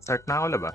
Start na ako, ba?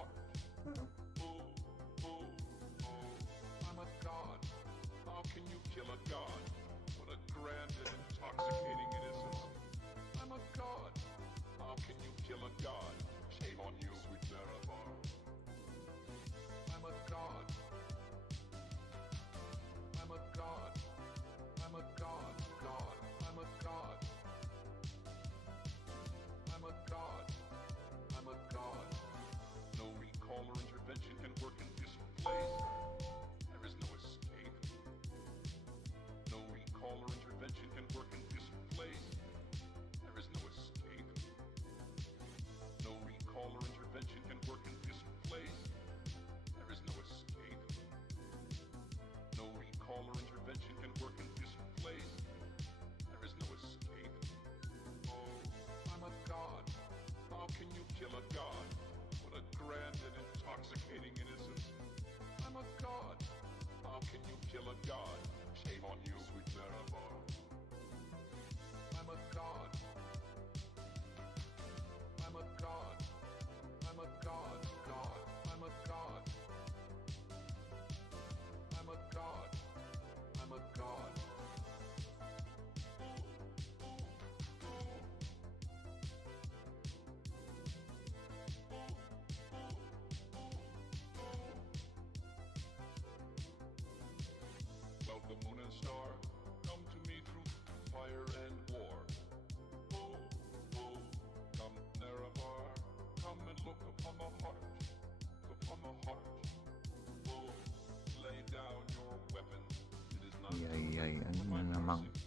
Ay, ano na namang okay.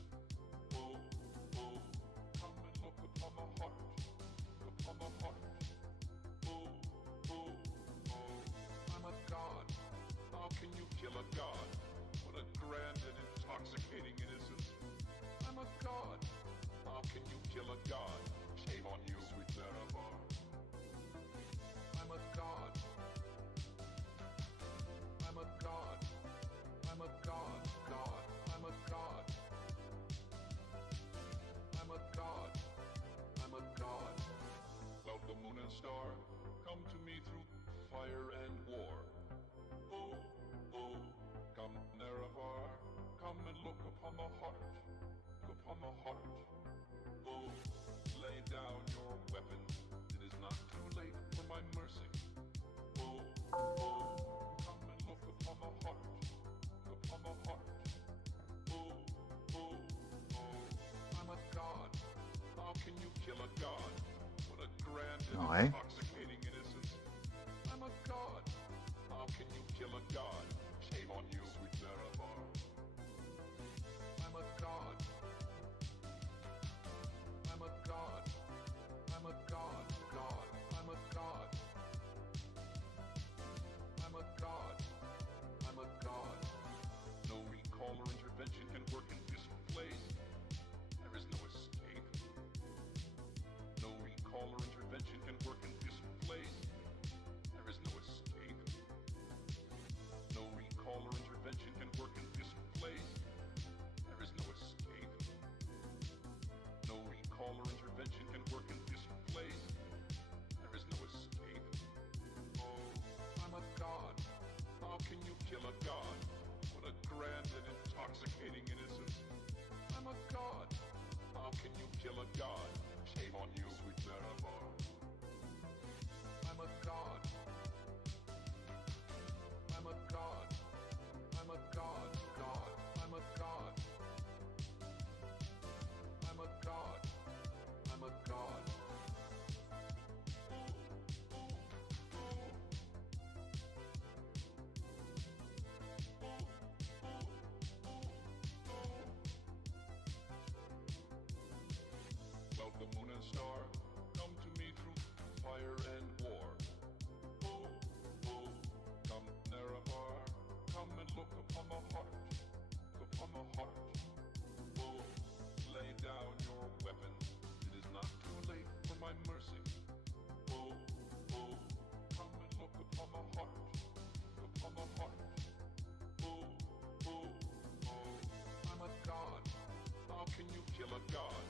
Kill a god.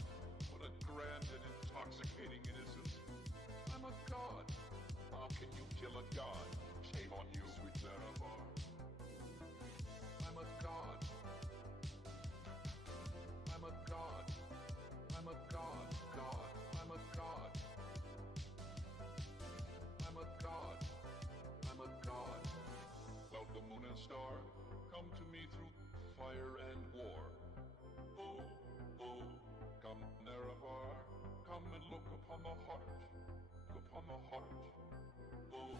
What a grand and intoxicating innocence. I'm a god. god. How can you kill a god? Shame on you, sweet Nerevar. I'm a god. I'm a god. I'm a god. God. I'm a god. I'm a god. I'm a god. Cloud, the moon and star, come to me through fire and war. Oh, oh, come Nerevar, come and look upon the heart, upon the heart. Oh,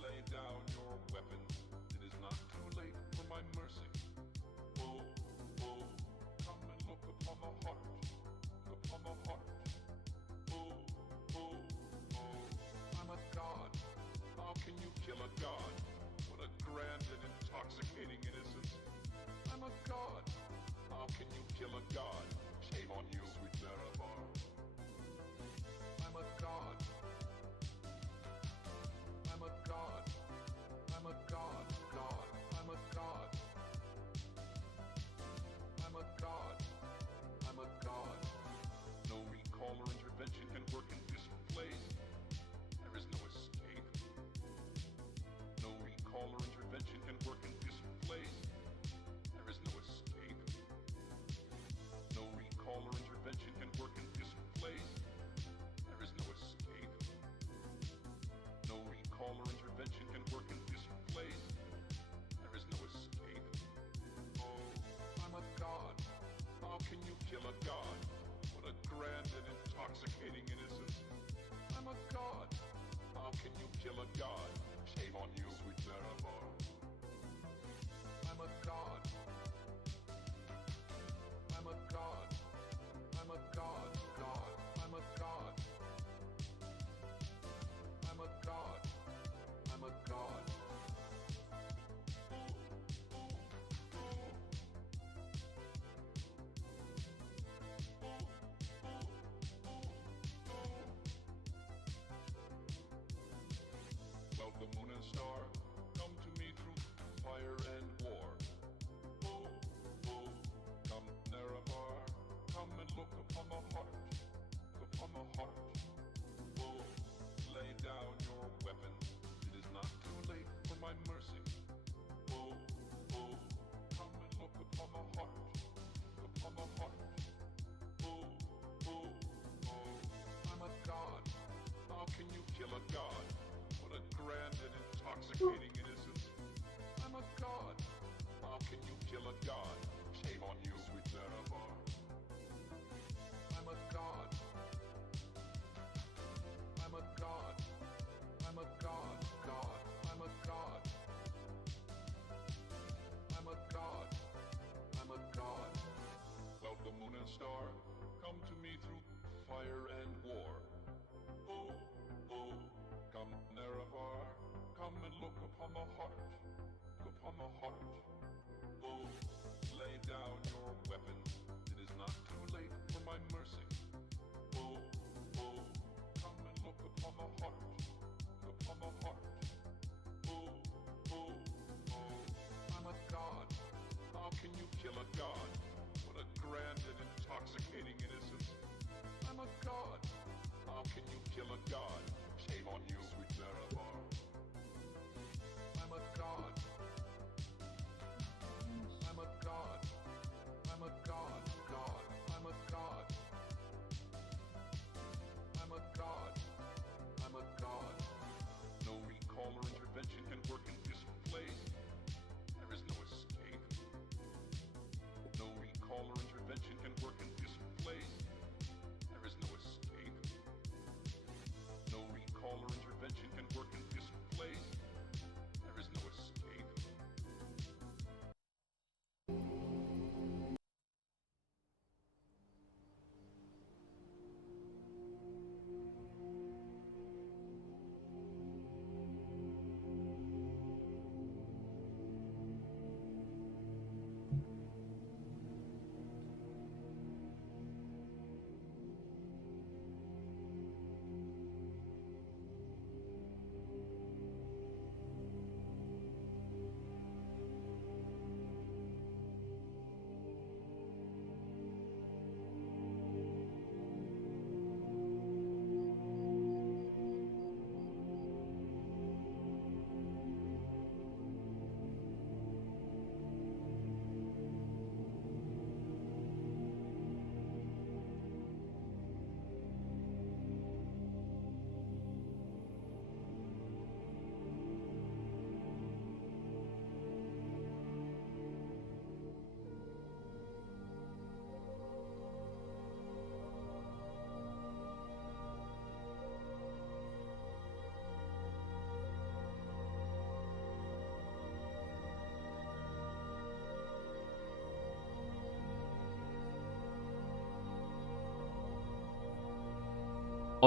lay down your weapons, it is not too late for my mercy. Oh, oh, come and look upon the heart, upon the heart. Oh, oh, oh, I'm a god. How can you kill a god? What a grand and intoxicating innocence. I'm a god. How can you kill a god? Shame on you, sweet Nerevar. I'm a god. I'm a god. I'm a god. God. I'm a god. I'm a god. I'm a god. No recall or intervention can work in this place. There is no escape. No recall or intervention can work in this place. There is no escape. No recall or intervention can work in this place. There is no escape. No recall or intervention can work in this place. There is no escape. Oh, I'm a god. How can you kill a god? What a grand and intoxicating innocence. I'm a god. How can you kill a god? Shame on you, sweet Nerevar. I'm a god. I'm a god. I'm a god. God. I'm a god. I'm a god. I'm a god. Cloud, the moon and star, come to me through fire and war. Oh, oh, come Nerevar, come and look upon the heart, upon the heart. Oh, lay down your weapons, it is not too late for my mercy. Oh, oh, come and look upon the heart, upon the heart. Oh, oh, oh, I'm a god. How can you kill a god? What a grand and intoxicating innocence. I'm a god. How can you kill a god? Shame on you, sweet Nerevar. I'm a god. I'm a god. I'm a god. God. I'm a god. I'm a god. I'm a god. Cloud, the moon and star, come to me through fire and war. Oh, oh, come Nerevar, come and look upon the heart, upon the heart. Oh, lay down your weapons, it is not too late for my mercy. Oh, oh, come and look upon the heart, upon the heart. Oh, oh, oh, I'm a god. How can you kill a god? What a grand and intoxicating innocence. I'm a god. How can you kill a god? Shame on you, sweet Nerevar. I'm a god. I'm a god. I'm a god. God. I'm a god. I'm a god. I'm a god. No recall or intervention can work in this place. There is no escape. No recall or intervention can work in this place. There is no escape. No recall or intervention can work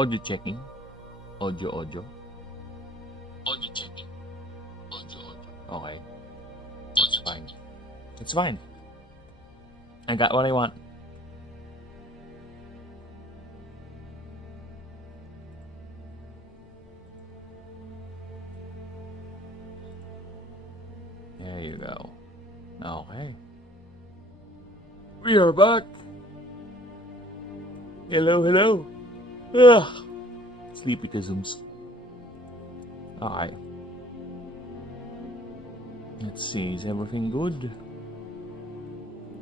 Audio checking. Audio. Audio checking. Audio. Okay. It's fine. It's fine. I got what I want. There you go. Okay. We are back. Hello. Ugh. Sleepyisms. Alright. Let's see, is everything good?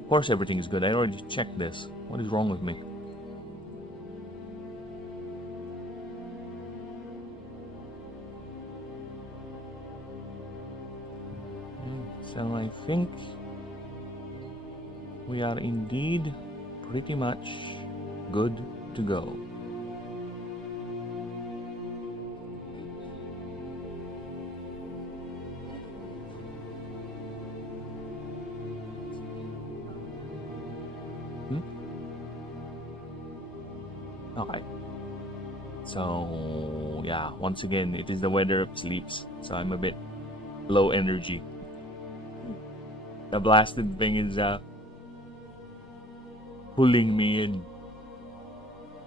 Of course everything is good. I already checked this. What is wrong with me? So I think we are indeed pretty much good to go. Okay. So yeah, once again, it is the weather of sleeps. So I'm a bit low energy. The blasted thing is pulling me in.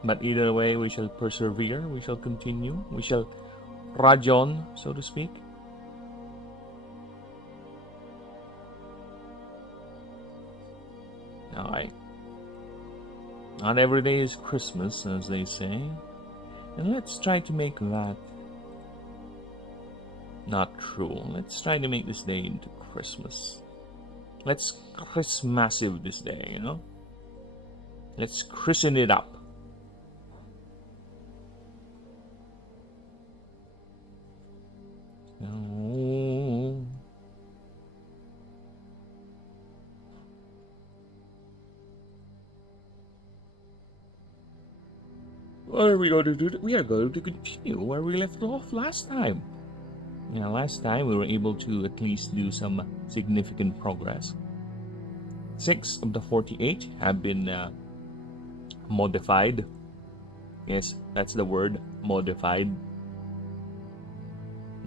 But either way, we shall persevere. We shall continue. We shall rage on, so to speak. Alright. Not every day is Christmas, as they say. And let's try to make that not true. Let's try to make this day into Christmas. Let's Christmassive this day, you know? Let's christen it up. Oh. What are we going to do? We are going to continue where we left off last time. Yeah, last time we were able to at least do some significant progress. 6 of the 48 have been modified. Yes, that's the word, modified.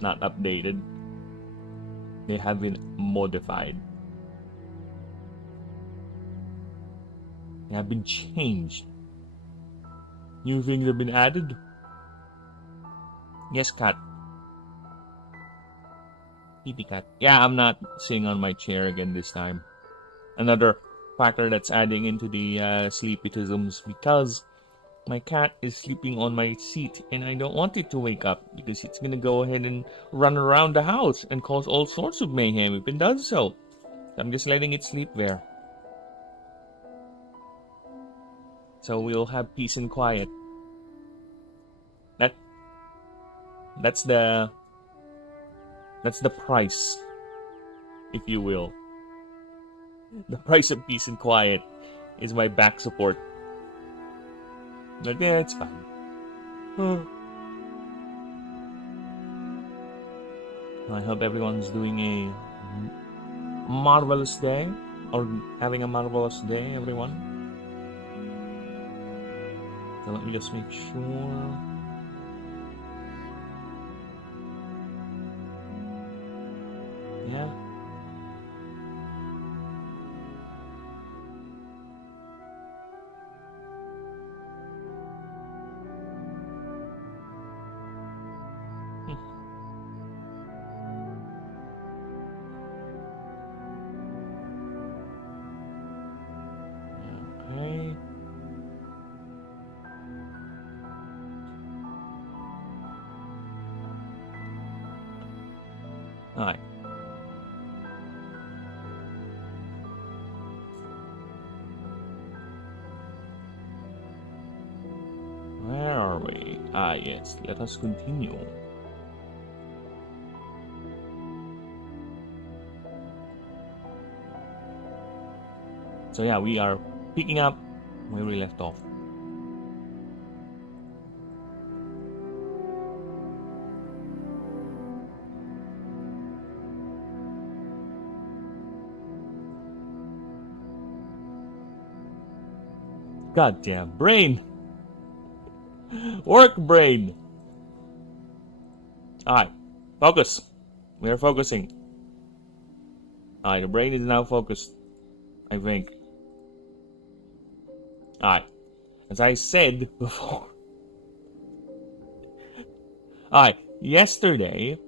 Not updated. They have been modified. They have been changed. New things have been added. Yes, cat. Kitty cat. Yeah, I'm not sitting on my chair again this time. Another factor that's adding into the sleepyisms, because my cat is sleeping on my seat and I don't want it to wake up because it's gonna go ahead and run around the house and cause all sorts of mayhem if it does so. I'm just letting it sleep there. So we'll have peace and quiet. That's the price, if you will. The price of peace and quiet is my back support. But yeah, it's fine. I hope everyone's doing a marvelous day, or having a marvelous day, everyone. So let me just make sure. Yeah. Okay. Alright. Where are we? Ah, yes. Let us continue. So yeah, we are picking up where we left off. Goddamn brain! Work, brain! Alright, focus. We are focusing. Alright, the brain is now focused, I think. Alright, as I said before. Alright, yesterday,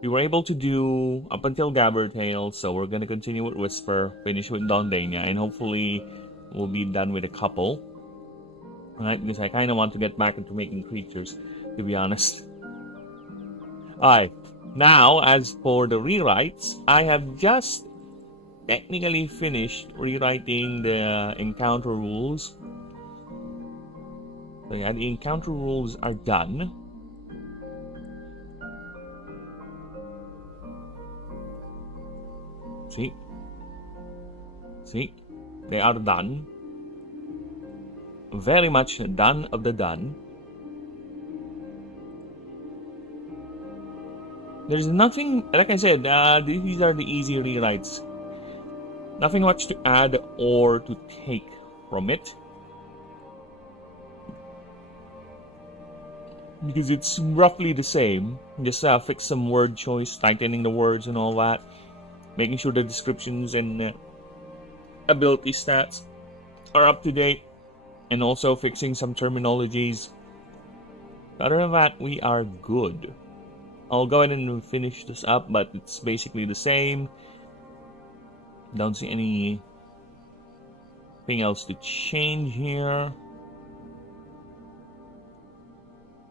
we were able to do up until Gabber Tales, so we're gonna continue with Whisper, finish with Dondania, and hopefully we'll be done with a couple. Alright, because I kinda want to get back into making creatures, to be honest. Alright, now as for the rewrites, I have just technically finished rewriting the encounter rules. So yeah, the encounter rules are done. See, they are done. Very much done of the done. There's nothing, like I said, these are the easy rewrites. Nothing much to add or to take from it. Because it's roughly the same. Just fix some word choice, tightening the words and all that. Making sure the descriptions and ability stats are up to date. And also fixing some terminologies. Other than that, we are good. I'll go ahead and finish this up, but it's basically the same. Don't see anything else to change here.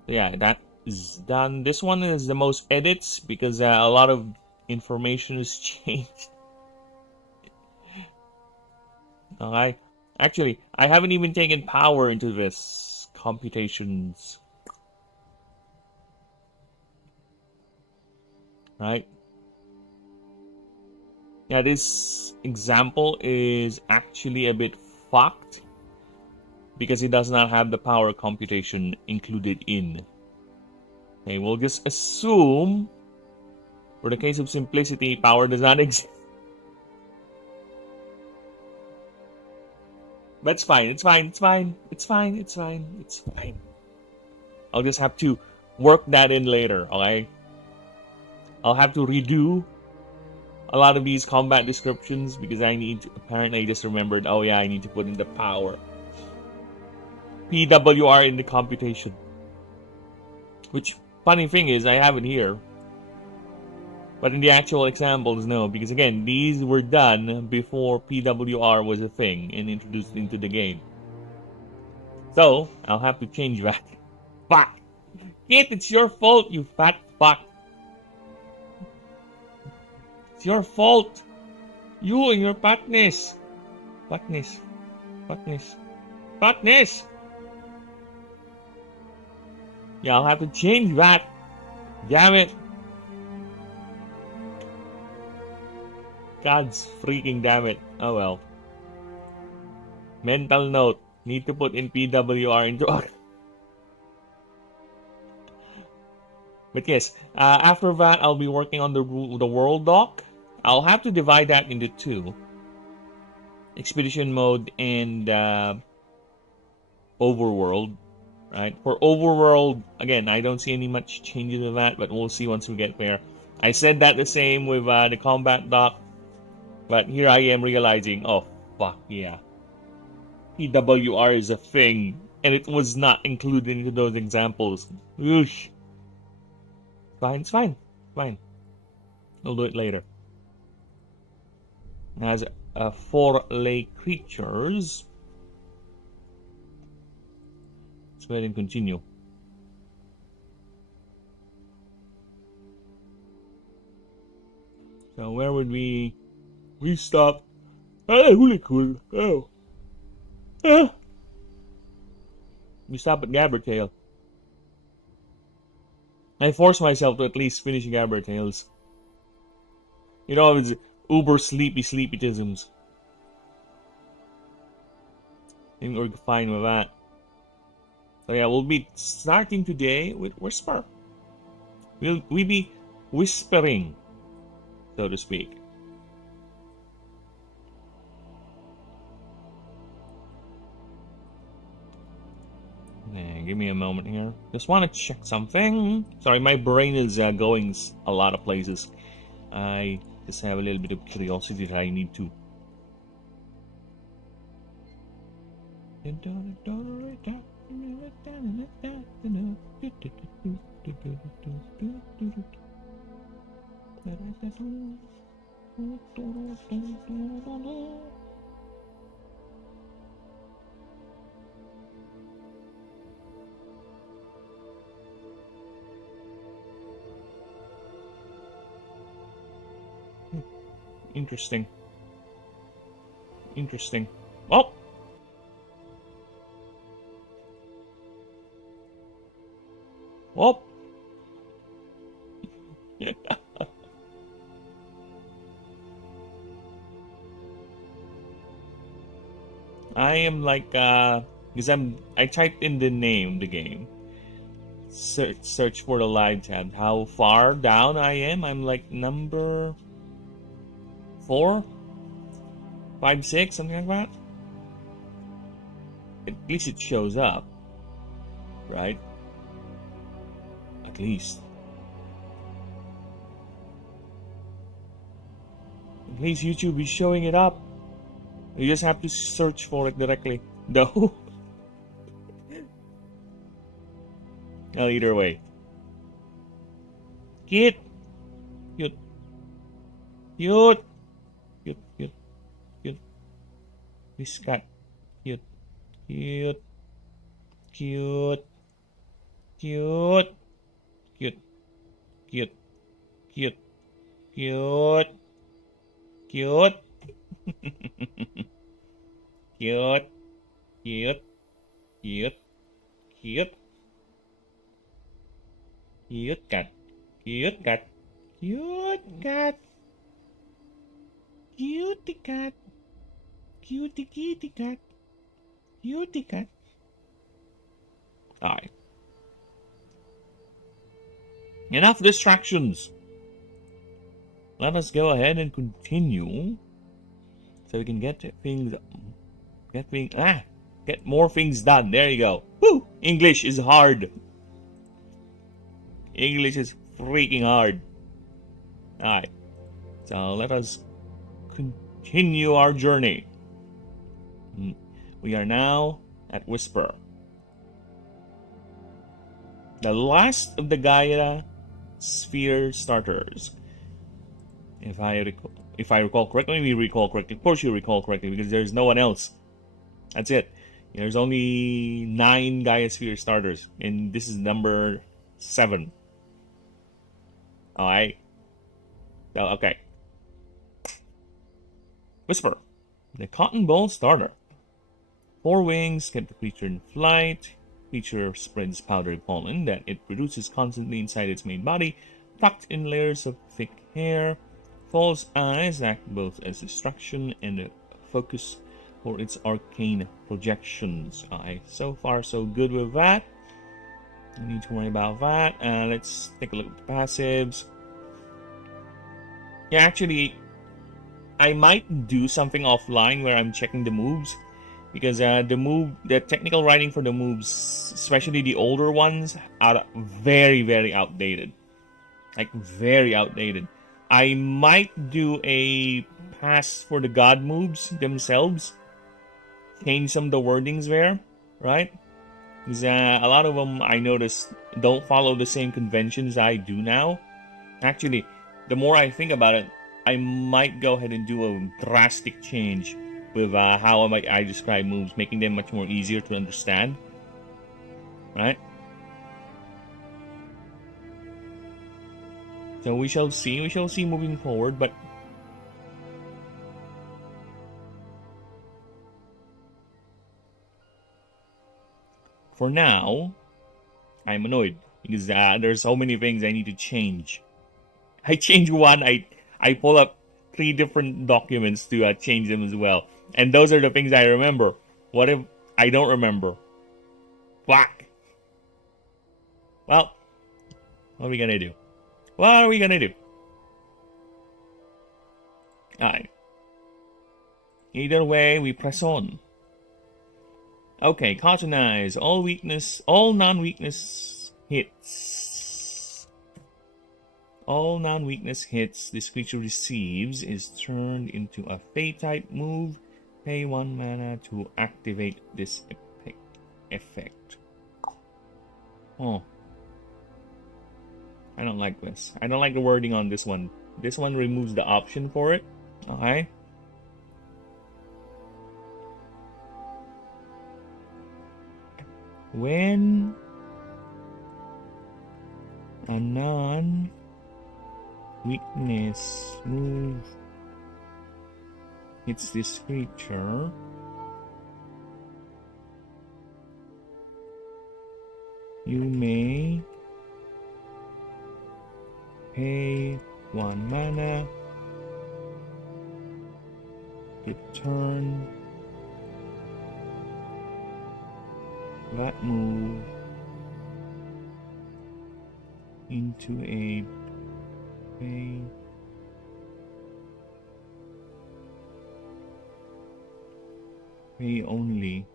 Yeah, that is done. This one is the most edits because a lot of information is changed. Okay. Actually, I haven't even taken power into this computations. Right? Yeah, this example is actually a bit fucked because it does not have the power computation included in. Okay, we'll just assume, for the case of simplicity, power does not exist. But it's fine, it's fine, it's fine, it's fine, it's fine, it's fine. I'll just have to work that in later, okay? I'll have to redo a lot of these combat descriptions because I need to, apparently I just remembered, oh yeah, I need to put in the power. PWR in the computation. Which, funny thing is, I have it here. But in the actual examples, no. Because again, these were done before PWR was a thing and introduced into the game. So, I'll have to change that. Fuck! Kit, it's your fault, you fat fuck! It's your fault! You and your fatness! Fatness. Fatness. Fatness! Yeah, I'll have to change that. Damn it. God's freaking damn it. Oh well. Mental note. Need to put in PWR into... But yes, after that, I'll be working on the world doc. I'll have to divide that into two. Expedition mode and overworld. Right? For overworld, again, I don't see any much changes with that, but we'll see once we get there. I said that the same with the combat doc, but here I am realizing, oh, fuck, yeah. PWR is a thing, and it was not included into those examples. Oosh. Fine, it's fine. Fine. We'll do it later. It has 4 lay creatures. Let's go ahead and continue. So where would we stop? Oh, really cool. Oh. Ah. We stop at Gabbertail. I force myself to at least finish Gabbertails. You know, it's uber sleepy-tisms. I think we're fine with that. So yeah, we'll be starting today with Whisper. We'll be whispering, so to speak. There Okay, give me a moment here. Just want to check something. Sorry, my brain is going a lot of places. I just have a little bit of curiosity that I need to. Interesting. Interesting. Oh! Oh! I am like, because I typed in the name of the game. Search for the live tab. How far down I am? I'm like number 4, 5, 6, something like that. At least it shows up, right? At least. At least YouTube is showing it up. You just have to search for it directly. No. Well, either way. Cute. Cute. Cute. Cute. Cute. Cute. This cat. Cute. Cute. Cute. Cute. Cute. Cute. Cute. Cute. Cute. Cute. Cute. Cute. Cute. Cute cat. Cute cat. Cute cat. Cutie cat. Cutie kitty cat. Cutie cat. Alright. Enough distractions. Let us go ahead and continue so we can get things get more things done. There you go. Woo! English is hard. English is freaking hard. Alright. So let us continue our journey. We are now at Whisper. The last of the Gaia sphere starters. If I recall correctly, we recall correctly. Of course you recall correctly because there's no one else. That's it. There's only 9 Gaia sphere starters, and this is number 7. Alright. So, okay. Whisper. The cotton ball starter. 4 wings, kept the creature in flight. Creature spreads powdered pollen that it produces constantly inside its main body, tucked in layers of thick hair. False eyes act both as distraction and a focus for its arcane projections. Alright, so far so good with that. No need to worry about that. Let's take a look at the passives. Yeah, actually, I might do something offline where I'm checking the moves. Because the technical writing for the moves, especially the older ones, are very, very outdated. Like, very outdated. I might do a pass for the god moves themselves. Change some of the wordings there, right? Because a lot of them, I noticed, don't follow the same conventions I do now. Actually, the more I think about it, I might go ahead and do a drastic change with how I describe moves, making them much more easier to understand. Right? So we shall see. We shall see moving forward, but for now, I'm annoyed because there's so many things I need to change. I change one, I pull up 3 different documents to change them as well. And those are the things I remember. What if I don't remember? Whack! Well, what are we gonna do? What are we gonna do? Alright. Either way, we press on. Okay, Cottonize. All non-weakness hits. All non-weakness hits this creature receives is turned into a Fey-type move. Pay 1 mana to activate this effect. Oh. I don't like this. I don't like the wording on this one. This one removes the option for it. Okay. When a non-weakness move hits this creature, you may pay 1 mana to turn that move into a pay only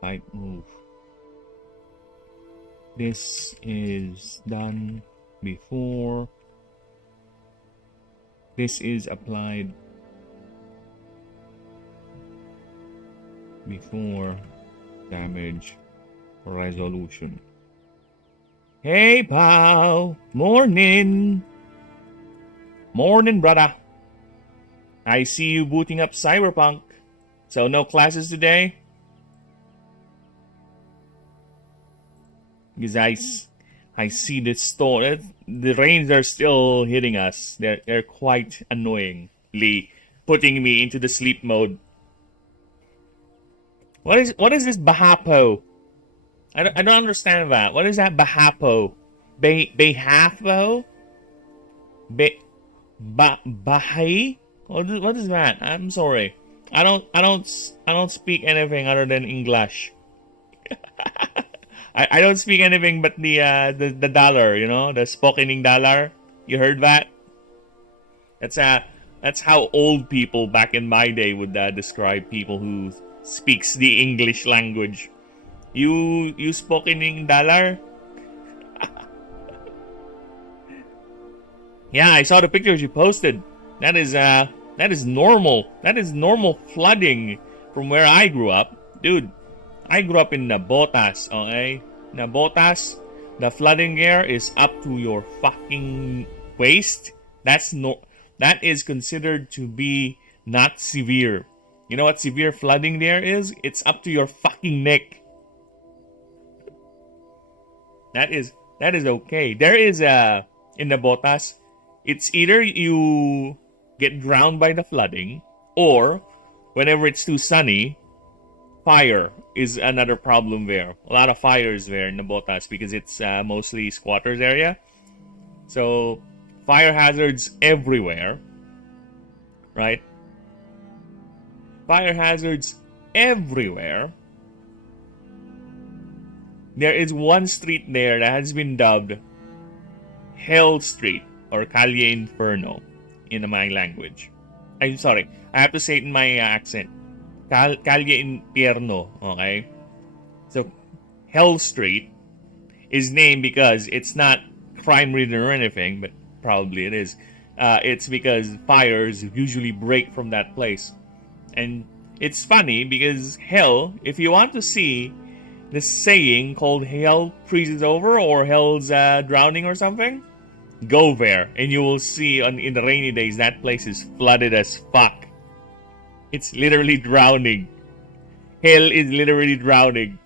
type move. This is done before. This is applied before damage resolution. Hey, pal. Morning. Morning, brother. I see you booting up Cyberpunk. So no classes today? Because I see the storm. The rains are still hitting us. They're quite annoyingly putting me into the sleep mode. What is this Bahapo? I don't understand that. What is that Bahapo? Bahapo? Bahai? What is that? I'm sorry. I don't speak anything other than English. I don't speak anything but the dollar, you know, the spoken dollar. You heard that? That's how old people back in my day would describe people who speaks the English language. You spoken dollar? Yeah, I saw the pictures you posted. That is normal. That is normal flooding from where I grew up, dude. I grew up in Nabotas, okay? Nabotas, the flooding there is up to your fucking waist. That is considered to be not severe. You know what severe flooding there is? It's up to your fucking neck. That is okay. There is in Nabotas, it's either you get drowned by the flooding, or whenever it's too sunny, fire is another problem there. A lot of fires there in Nabotas because it's mostly squatters area. So fire hazards everywhere, right? Fire hazards everywhere. There is one street there that has been dubbed Hell Street or Calle Inferno in my language. I'm sorry, I have to say it in my accent. Calle Infierno, okay? So, Hell Street is named because it's not crime-ridden or anything, but probably it is. It's because fires usually break from that place. And it's funny because hell, if you want to see the saying called hell freezes over or hell's drowning or something, go there and you will see in the rainy days that place is flooded as fuck. It's literally drowning. Hell is literally drowning.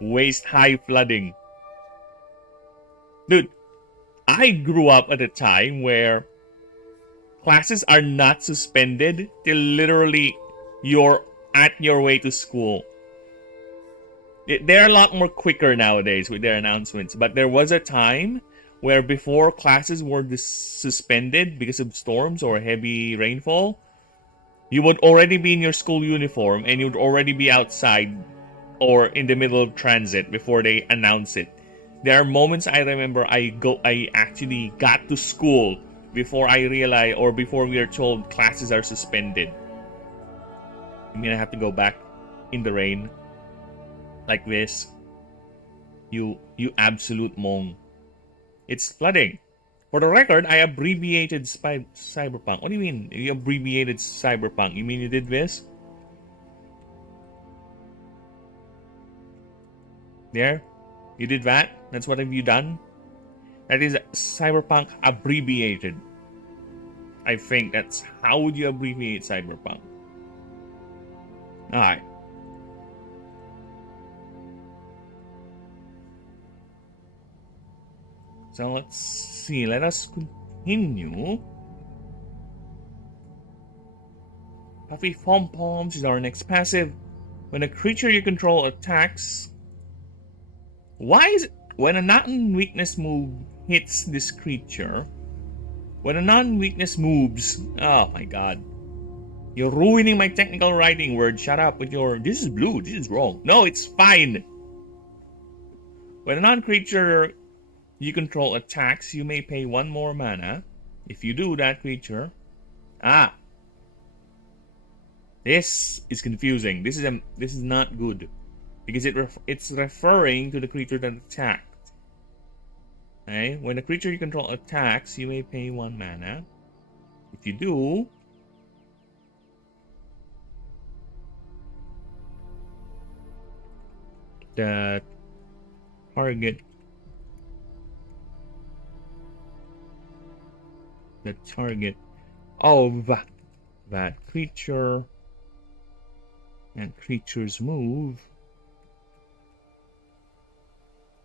Waist high flooding. Dude, I grew up at a time where classes are not suspended till literally you're at your way to school. They're a lot more quicker nowadays with their announcements, but there was a time where before classes were suspended because of storms or heavy rainfall, you would already be in your school uniform and you'd already be outside or in the middle of transit before they announce it. There are moments I remember I actually got to school before I realize, or before we are told classes are suspended. I'm gonna have to go back in the rain like this. You absolute mong. It's flooding. For the record, I abbreviated cyberpunk. What do you mean? You abbreviated cyberpunk? You mean you did this? There? You did that? That's what have you done? That is cyberpunk abbreviated. I think that's how would you abbreviate cyberpunk? Alright. So let's see. Let us continue. Puffy Pom Poms is our next passive. When a creature you control attacks. Why is it when a non-weakness move hits this creature? When a non-weakness moves. Oh my god. You're ruining my technical writing word. Shut up with your this is blue, this is wrong. No, it's fine. When a non-creature you control attacks, you may pay 1 more mana. If you do, that creature. This is confusing. This is not good. Because it's referring to the creature that attacked. Okay? When the creature you control attacks, you may pay 1 mana. If you do, the target of that creature and creature's move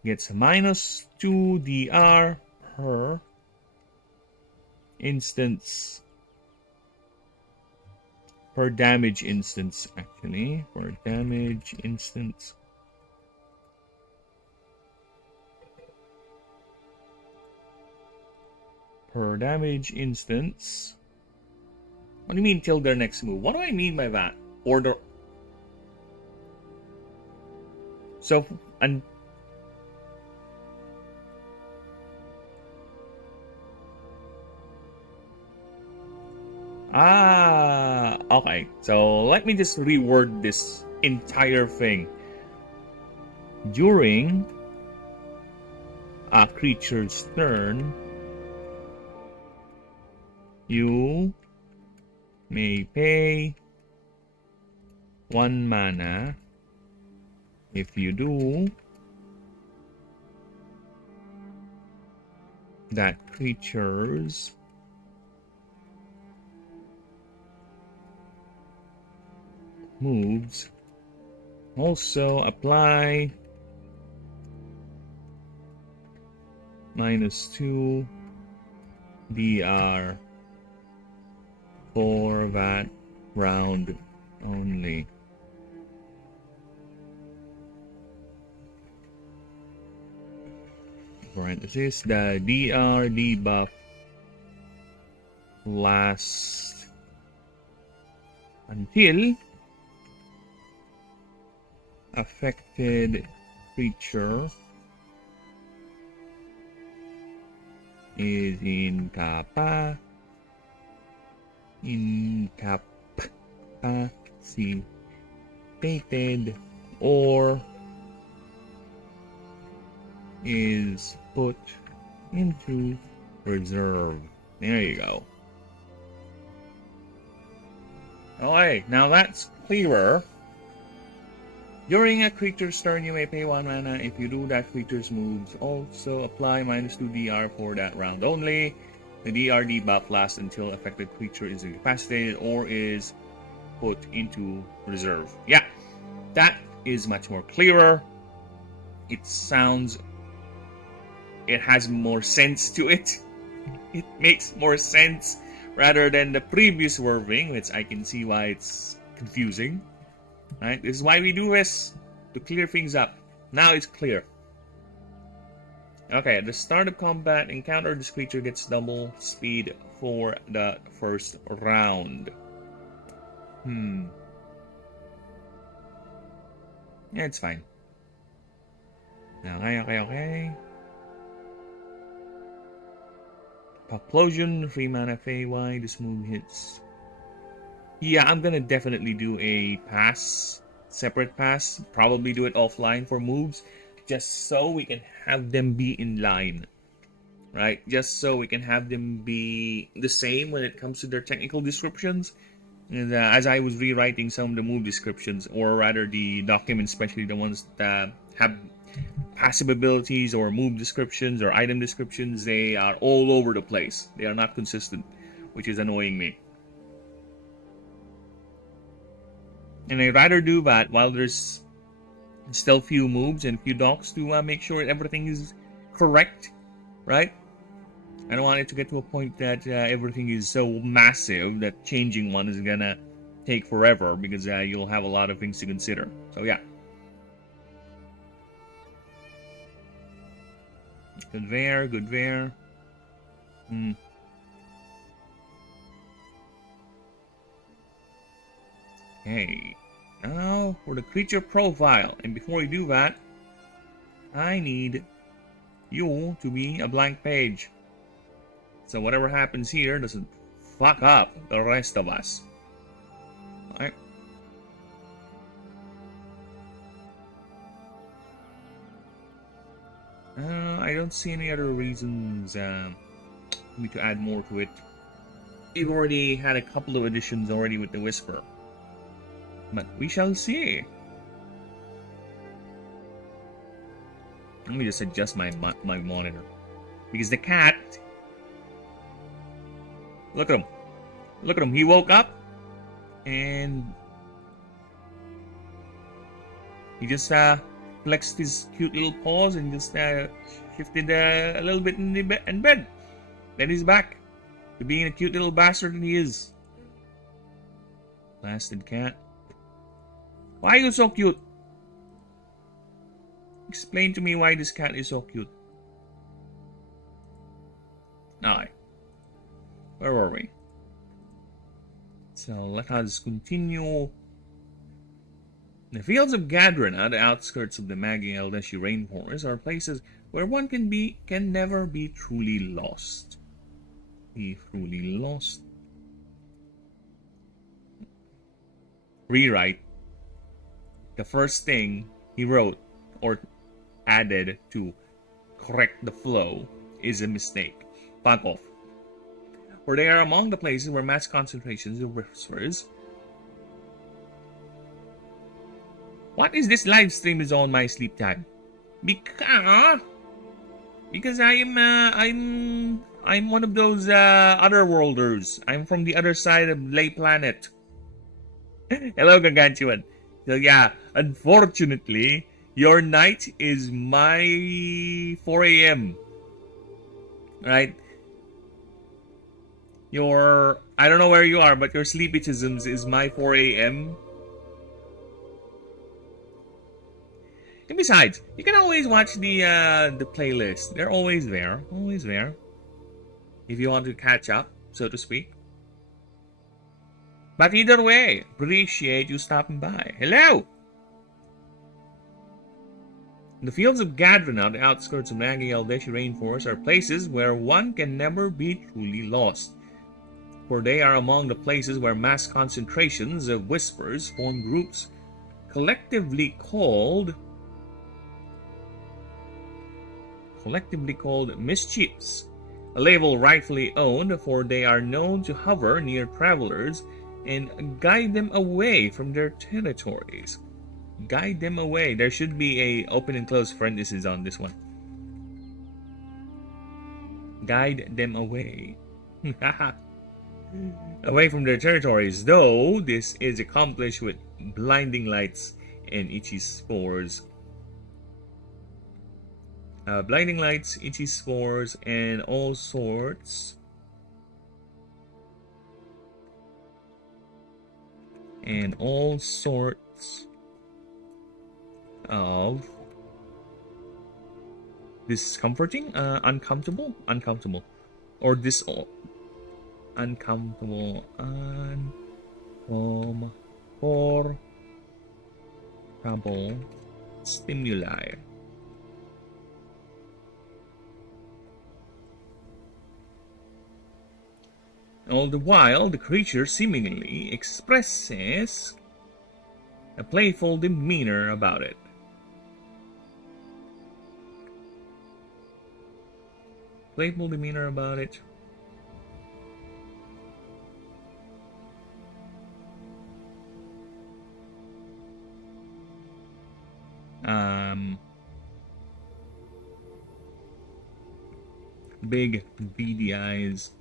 gets a -2 DR per instance. Per damage instance, actually. Per damage instance. Per damage instance. What do you mean till their next move? What do I mean by that? Order. So, and okay. So let me just reword this entire thing. During a creature's turn, you may pay 1 mana. If you do, that creature's moves also apply -2 DR for that round only. Parenthesis, the DR debuff lasts until affected creature is incapacitated or is put into reserve. There you go. Okay, now that's clearer. During a creature's turn, you may pay 1 mana. If you do, that creature's moves also apply -2 DR for that round only. The DR debuff lasts until affected creature is incapacitated or is put into reserve. Yeah, that is much more clearer. It has more sense to it. It makes more sense rather than the previous wording, which I can see why it's confusing. Right? This is why we do this, to clear things up. Now it's clear. Okay, at the start of combat encounter, this creature gets double speed for the first round. Yeah, it's fine. Okay. Explosion, 3 mana Fey. This move hits. Yeah, I'm gonna definitely do a pass, separate pass. Probably do it offline for moves, just so we can have them be in line, right? Just so we can have them be the same when it comes to their technical descriptions. And as I was rewriting some of the move descriptions, or rather the documents, especially the ones that have passive abilities or move descriptions or item descriptions, they are all over the place. They are not consistent, which is annoying me. And I'd rather do that while there's still few moves and few docs to make sure everything is correct, right? I don't want it to get to a point that everything is so massive that changing one is gonna take forever because you'll have a lot of things to consider. So yeah. Good there, good there. Okay. Now for the creature profile. And before we do that, I need you to be a blank page. So whatever happens here doesn't fuck up the rest of us. Alright. I don't see any other reasons for me to add more to it. We've already had a couple of additions already with the Whisper. But we shall see. Let me just adjust my monitor. Because the cat... Look at him. Look at him. He woke up. And... he just flexed his cute little paws and just shifted a little bit in bed. Then he's back to being a cute little bastard that he is. Blasted cat. Why are you so cute? Explain to me why this cat is so cute. Alright. Where were we? So let us continue. The fields of Gadrina, the outskirts of the Magi Eldeshi rainforest, are places where one can never be truly lost. Be truly lost. Rewrite. The first thing he wrote or added to correct the flow is a mistake. Fuck off. For they are among the places where mass concentrations of whispers. What is this live stream is on my sleep time? Because I'm one of those otherworlders. I'm from the other side of Lay Planet. Hello, Gargantuan. So yeah, unfortunately, your night is my 4 a.m. Right? I don't know where you are, but your sleepytisms is my 4 a.m. And besides, you can always watch the playlist. They're always there. Always there. If you want to catch up, so to speak. But either way, appreciate you stopping by. Hello! The fields of Gadrina, the outskirts of Magi Eldeshi rainforest, are places where one can never be truly lost. For they are among the places where mass concentrations of whispers form groups collectively called mischiefs, a label rightfully owned, for they are known to hover near travelers and guide them away from their territories. Guide them away. There should be a open and close parentheses on this one. Guide them away. Away from their territories, though this is accomplished with blinding lights and itchy spores. Blinding lights, itchy spores, and all sorts of discomforting, uncomfortable, or uncomfortable, uncomfortable stimuli. All the while, the creature seemingly expresses a playful demeanor about it. Playful demeanor about it. Big beady eyes.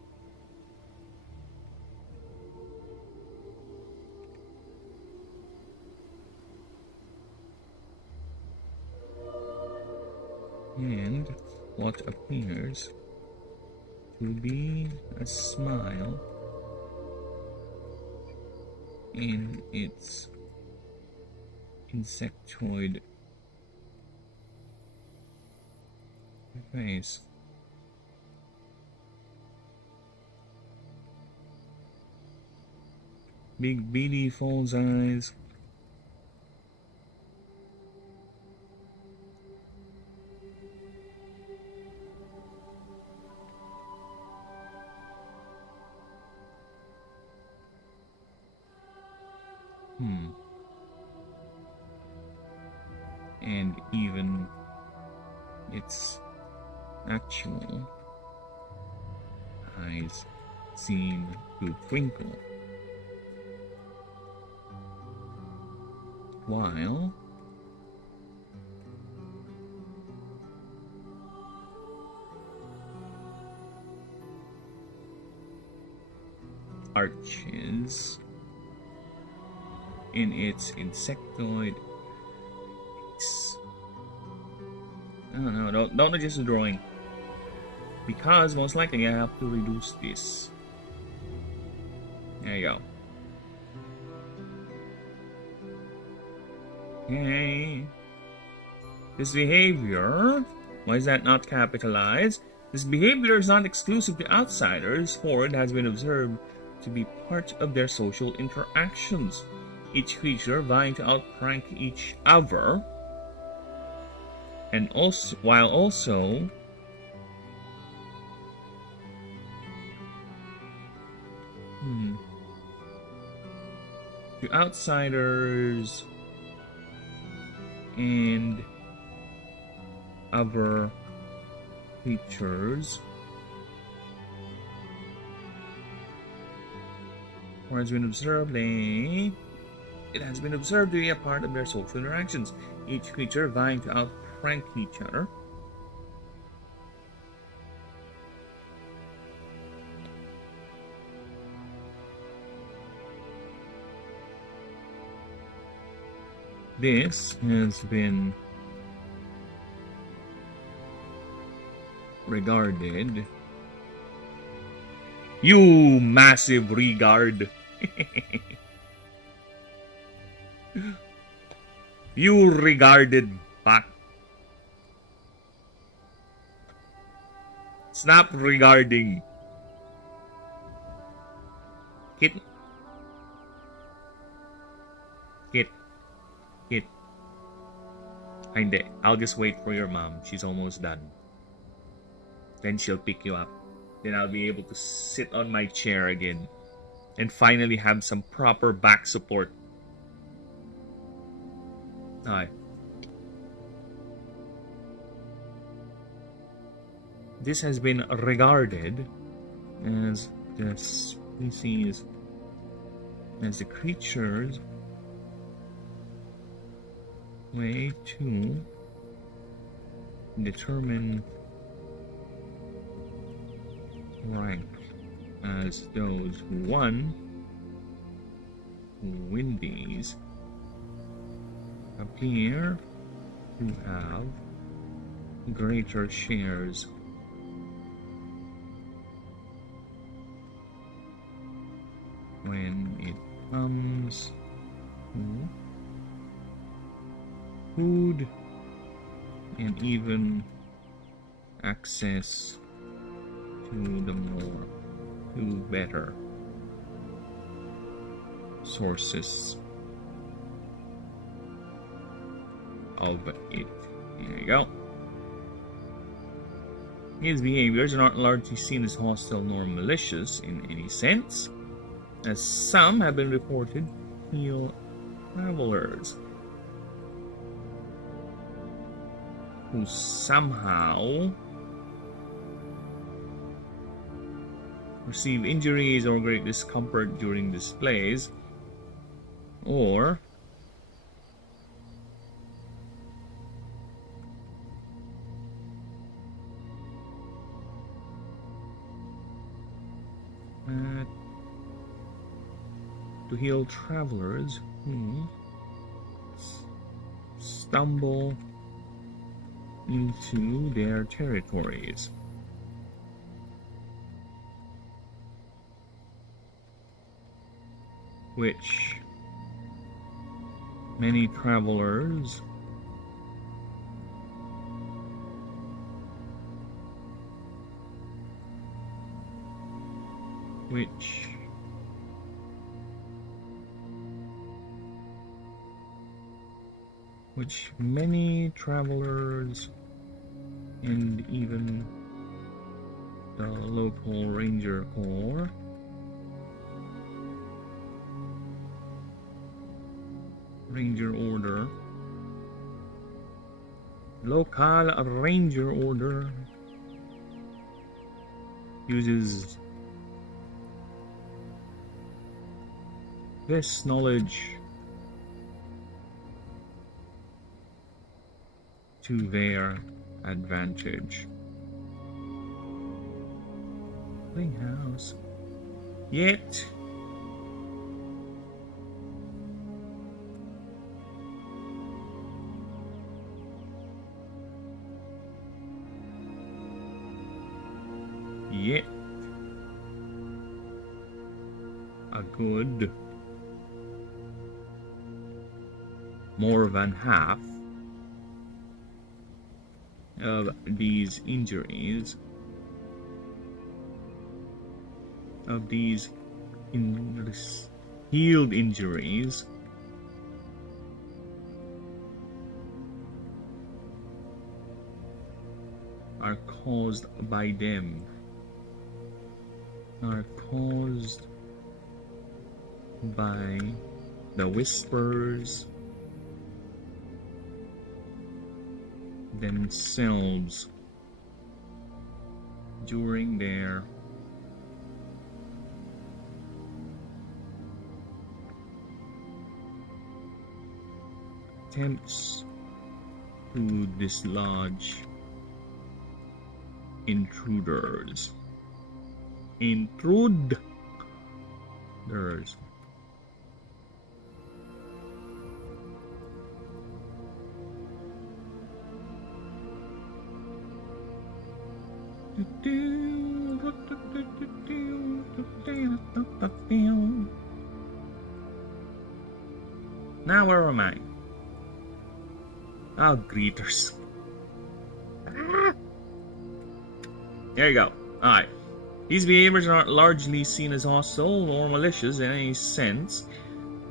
And what appears to be a smile in its insectoid face. Big beady false eyes. And even its actual eyes seem to twinkle, while arches in its insectoid. I don't know, don't adjust the drawing, because most likely I have to reduce this. There you go. Okay. This behavior, why is that not capitalized? This behavior is not exclusive to outsiders, for it has been observed to be part of their social interactions. Each creature vying to outrank each other, and also while also to outsiders and other creatures, or has been observed it has been observed to be a part of their social interactions. Each creature vying to outrank each other. This has been regarded. You massive regard. You regarded back. Stop regarding. Kit. Hindi. I'll just wait for your mom. She's almost done. Then she'll pick you up. Then I'll be able to sit on my chair again and finally have some proper back support. Hi. This has been regarded as the species, as the creature's way to determine rank, as those who won, who win these, appear to have greater shares when it comes to food and even access to better sources of it. There you go. His behaviors are not largely seen as hostile nor malicious in any sense, as some have been reported to heal travelers who somehow receive injuries or great discomfort during displays, or to heal travelers who stumble into their territories. Which many travelers which many travelers and even the local ranger corps local ranger order uses this knowledge to their advantage. Playhouse. Yet a good more than half of these injuries, of these healed injuries, are caused by them, are caused by the whispers themselves during their attempts to dislodge intruders. Now where am I? Oh, greeters. There you go. Alright. These behaviors are not largely seen as hostile or malicious in any sense,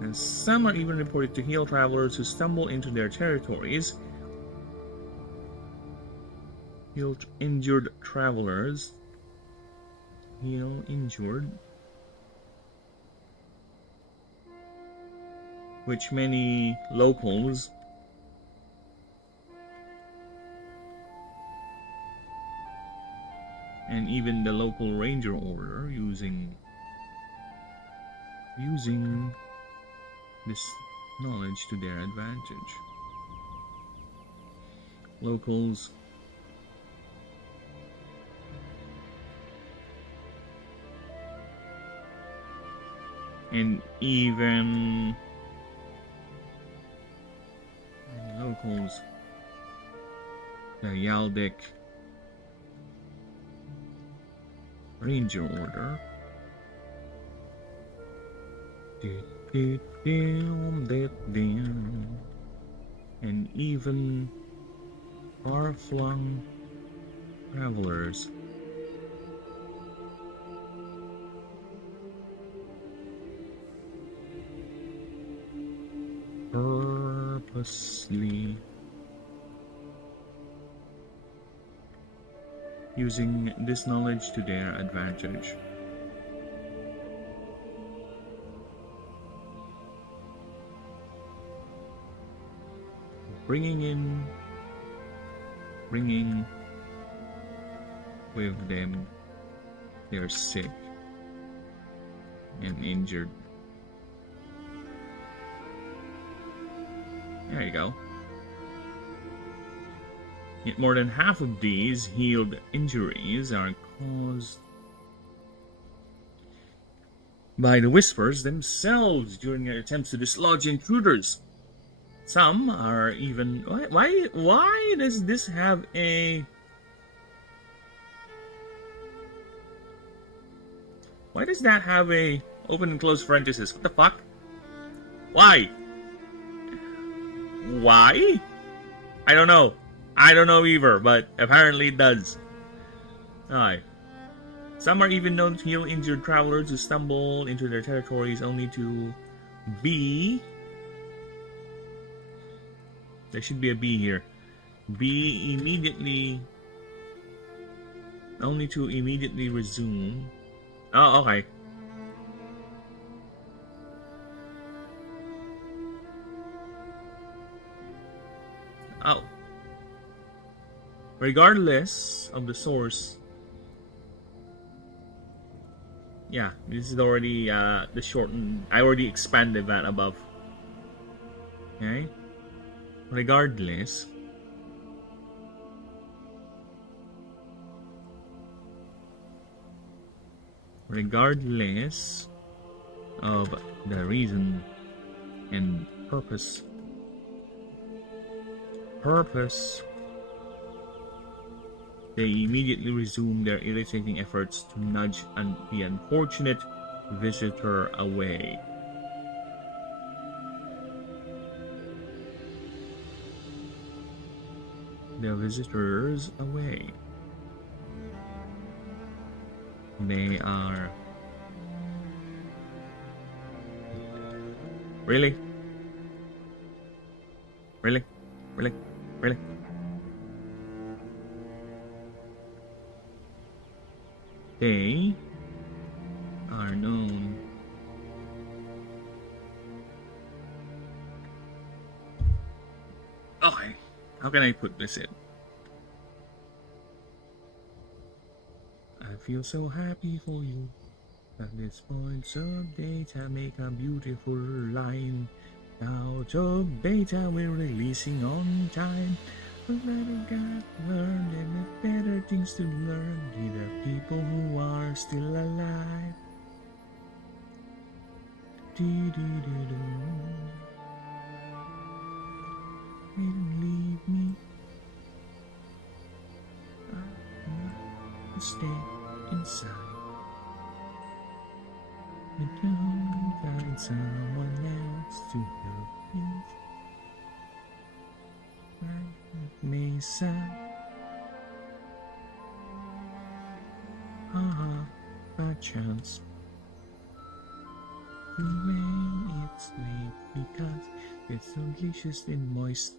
and some are even reported to heal travelers who stumble into their territories. Heal injured travelers. Heal injured. Which many locals and even the local ranger order using this knowledge to their advantage. Locals and even locals, the Yaldic Ranger Order, and even far-flung travelers. Purposely using this knowledge to their advantage. Bringing with them their sick and injured. There you go. Yet more than half of these healed injuries are caused by the whispers themselves during their attempts to dislodge intruders. Some are even... Why does this have a... Why does that have a open and close parenthesis? What the fuck? Why? Why? I don't know. I don't know either, but apparently it does. Alright. Some are even known to heal injured travelers who stumble into their territories only to be... There should be a B here. Be immediately... Only to immediately resume... Oh, okay. Oh. Regardless of the source. Yeah, this is already the shortened. I already expanded that above. Okay. Regardless. Regardless of the reason and purpose. They immediately resume their irritating efforts to nudge the unfortunate visitor away. The visitors away. They are... Really? Really? Really? Really? They are known okay, how can I put this in? I feel so happy for you. At this point of data make a beautiful line. Out of beta we're releasing on time. But I got learned and the better things to learn. These are people who are still alive. Do-do-do-do. They didn't leave me. I stay inside. But don't find someone else to help me. Mesa. By chance. When it's late because it's so delicious and moist.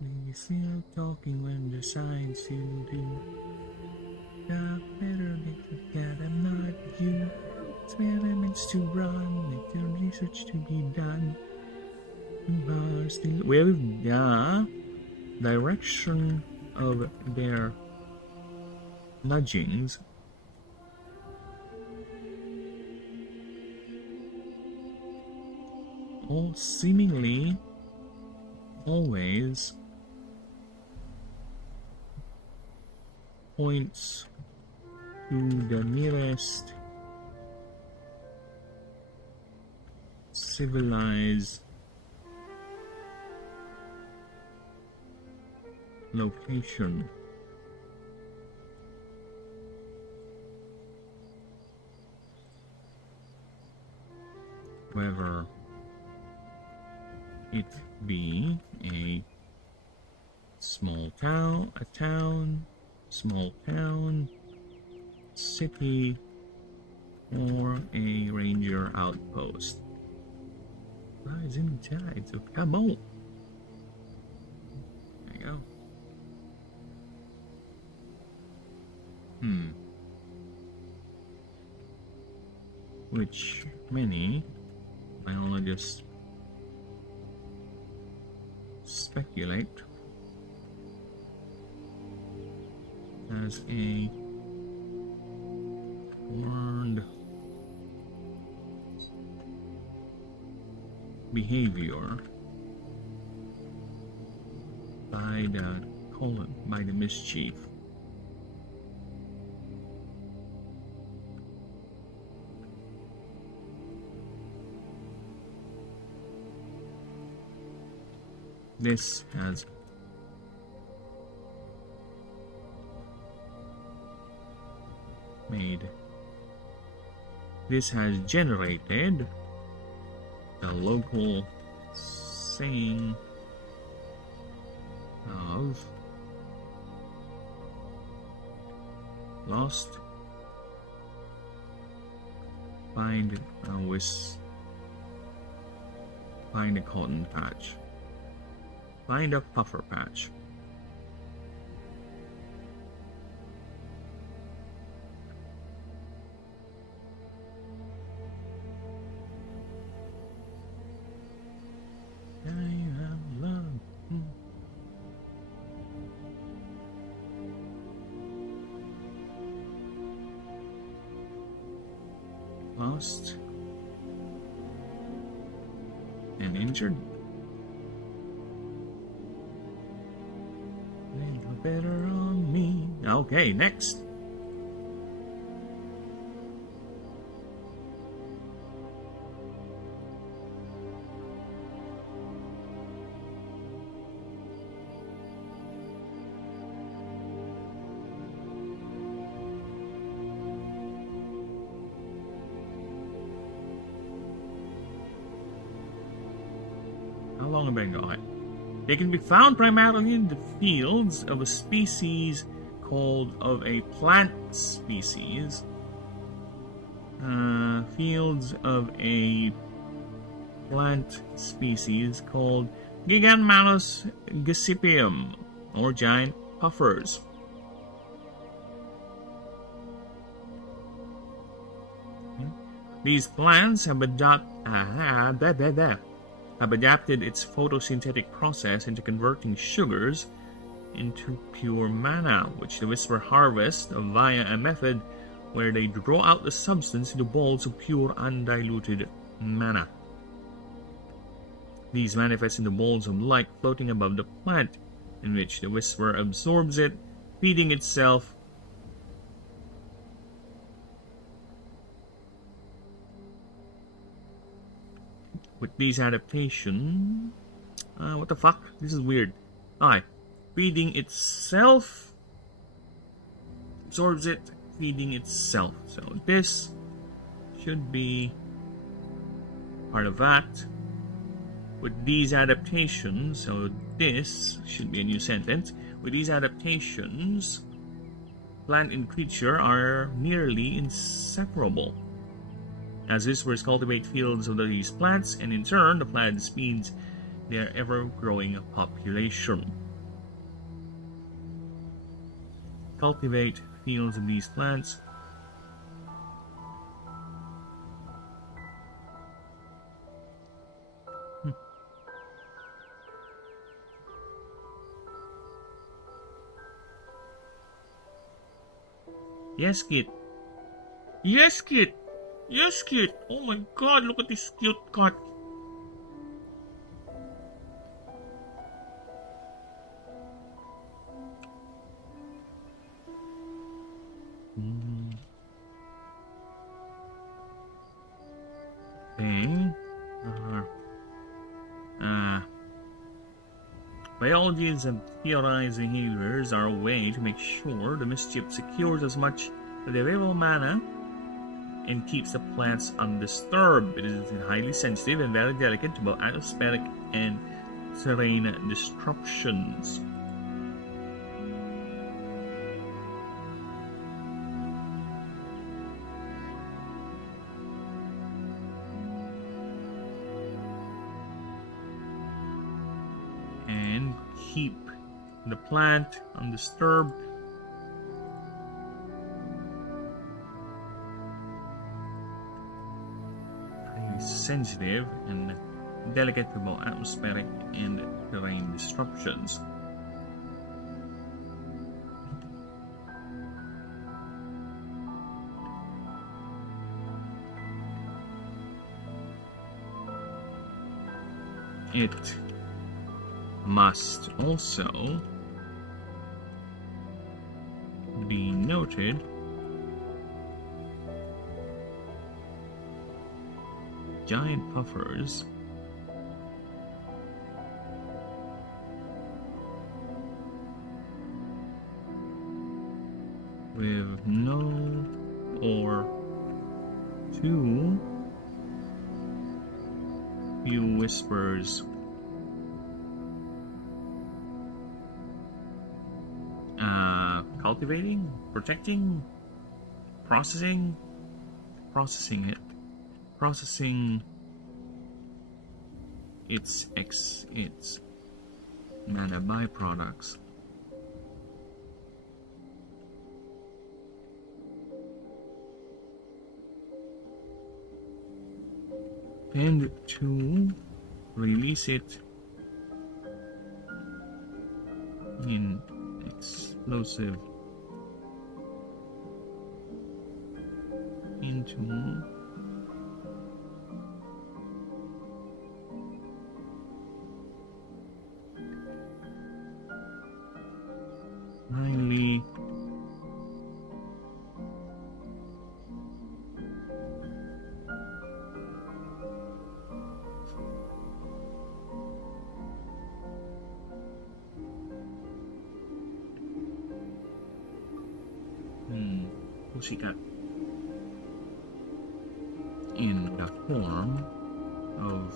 We're still talking when the signs still do. The better make the cat, I'm not you. Experiments to run, little research to be done. We are still... Well, yeah. Direction of their nudgings all seemingly always points to the nearest civilized location. Whether it be a small town, small town, city, or a ranger outpost. Lies inside, so come on. There you go. which many biologists speculate as a learned behavior by the mischief. This has generated the local saying of lost, find a cotton patch, find a puffer patch. Lost and injured. Little better on me. Okay, next. How long have I got? They can be found primarily in the fields of a species called of a plant species. Fields of a plant species called Giganmalus gossypium, or giant puffers. These plants have adapted its photosynthetic process into converting sugars into pure mana, which the Whisper harvests via a method where they draw out the substance into balls of pure undiluted mana. These manifest into balls of light floating above the plant, in which the Whisper absorbs it, feeding itself with these adaptations. What the fuck? This is weird. Feeding itself, absorbs it, feeding itself. So this should be part of that. With these adaptations, so this should be a new sentence. With these adaptations, plant and creature are nearly inseparable, as Whispers cultivate fields of these plants, and in turn, the plant feeds their ever-growing population. Cultivate fields of these plants. Yes, kid. Yes, kid. Yes, kid. Oh my god, look at this cute cat. Okay. Biologists and theorizing healers are a way to make sure the mischief secures as much of the available mana and keeps the plants undisturbed. It is highly sensitive and very delicate to both atmospheric and terrain disruptions. And keep the plant undisturbed. sensitive and delicate to both atmospheric and terrain disruptions. It must also be noted giant puffers with no or too few whispers cultivating, protecting, processing its mana byproducts. And to release it in explosive into highly pussycat in the form of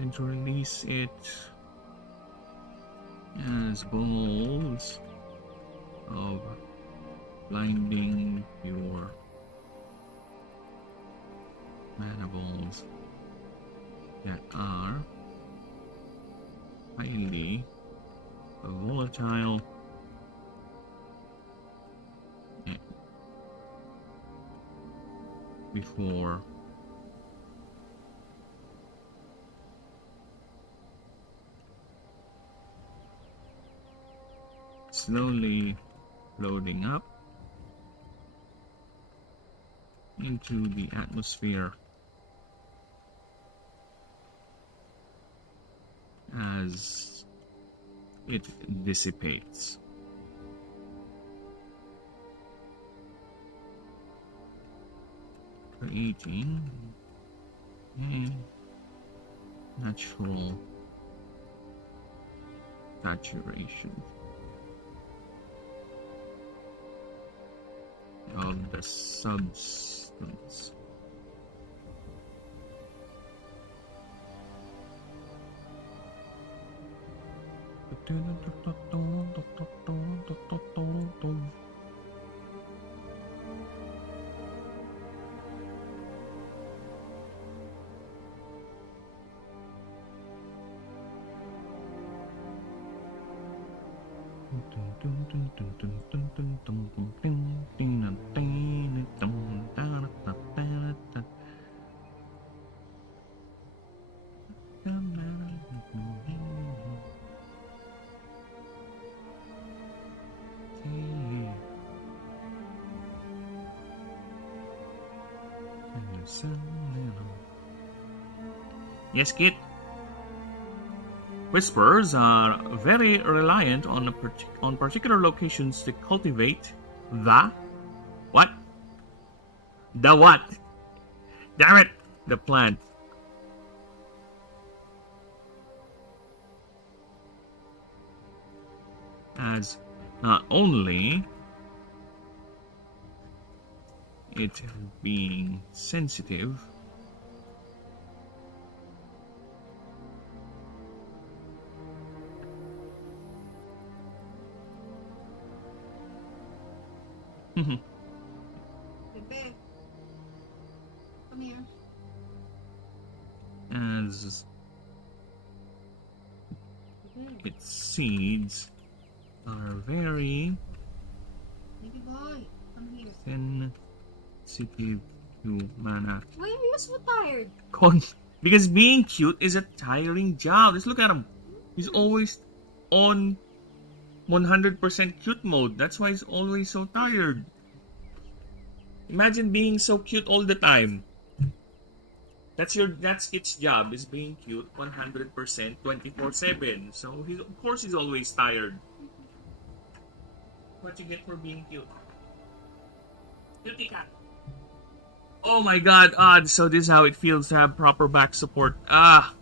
and to release it as balls of blinding pure mana balls that are highly volatile before slowly loading up into the atmosphere as it dissipates. Creating a natural saturation of the substance. Yes, kid. Whispers are very reliant on on particular locations to cultivate the what? The what? Damn it! The plant. As not only it being sensitive, Bebe, come here. as its seeds are very Baby boy, come here. sensitive to mana. Why are you so tired? Because being cute is a tiring job. Just look at him. He's always on 100% cute mode. That's why he's always so tired. Imagine being so cute all the time. That's its job, is being cute 100% 24/7. So of course he's always tired. What you get for being cute? Cutie cat. Oh my god, odd. So this is how it feels to have proper back support. Ah.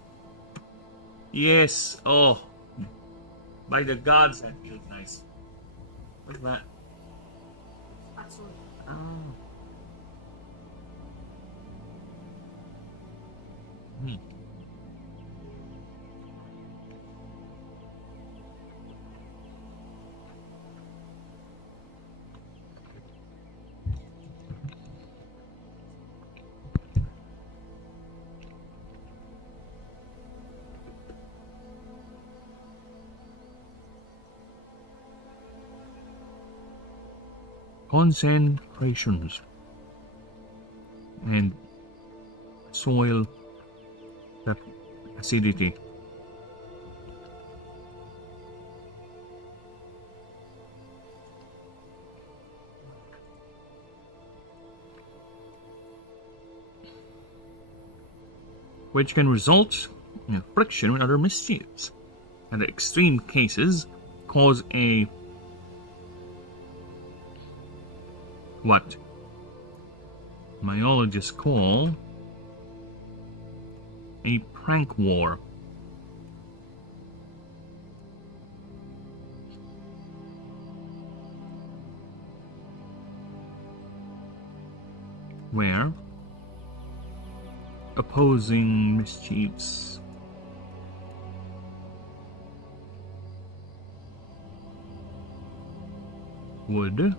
Yes. Oh. By the gods, that feels nice. What's that? Absolutely. Oh. Concentrations and soil acidity. Which can result in friction with other mischiefs, and in extreme cases cause a what myologists call a prank war. Where opposing mischiefs would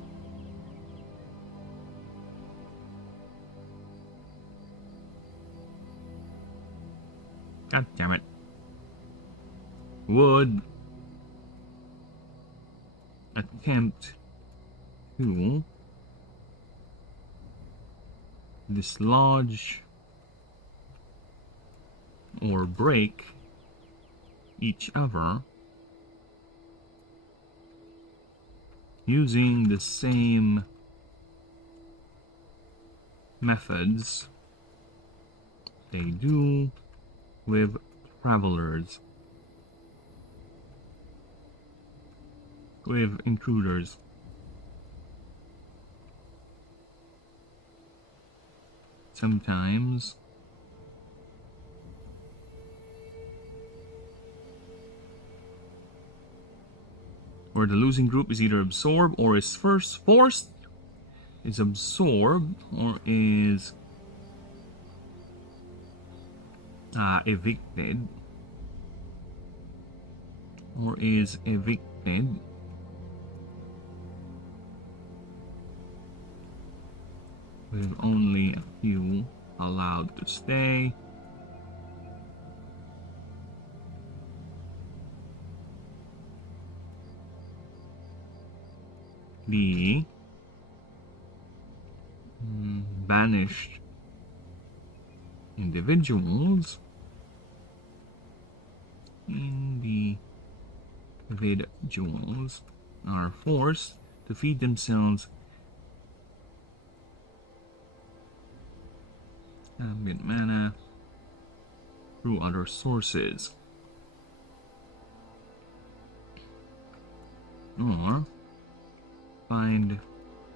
God damn it. Would attempt to dislodge or break each other using the same methods they do with travelers, with intruders. Sometimes where the losing group is either absorbed or is is absorbed or is evicted with only a few allowed to stay. The banished individuals are forced to feed themselves ambient mana through other sources, or find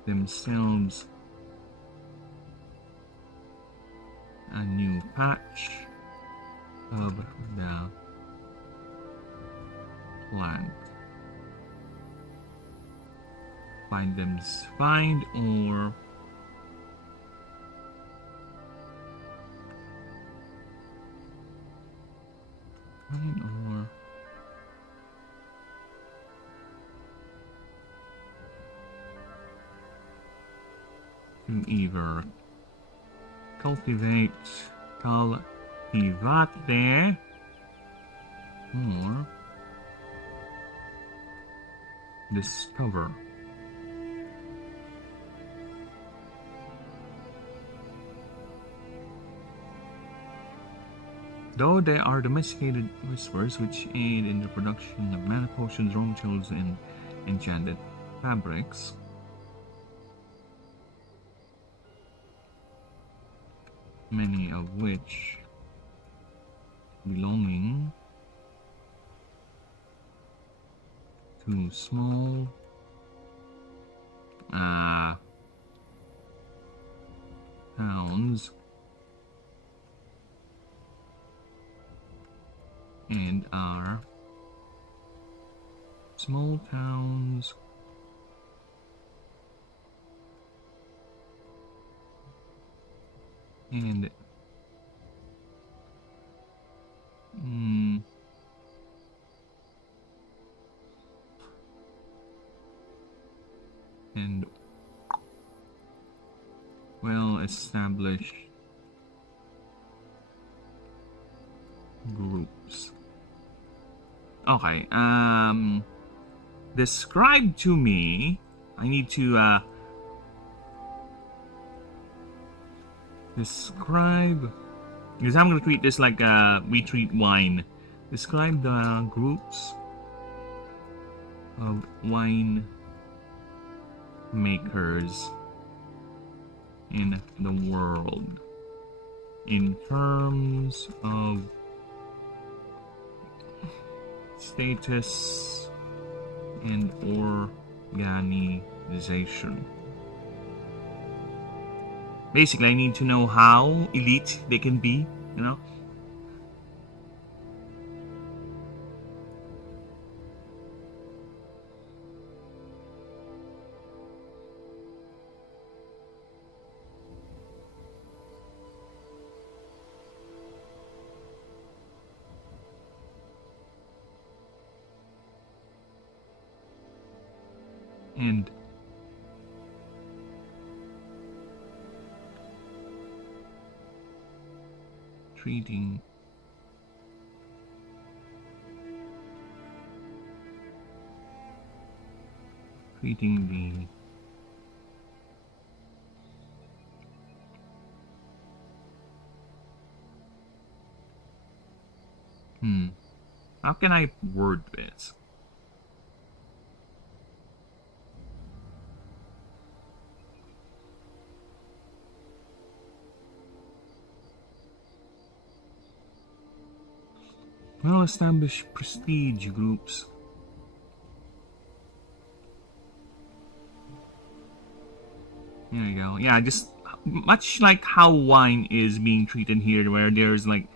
themselves a new patch of the plant. Find or to either cultivate there, or Discover. Though there are domesticated whispers which aid in the production of mana potions, raw materials, and enchanted fabrics, many of which belonging to small towns and are small towns and and well-established groups. Okay, describe to me. I need to describe, because I'm gonna treat this like we treat wine. Describe the groups of wine makers in the world in terms of status and organization. Basically, I need to know how elite they can be, you know? And treating the how can I word this? Well-established prestige groups. There you go. Yeah, just much like how wine is being treated here, where there's like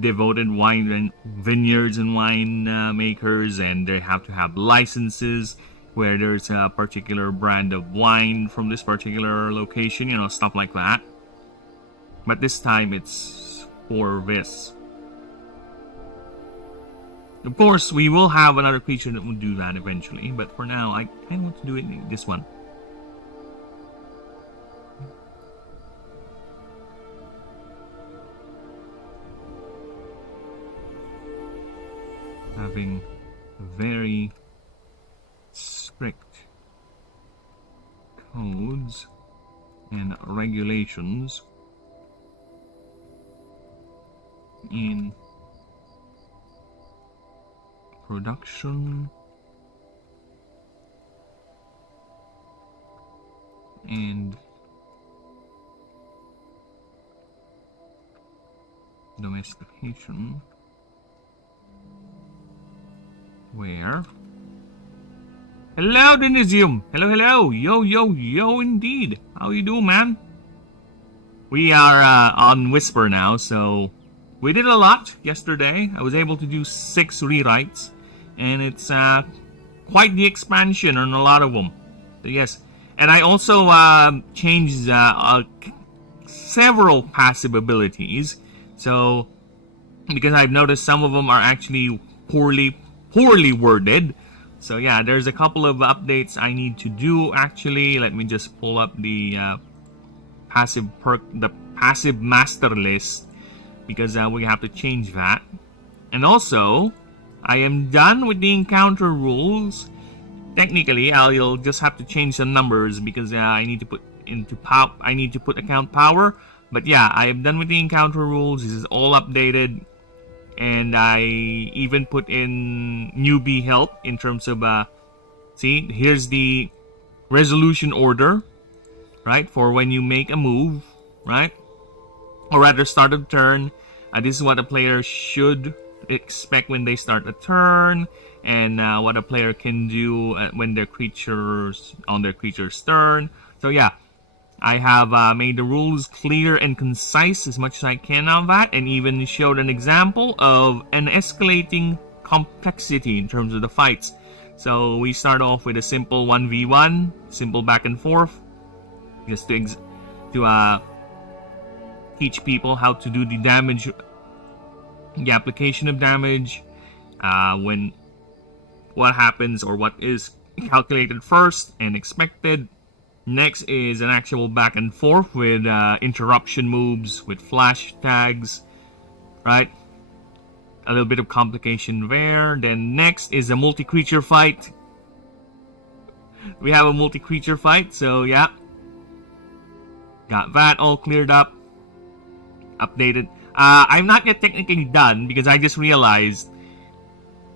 devoted wine and vineyards and wine makers, and they have to have licenses where there's a particular brand of wine from this particular location, you know, stuff like that. But this time it's for this. Of course, we will have another creature that will do that eventually, but for now, I kind of want to do it in this one. Having very strict codes and regulations in production and domestication, where hello Denisium, hello, yo indeed, how you doing, man? We are on Whisper now, so we did a lot yesterday. I was able to do 6 rewrites, and it's quite the expansion on a lot of them. So yes, and I also changed several passive abilities. So because I've noticed some of them are actually poorly worded. So yeah, there's a couple of updates I need to do. Actually, let me just pull up the passive master list, because we have to change that. And also, I am done with the encounter rules, technically, I'll just have to change some numbers because I need to put I need to put account power. But yeah, I am done with the encounter rules. This is all updated, and I even put in newbie help in terms of see, here's the resolution order, right, for when you make a move, right, or rather start of turn. This is what a player should expect when they start a turn, and what a player can do when their creatures on their creature's turn. So yeah, I have made the rules clear and concise as much as I can on that, and even showed an example of an escalating complexity in terms of the fights. So we start off with a simple 1v1, simple back and forth, just to teach people how to do the damage, the application of damage, when what happens or what is calculated first and expected. Next is an actual back and forth with interruption moves, with flash tags, right? A little bit of complication there. Then next is a multi-creature fight. We have a multi-creature fight, so yeah. Got that all cleared up, updated. I'm not yet technically done because I just realized,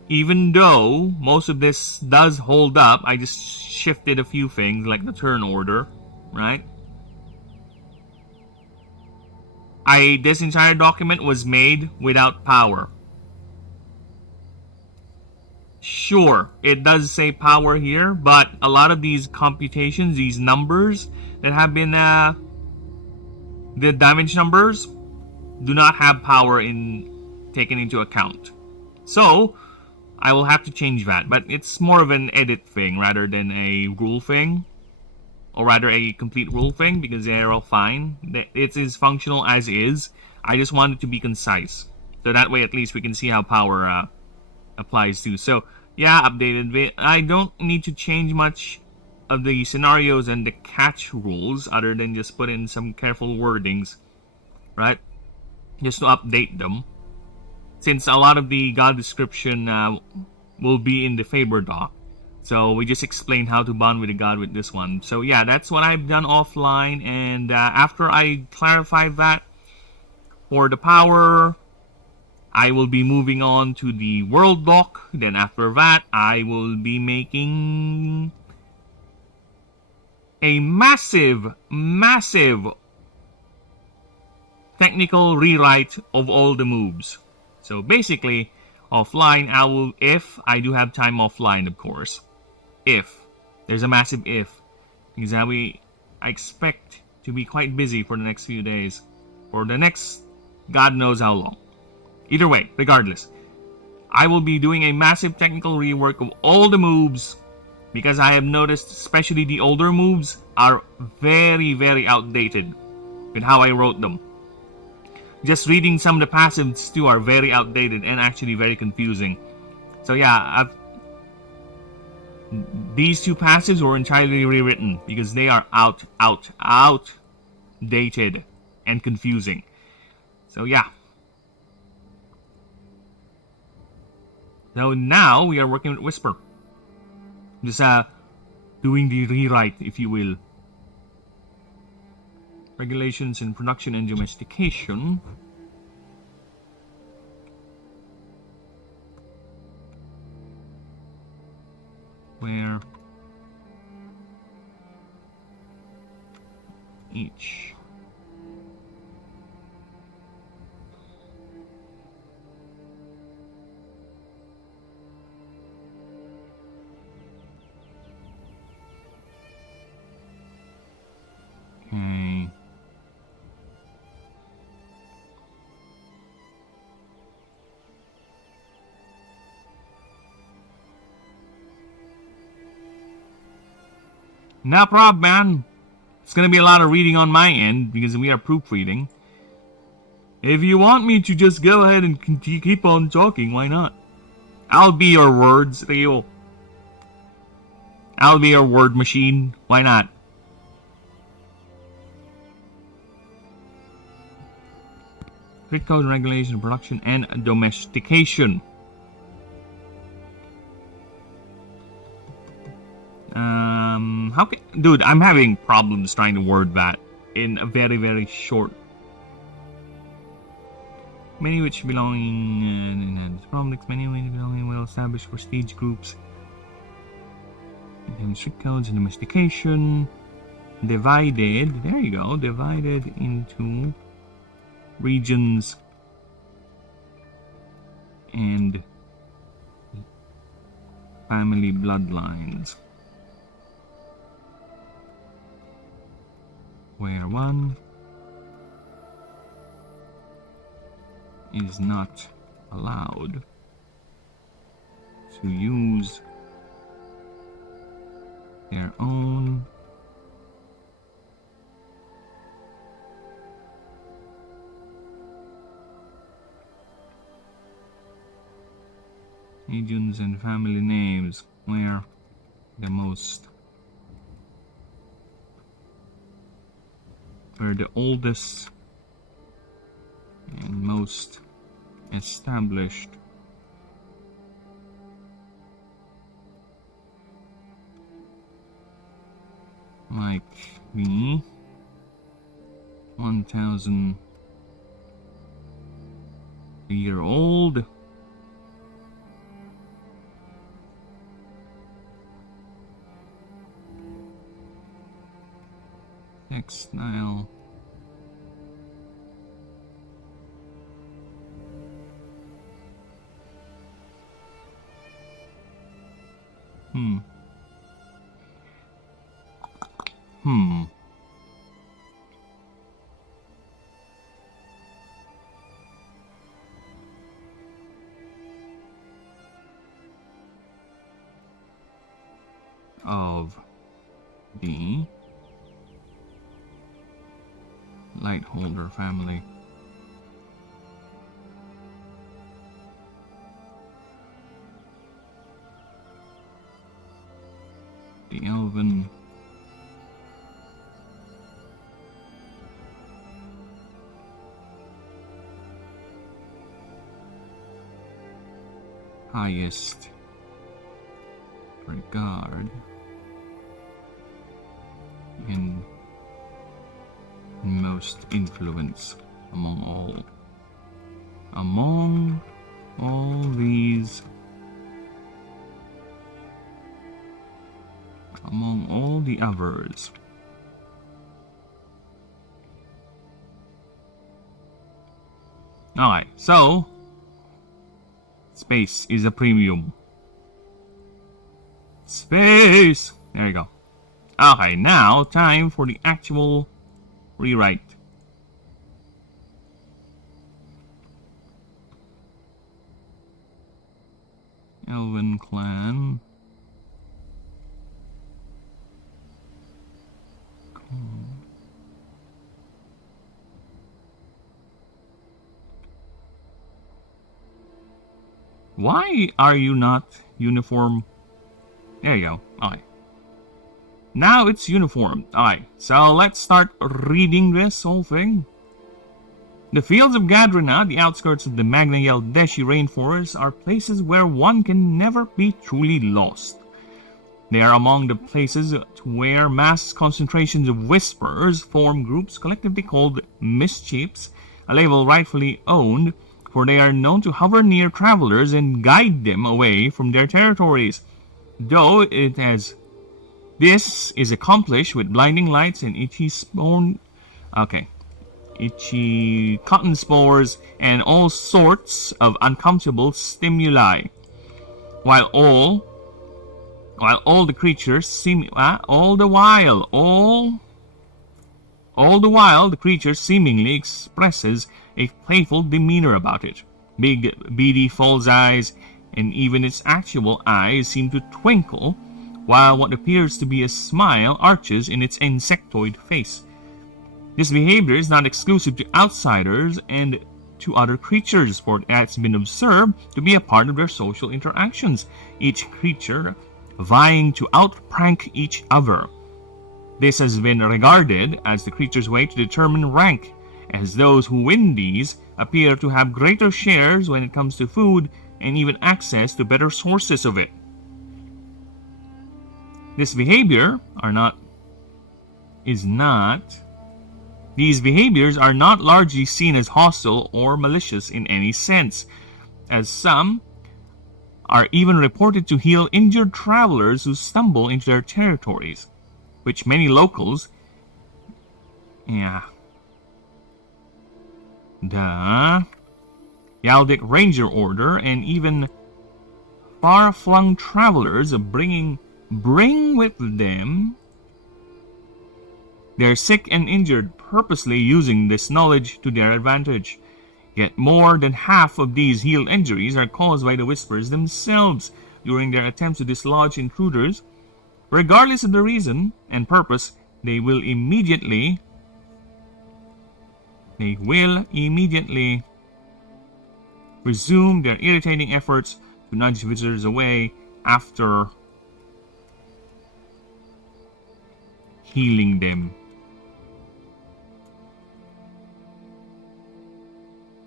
even though most of this does hold up, I just shifted a few things like the turn order, right? This entire document was made without power. Sure, it does say power here, but a lot of these computations, these numbers that have been the damage numbers, do not have power taken into account. So I will have to change that, but it's more of an edit thing rather than a rule thing, or rather a complete rule thing, because they're all fine. It is functional as is. I just want it to be concise, so that way at least we can see how power applies to. So yeah, updated it. I don't need to change much of the scenarios and the catch rules other than just put in some careful wordings, right, just to update them, since a lot of the god description will be in the Faber doc. So we just explained how to bond with the god with this one. So yeah, that's what I've done offline, and after I clarify that for the power, I will be moving on to the world doc. Then after that, I will be making a massive technical rewrite of all the moves. So basically, offline, I will, if I do have time offline, of course. If. There's a massive if. Because I expect to be quite busy for the next few days. For the next God knows how long. Either way, regardless, I will be doing a massive technical rework of all the moves, because I have noticed especially the older moves are very outdated with how I wrote them. Just reading some of the passives too are very outdated and actually very confusing. So yeah, these two passives were entirely rewritten because they are outdated and confusing. So yeah. So now we are working with Whisper. Just doing the rewrite, if you will. Regulations in production and domestication. Where each no problem, man. It's gonna be a lot of reading on my end because we are proofreading. If you want me to just go ahead and keep on talking, why not? I'll be your words, Rio. I'll be your word machine. Why not? Crit code, regulation, production, and domestication. How can... Dude, I'm having problems trying to word that in a very, very short... Many which belonging... many which belonging well-established prestige groups. Strict codes and domestication. Divided... There you go. Divided into regions and family bloodlines, where one is not allowed to use their own regions and family names, where the oldest and most established like the 1,000-year-old textile of the Lightholder family. The Elven highest regard and most influence among all these, among all the others. Alright, so space is a premium. Space! There you go. Okay, now time for the actual rewrite. Elven clan. Why are you not uniform? There you go. Alright. Now it's uniform. Alright, so let's start reading this whole thing. The fields of Gadrina, the outskirts of the Magnayel Deshi rainforest, are places where one can never be truly lost. They are among the places where mass concentrations of whisperers form groups collectively called mischiefs, a label rightfully owned, for they are known to hover near travelers and guide them away from their territories. Though this is accomplished with blinding lights and itchy cotton spores and all sorts of uncomfortable stimuli. While all the creatures seemingly expresses a playful demeanor about it. Big, beady false eyes, and even its actual eyes seem to twinkle, while what appears to be a smile arches in its insectoid face. This behavior is not exclusive to outsiders and to other creatures, for it has been observed to be a part of their social interactions, each creature vying to outprank each other. This has been regarded as the creature's way to determine rank, as those who win these appear to have greater shares when it comes to food and even access to better sources of it. These behaviors are not largely seen as hostile or malicious in any sense, as some are even reported to heal injured travelers who stumble into their territories, which many locals, the Yaldic Ranger Order, and even far-flung travelers bring with them their sick and injured, purposely using this knowledge to their advantage. Yet more than half of these healed injuries are caused by the Whispers themselves during their attempts to dislodge intruders. Regardless of the reason and purpose, they will immediately resume their irritating efforts to nudge visitors away after healing them.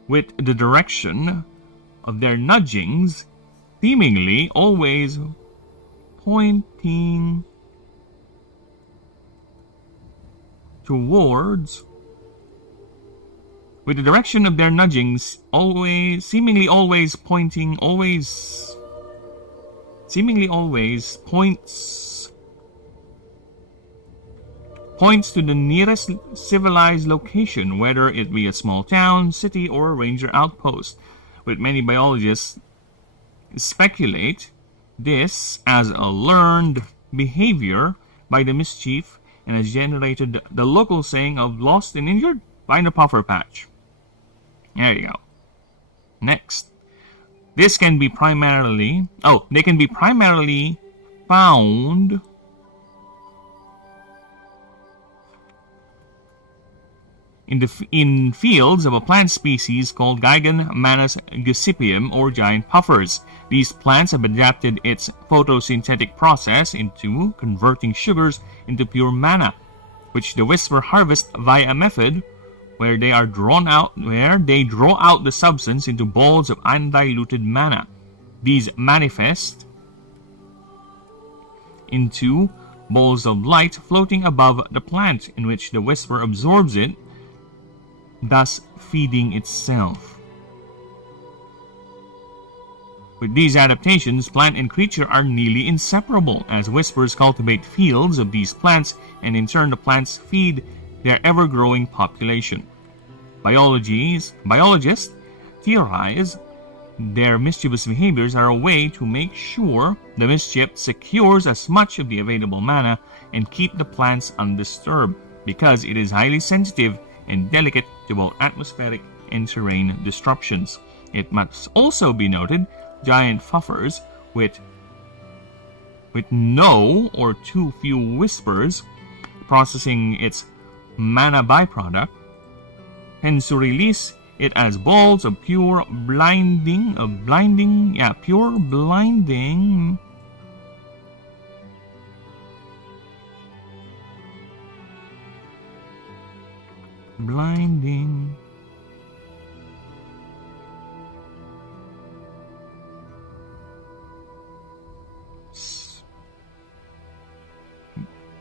With the direction of their nudgings seemingly always pointing towards points to the nearest civilized location, whether it be a small town, city, or a ranger outpost, with many biologists speculate this as a learned behavior by the mischief and has generated the local saying of lost and injured, find a puffer patch. There you go. Next. They can be primarily found in fields of a plant species called Gigan Manus gossypium, or giant puffers. These plants have adapted its photosynthetic process into converting sugars into pure mana, which the Whisper harvest via a method where they draw out the substance into balls of undiluted mana. These manifest into balls of light floating above the plant, in which the Whisper absorbs it, thus feeding itself. With these adaptations, plant and creature are nearly inseparable, as Whispers cultivate fields of these plants, and in turn the plants feed their ever-growing population. Biologists theorize their mischievous behaviors are a way to make sure the mischief secures as much of the available mana and keep the plants undisturbed, because it is highly sensitive and delicate to both atmospheric and terrain disruptions. It must also be noted, giant puffers with no or too few Whispers processing its mana byproduct tends to release it as balls of pure blinding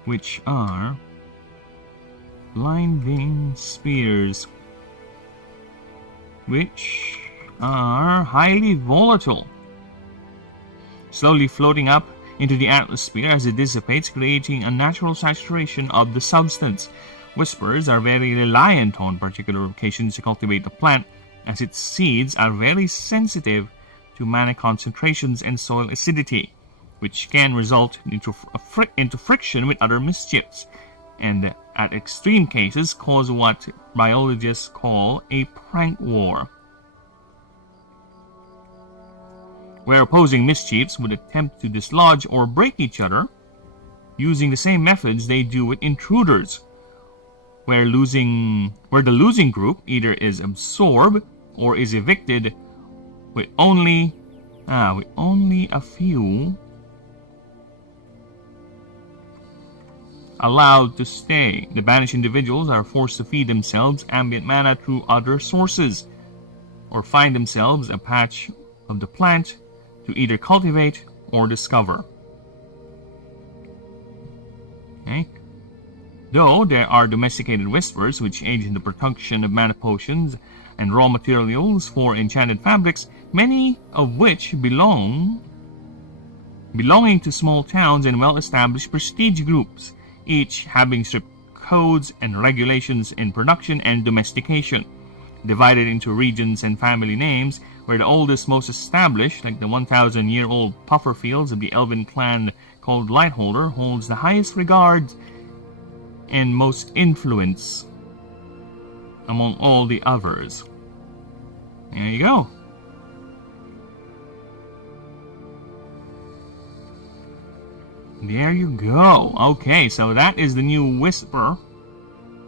which are blinding spears, which are highly volatile, slowly floating up into the atmosphere as it dissipates, creating a natural saturation of the substance. Whispers are very reliant on particular locations to cultivate the plant, as its seeds are very sensitive to mana concentrations and soil acidity, which can result into friction with other mischiefs, and at extreme cases cause what biologists call a prank war, where opposing mischiefs would attempt to dislodge or break each other using the same methods they do with intruders, where the losing group either is absorbed or is evicted with only a few allowed to stay. The banished individuals are forced to feed themselves ambient mana through other sources, or find themselves a patch of the plant to either cultivate or discover. Okay. Though there are domesticated whispers which aid in the production of mana potions and raw materials for enchanted fabrics, many of which belonging to small towns and well-established prestige groups, each having strict codes and regulations in production and domestication, divided into regions and family names, where the oldest, most established, like the 1,000-year-old puffer fields of the elven clan called Lightholder, holds the highest regard and most influence among all the others. There you go. There you go. Okay, so that is the new Whisper.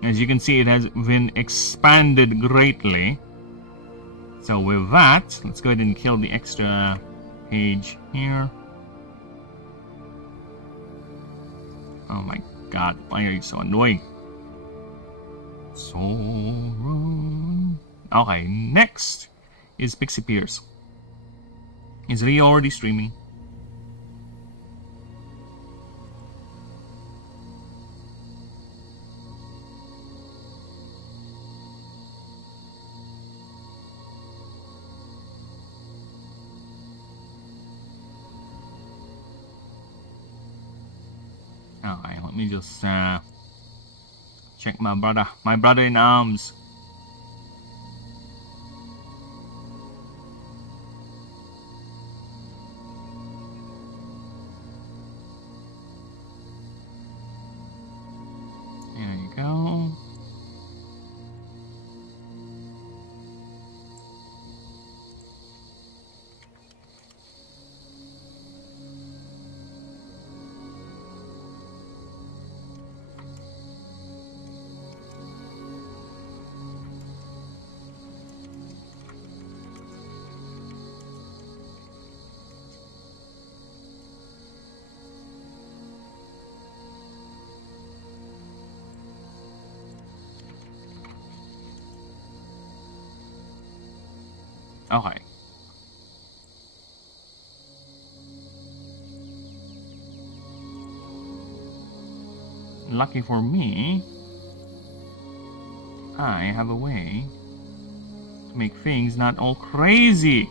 As you can see, it has been expanded greatly. So with that, let's go ahead and kill the extra page here. Oh my god, why are you so annoying? Okay, next is Pixie Pierce. Is Rio already streaming? Alright, let me just check my brother in arms. There you go. Okay. Lucky for me, I have a way to make things not all crazy.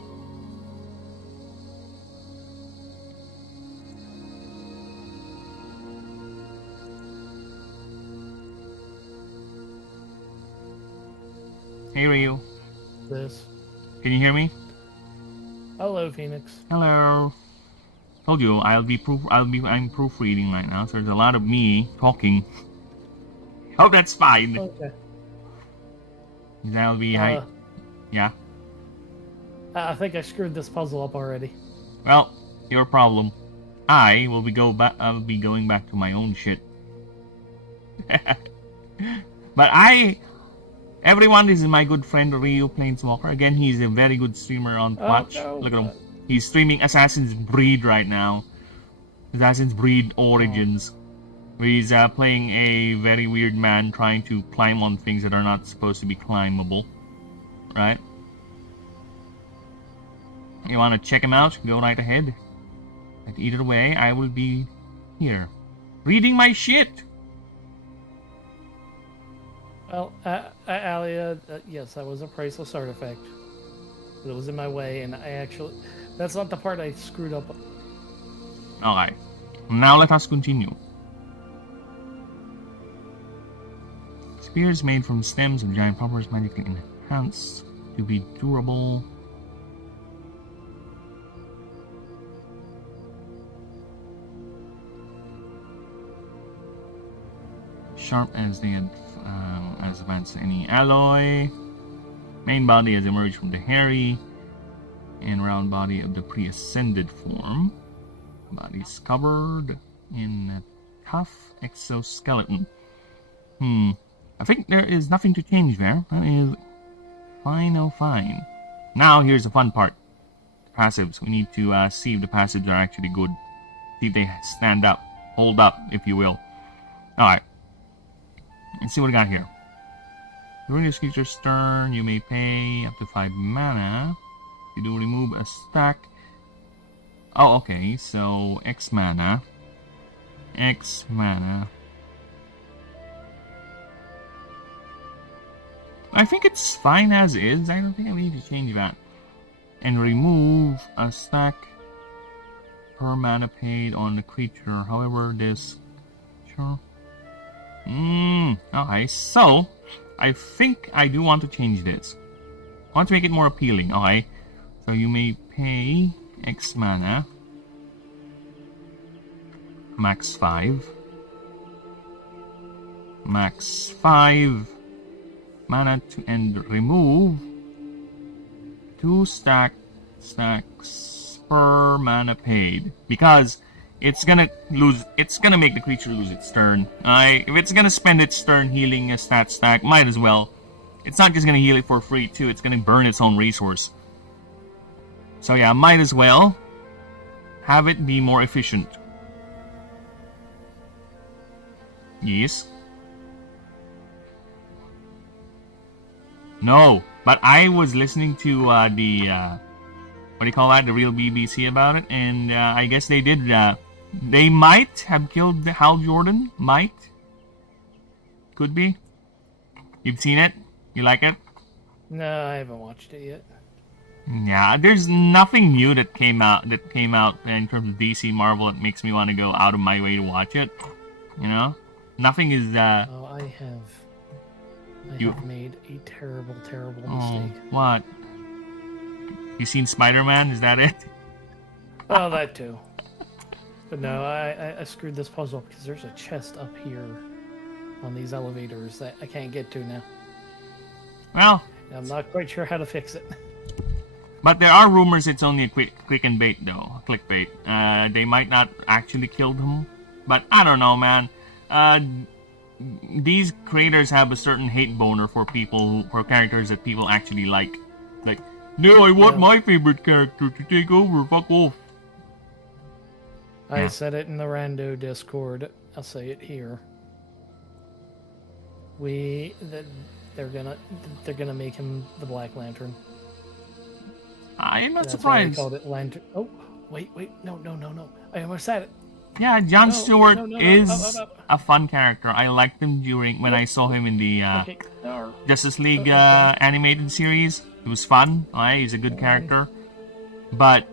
Hey Ryu, This. can you hear me? Hello, Phoenix. Hello. Told you I'm proofreading right now, so there's a lot of me talking. Hope that's fine. Okay. That'll be high. Yeah. I think I screwed this puzzle up already. Well, your problem. I will be I'll be going back to my own shit. But everyone, this is my good friend Ryu Planeswalker. Again, he's a very good streamer on Twitch. no. Look at him. He's streaming Assassin's Creed right now. Assassin's Creed Origins. Where he's playing a very weird man trying to climb on things that are not supposed to be climbable. Right? You want to check him out? Go right ahead. But either way, I will be here. Reading my shit! Well, Alia, yes, that was a priceless artifact. But it was in my way, and I actually... That's not the part I screwed up. Alright. Now let us continue. Spears made from stems of giant poppers magically enhanced to be durable. Sharp as they had as advanced any alloy. Main body has emerged from the hairy and round body of the pre-ascended form. Body is covered in a tough exoskeleton. I think there is nothing to change there. That is fine, oh fine. Now here's the fun part. The passives. We need to see if the passives are actually good. See if they stand up. Hold up, if you will. Alright. Let's see what we got here. During this creature's turn, you may pay up to 5 mana. You do remove a stack. Oh, okay. So, X mana. X mana. I think it's fine as is. I don't think I need to change that. And remove a stack per mana paid on the creature. However, this... Sure. Okay, so... I think I do want to change this. I want to make it more appealing. Okay. So you may pay X mana. Max 5. Max 5 mana to and remove 2 stacks per mana paid, because it's gonna make the creature lose its turn. If it's gonna spend its turn healing a stat stack, might as well. It's not just gonna heal it for free too, it's gonna burn its own resource. So yeah, might as well have it be more efficient. Yes. No, but I was listening to what do you call that? The real BBC about it, and I guess they did. They might have killed Hal Jordan. Might. Could be. You've seen it? You like it? No, I haven't watched it yet. Yeah, there's nothing new that came out in terms of DC Marvel that makes me want to go out of my way to watch it. You know, nothing is. Oh, I have made a terrible mistake. What? You seen Spider-Man? Is that it? Oh, that too. But no, I screwed this puzzle because there's a chest up here on these elevators that I can't get to now. Well, I'm not quite sure how to fix it. But there are rumors it's only a click and bait though, clickbait. They might not actually kill them, but I don't know, man. These creators have a certain hate boner for characters that people actually like. Like, no, I want my favorite character to take over. Fuck off. I said it in the Rando Discord. I'll say it here. They're gonna make him the Black Lantern. I am not That's surprised. Why they called it Lantern. Oh, wait, no. I almost said it. Yeah, Jon Stewart is no. a fun character. I liked him when I saw him in the Justice League animated series. It was fun. He's a good character. But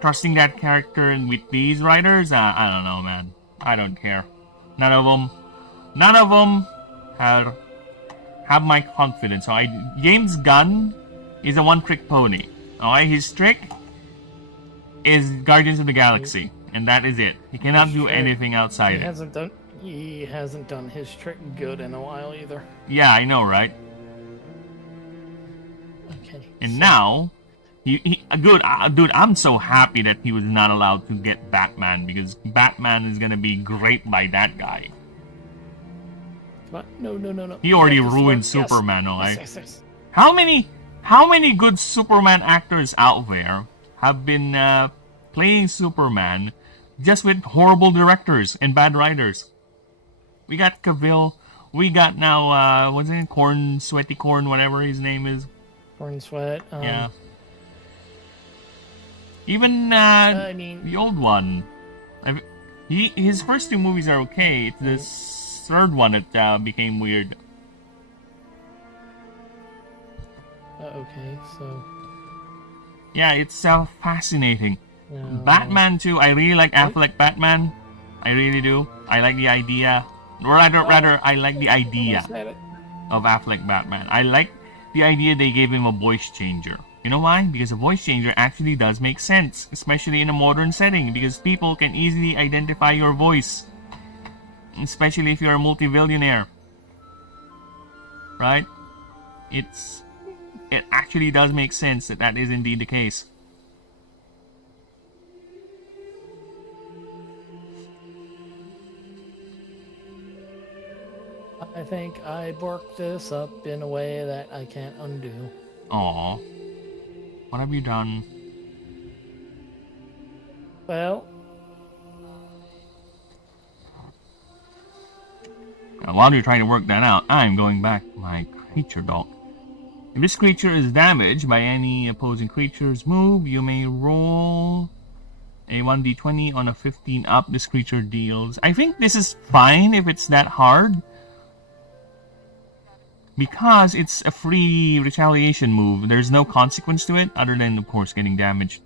trusting that character with these writers, I don't know, man. I don't care. None of them have my confidence. So James Gunn is a one-trick pony. His trick is Guardians of the Galaxy, and that is it. He cannot do anything outside it. He hasn't done his trick good in a while either. Yeah, I know, right? Okay. And now, dude, I'm so happy that he was not allowed to get Batman, because Batman is gonna be great by that guy. But no. He already ruined Superman, alright? Yes. How many good Superman actors out there have been playing Superman just with horrible directors and bad writers? We got Cavill. We got now, what's his name? Sweaty Corn, whatever his name is. Corn Sweat. Yeah. Even the old one. His first two movies are okay. It's this third one that became weird. Okay, so... Yeah, it's fascinating. No. Batman too. I really like Affleck Batman. I really do. I like the idea. Rather, I like the idea of Affleck Batman. I like the idea they gave him a voice changer. You know why? Because a voice changer actually does make sense, especially in a modern setting, because people can easily identify your voice, especially if you're a multi-billionaire. Right? It actually does make sense that is indeed the case. I think I borked this up in a way that I can't undo. Aw. What have you done? Well... Now, while you're trying to work that out, I'm going back to my creature dock. If this creature is damaged by any opposing creature's move, you may roll a 1d20 on a 15 up. This creature deals. I think this is fine if it's that hard. Because it's a free retaliation move. There's no consequence to it, other than, of course, getting damaged.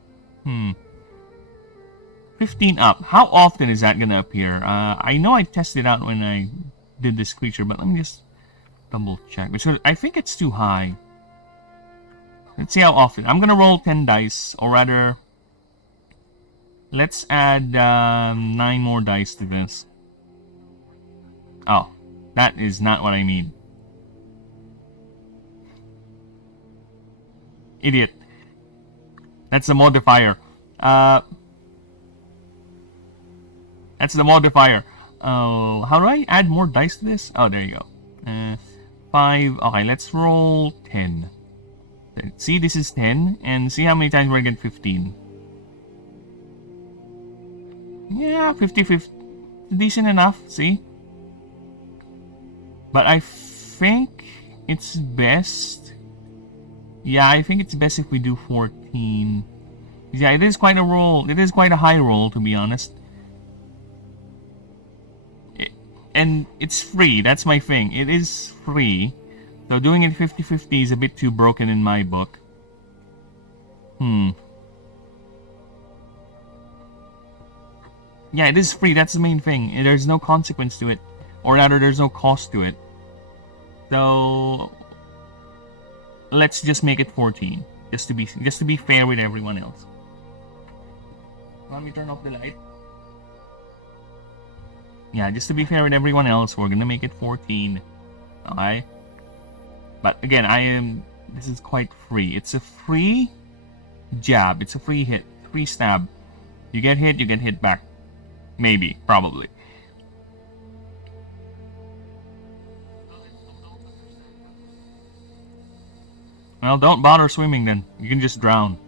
15 up. How often is that gonna appear? I know I tested it out when I did this creature, but let me just double check. Because I think it's too high. Let's see how often. I'm gonna roll 10 dice, or rather, let's add 9 more dice to this. Oh, that is not what I mean. Idiot. That's the modifier. That's the modifier. Oh, how do I add more dice to this? Oh, there you go. 5. Okay, let's roll 10. See, this is 10. And see how many times we're going to get 15. Yeah, 50-50. Decent enough, see? But I think it's best... Yeah, I think it's best if we do 14. Yeah, it is quite a roll. It is quite a high roll, to be honest. And it's free. That's my thing. It is free. So doing it 50-50 is a bit too broken in my book. Yeah, it is free. That's the main thing. There's no consequence to it. Or rather, there's no cost to it. So... let's just make it 14, just to be fair with everyone else. Let me turn off the light. Yeah, just to be fair with everyone else, we're gonna make it 14. Okay. But again, this is quite free. It's a free jab. It's a free hit, free stab. You get hit back. Maybe, probably. Well, don't bother swimming then. You can just drown.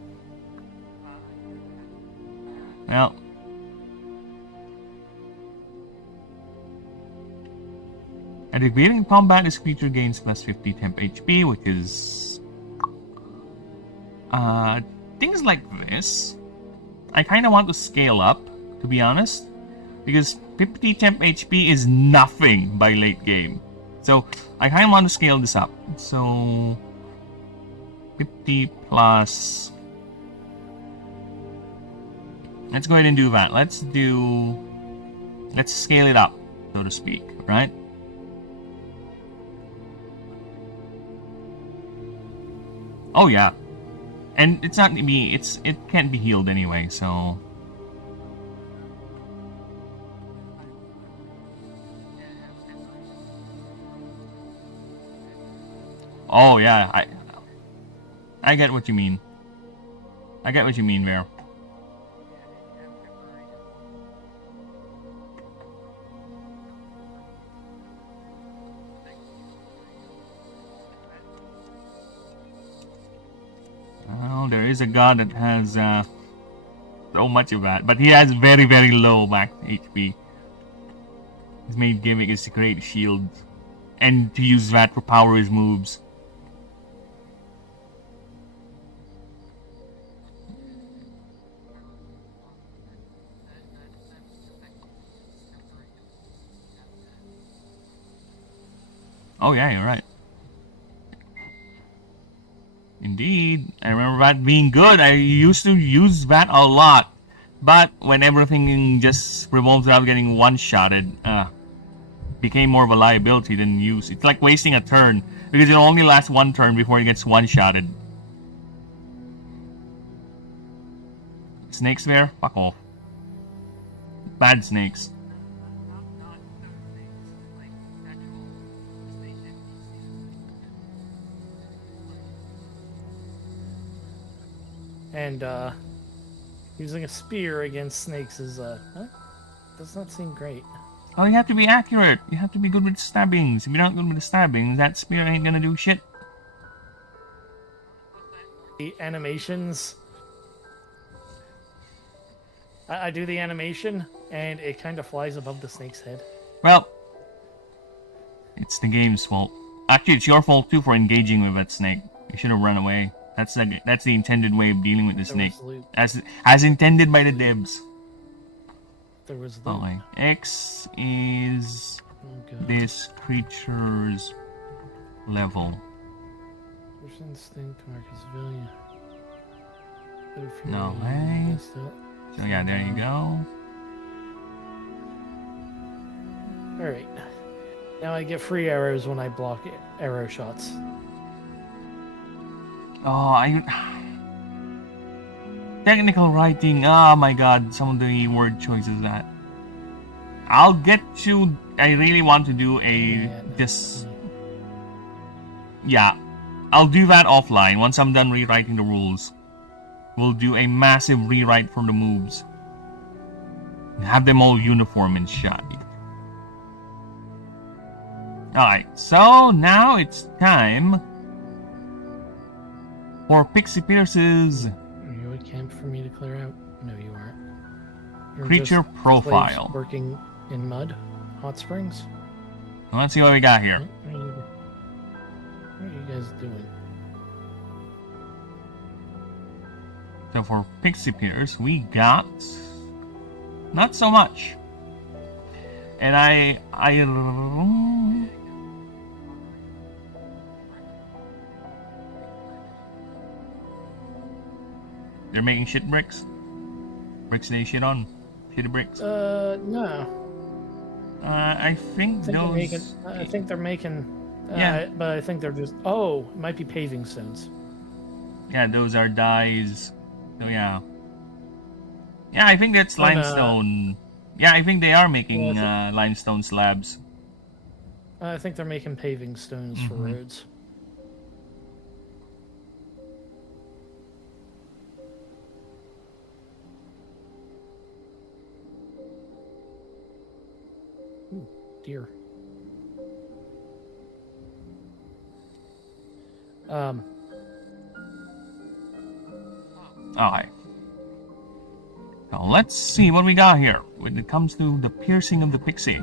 Well. At the beginning of combat, this creature gains plus 50 temp HP, which is... things like this. I kind of want to scale up, to be honest. Because 50 temp HP is nothing by late game. So, I kind of want to scale this up. So... 50 plus... Let's go ahead and do that. Let's scale it up, so to speak, right? Oh yeah. And it can't be healed anyway, so... Oh yeah, I get what you mean. I get what you mean there. Well, there is a god that has so much of that, but he has very, very low max HP. His main gimmick is to create shields and to use that for power his moves. Oh yeah, you're right. Indeed, I remember that being good. I used to use that a lot. But when everything just revolves around getting one-shotted, became more of a liability than use. It's like wasting a turn, because it only lasts one turn before it gets one-shotted. Snakes there? Fuck off. Bad snakes. And using a spear against snakes is does not seem great. Oh, you have to be accurate. You have to be good with stabbings. If you're not good with the stabbings, that spear ain't gonna do shit. The animations. I do the animation, and it kind of flies above the snake's head. Well, it's the game's fault. Actually, it's your fault too for engaging with that snake. You should have run away. That's the intended way of dealing with the snake. As intended by the devs. There was loot. Okay. X is this creature's level. First instinct, Marcus Civilian. No way. So yeah, there you go. Alright. Now I get free arrows when I block arrow shots. Oh, technical writing. Oh my god, some of the word choices that. I'll get to. I really want to do Yeah, I'll do that offline once I'm done rewriting the rules. We'll do a massive rewrite for the moves. Have them all uniform and shiny. Alright, so now it's time for Pixie Pierce's... Are you at camp for me to clear out? No, you aren't. You're creature just profile. Working in mud, hot springs. So let's see what we got here. What are you guys doing? So for Pixie Pierce, we got not so much. And they're making shit bricks? Bricks they shit on? Shitty bricks? No. I think those... I think they're making... yeah. But I think they're just... Oh, it might be paving stones. Yeah, those are dyes. So yeah. Yeah, I think that's limestone. Yeah, I think they are making limestone slabs. I think they're making paving stones for roads. Ooh, deer. Alright. Now let's see what we got here when it comes to the piercing of the pixie.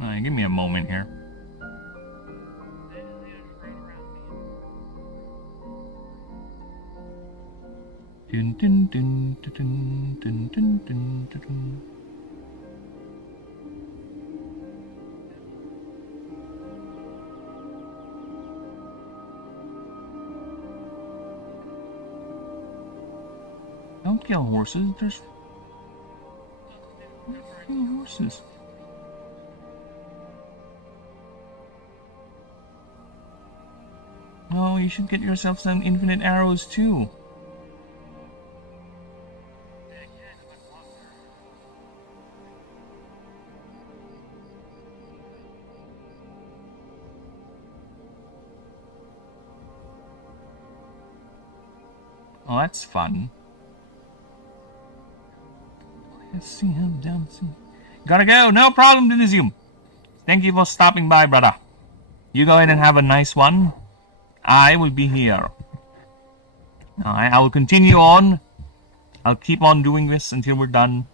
Alright, give me a moment here. Dun, dun, dun, dun, dun, dun, dun, dun, dun. Don't kill horses, there's horses. Oh, you should get yourself some infinite arrows too. Oh, that's fun. Let's see him dancing. Gotta go. No problem, Denisium. Thank you for stopping by, brother. You go ahead and have a nice one. I will be here. I will continue on. I'll keep on doing this until we're done.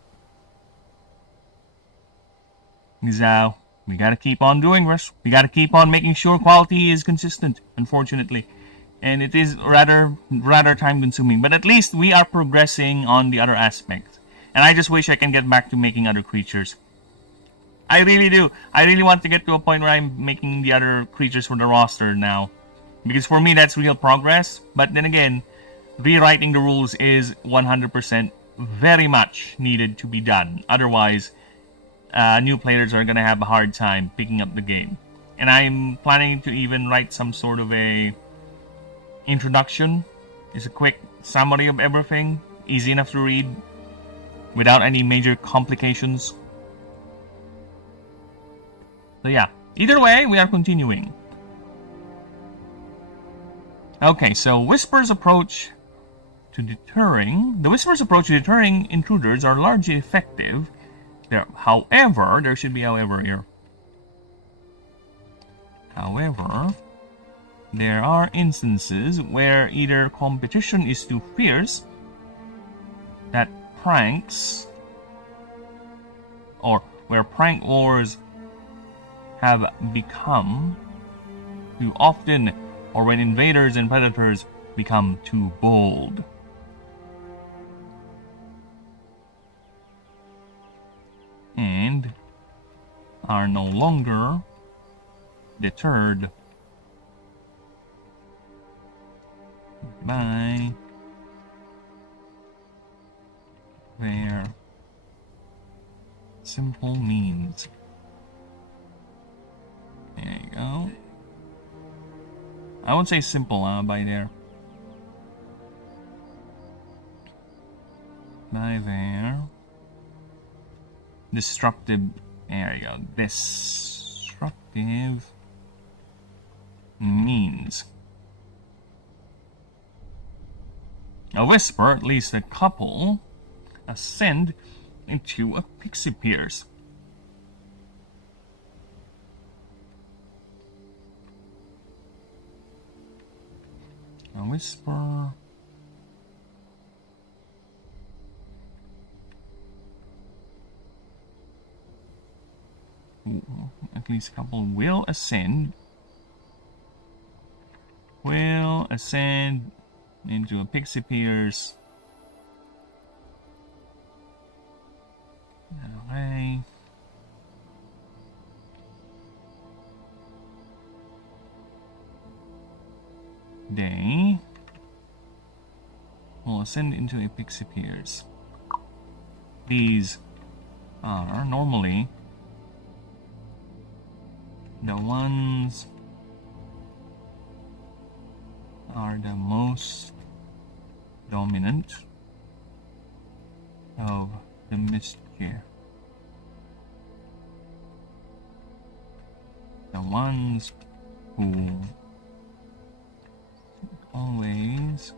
So, we gotta keep on doing this. We gotta keep on making sure quality is consistent, unfortunately. And it is rather time consuming, but at least we are progressing on the other aspects. And I just wish I can get back to making other creatures. I really do. I really want to get to a point where I'm making the other creatures for the roster now. Because for me, that's real progress. But then again, rewriting the rules is 100% very much needed to be done. Otherwise, new players are going to have a hard time picking up the game. And I'm planning to even write some sort of a introduction. It's a quick summary of everything, easy enough to read without any major complications. So yeah, either way, we are continuing. Okay, so Whisper's approach to deterring intruders are largely effective. However, there should be however here. However, there are instances where either competition is too fierce, that pranks, or where prank wars have become too often or when invaders and predators become too bold. And are no longer deterred by their simple means. There you go. I would say simple by their destructive, there you go, destructive means. A whisper, at least a couple, ascend into a pixie pierce. A whisper. At least a couple will ascend. Will ascend into a pixie pierce. Okay. They will ascend into a pixie pierce. These are normally the ones are the most dominant of the mischief. The ones who always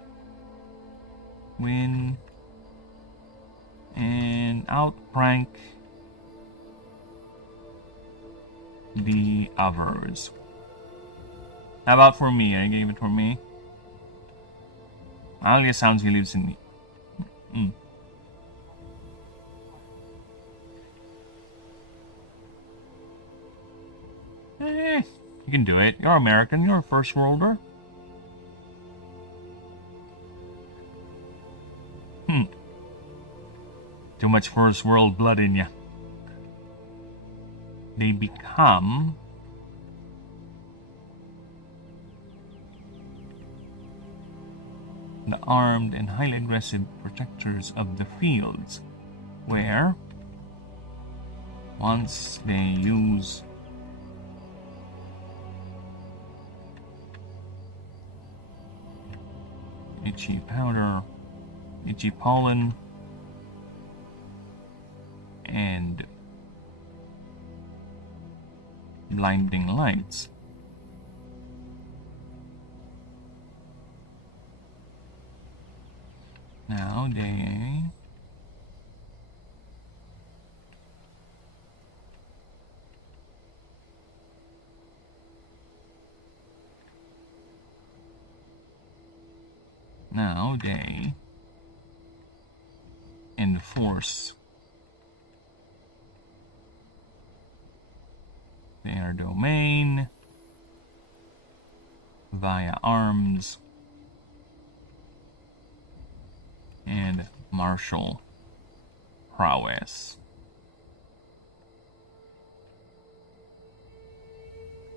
win and outprank the others. How about for me? I gave it for me. Alia sounds he lives in me. You can do it. You're American. You're a first worlder. Too much first world blood in ya. They become the armed and highly aggressive protectors of the fields, where once they use itchy powder, itchy pollen, and blinding lights, nowadays they enforce their domain via arms and martial prowess.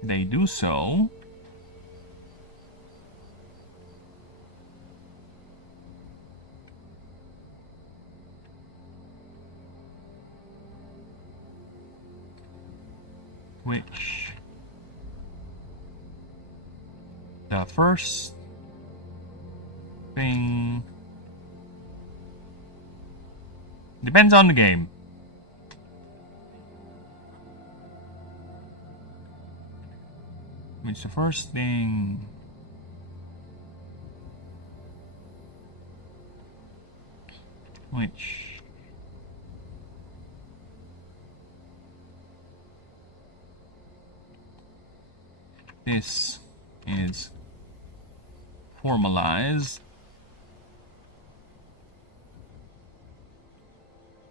They do so which the first thing depends on the game. Which the first thing which this is formalized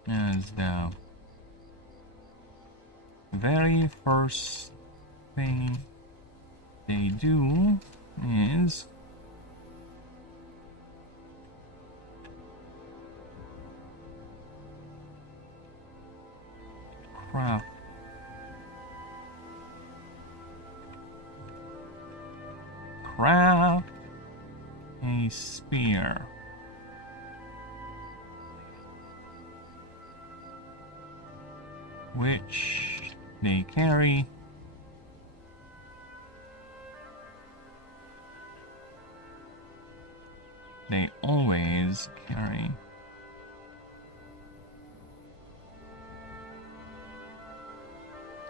as the very first thing they do is craft a spear. Which they carry. They always carry.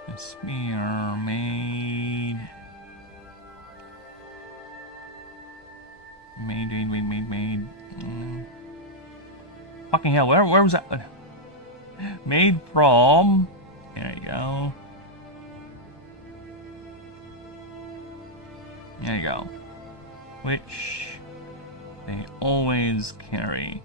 A spear made. Fucking hell, where was that? Made from. There you go. There you go. Which they always carry.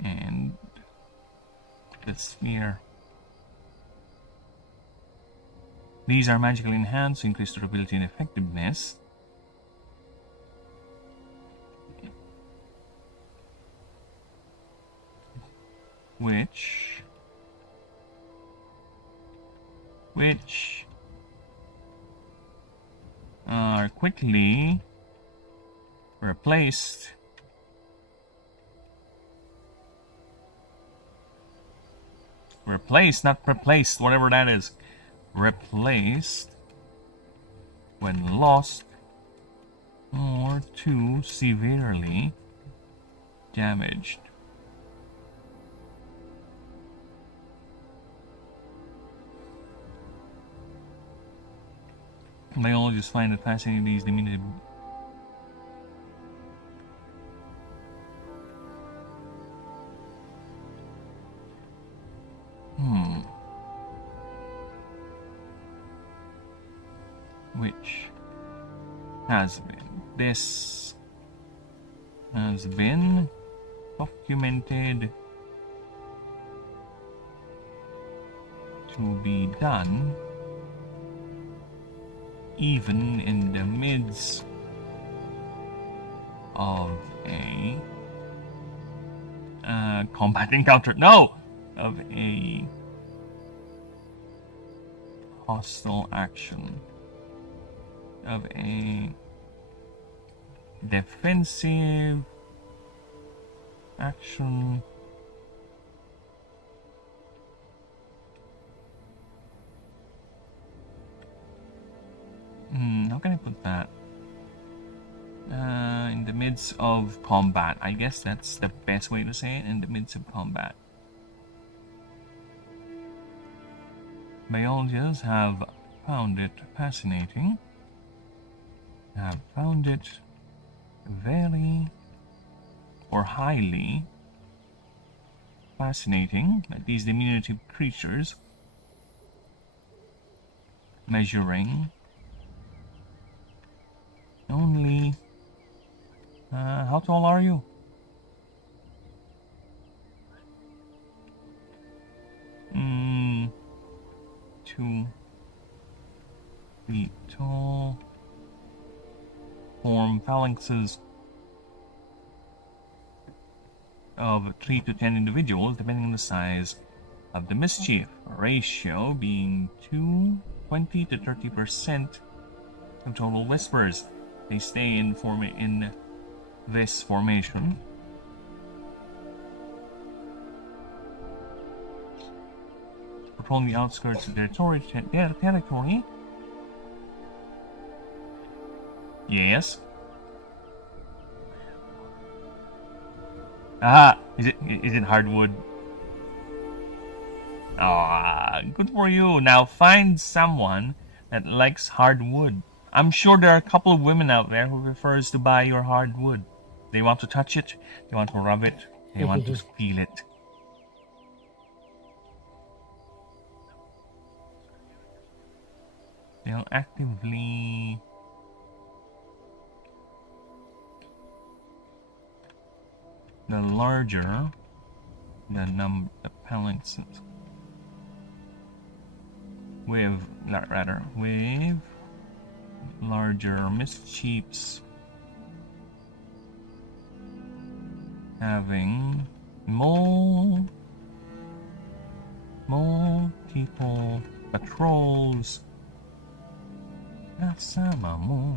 And the sphere. These are magically enhanced to increase durability and effectiveness. Which are quickly replaced not replaced, whatever that is. Replaced when lost or too severely damaged. Biologists find it fascinating these diminutive which has been. This has been documented to be done even in the midst of a combat encounter. No! Of a hostile action. Of a defensive action. How can I put that? In the midst of combat. I guess that's the best way to say it. In the midst of combat. Biologists have found it fascinating. Have found it very or highly fascinating that these diminutive creatures measuring only how tall are you? 2 feet tall. Form phalanxes of 3 to 10 individuals, depending on the size of the mischief. Ratio being 20 to 30% of total whispers. They stay in this formation. Patrolling the outskirts of their territory. Yes. Is it hardwood? Ah, good for you. Now find someone that likes hardwood. I'm sure there are a couple of women out there who prefers to buy your hardwood. They want to touch it, they want to rub it, they want to feel it. They'll actively the larger the phalanxes. with larger mischiefs having multiple patrols kasama mo.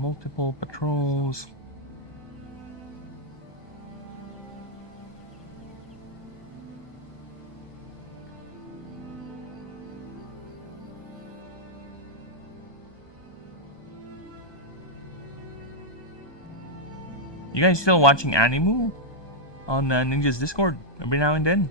Multiple patrols. You guys still watching Animu on Ninja's Discord every now and then?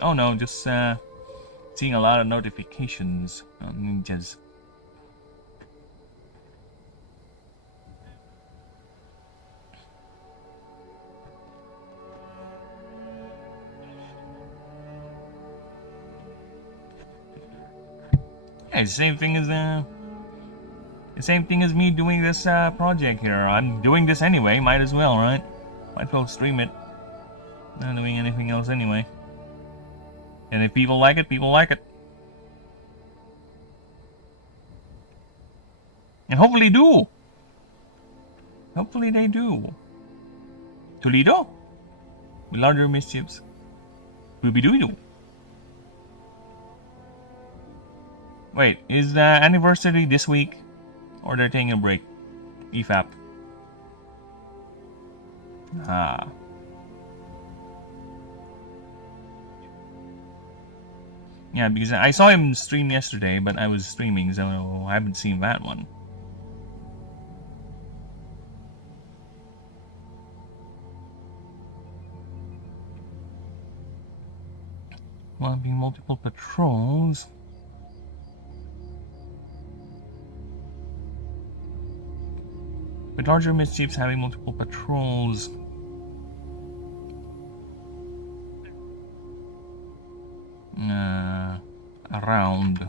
Oh no, just seeing a lot of notifications on Ninjas. Yeah, same thing as me doing this project here. I'm doing this anyway. Might as well, right? Might as well stream it. Not doing anything else anyway. And if people like it, people like it. And hopefully do. Hopefully they do. Toledo? With larger mischiefs. Booby-dooby-doo. Wait, is the anniversary this week? Or they're taking a break? EFAP. Ah. Yeah, because I saw him stream yesterday, but I was streaming, so I haven't seen that one. Well, being multiple patrols. With larger mischiefs having multiple patrols. Around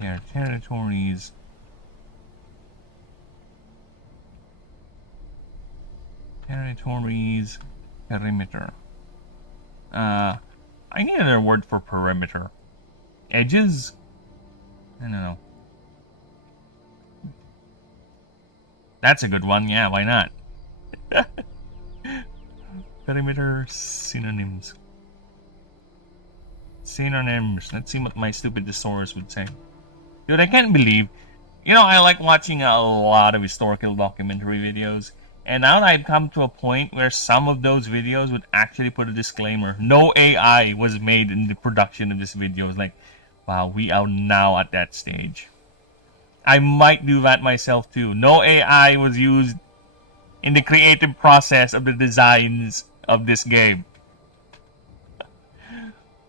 their territories. Perimeter. I need another word for perimeter. Edges? I don't know. That's a good one, yeah, why not? Perimeter synonyms. Synonyms. Let's see what my stupid thesaurus would say. Dude, I can't believe... You know, I like watching a lot of historical documentary videos. And now I've come to a point where some of those videos would actually put a disclaimer. No AI was made in the production of this video. It's like, wow, we are now at that stage. I might do that myself too. No AI was used in the creative process of the designs of this game.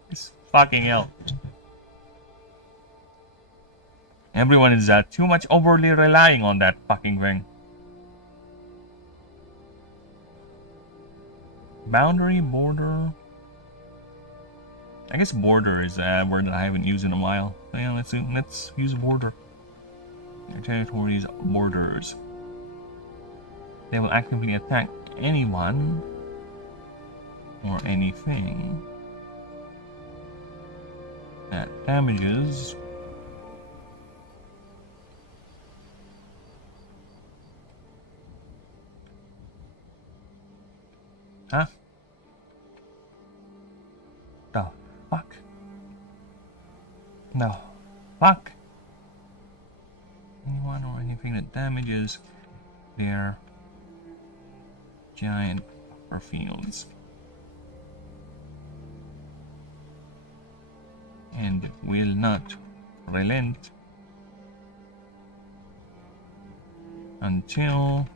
It's fucking hell. Everyone is too much overly relying on that fucking thing. Boundary, border. I guess border is a word that I haven't used in a while. So yeah, let's use border. Your territory's borders. They will actively attack anyone or anything that damages huh? The fuck? No. Fuck. Anyone or anything that damages their giant upper fields. And will not relent until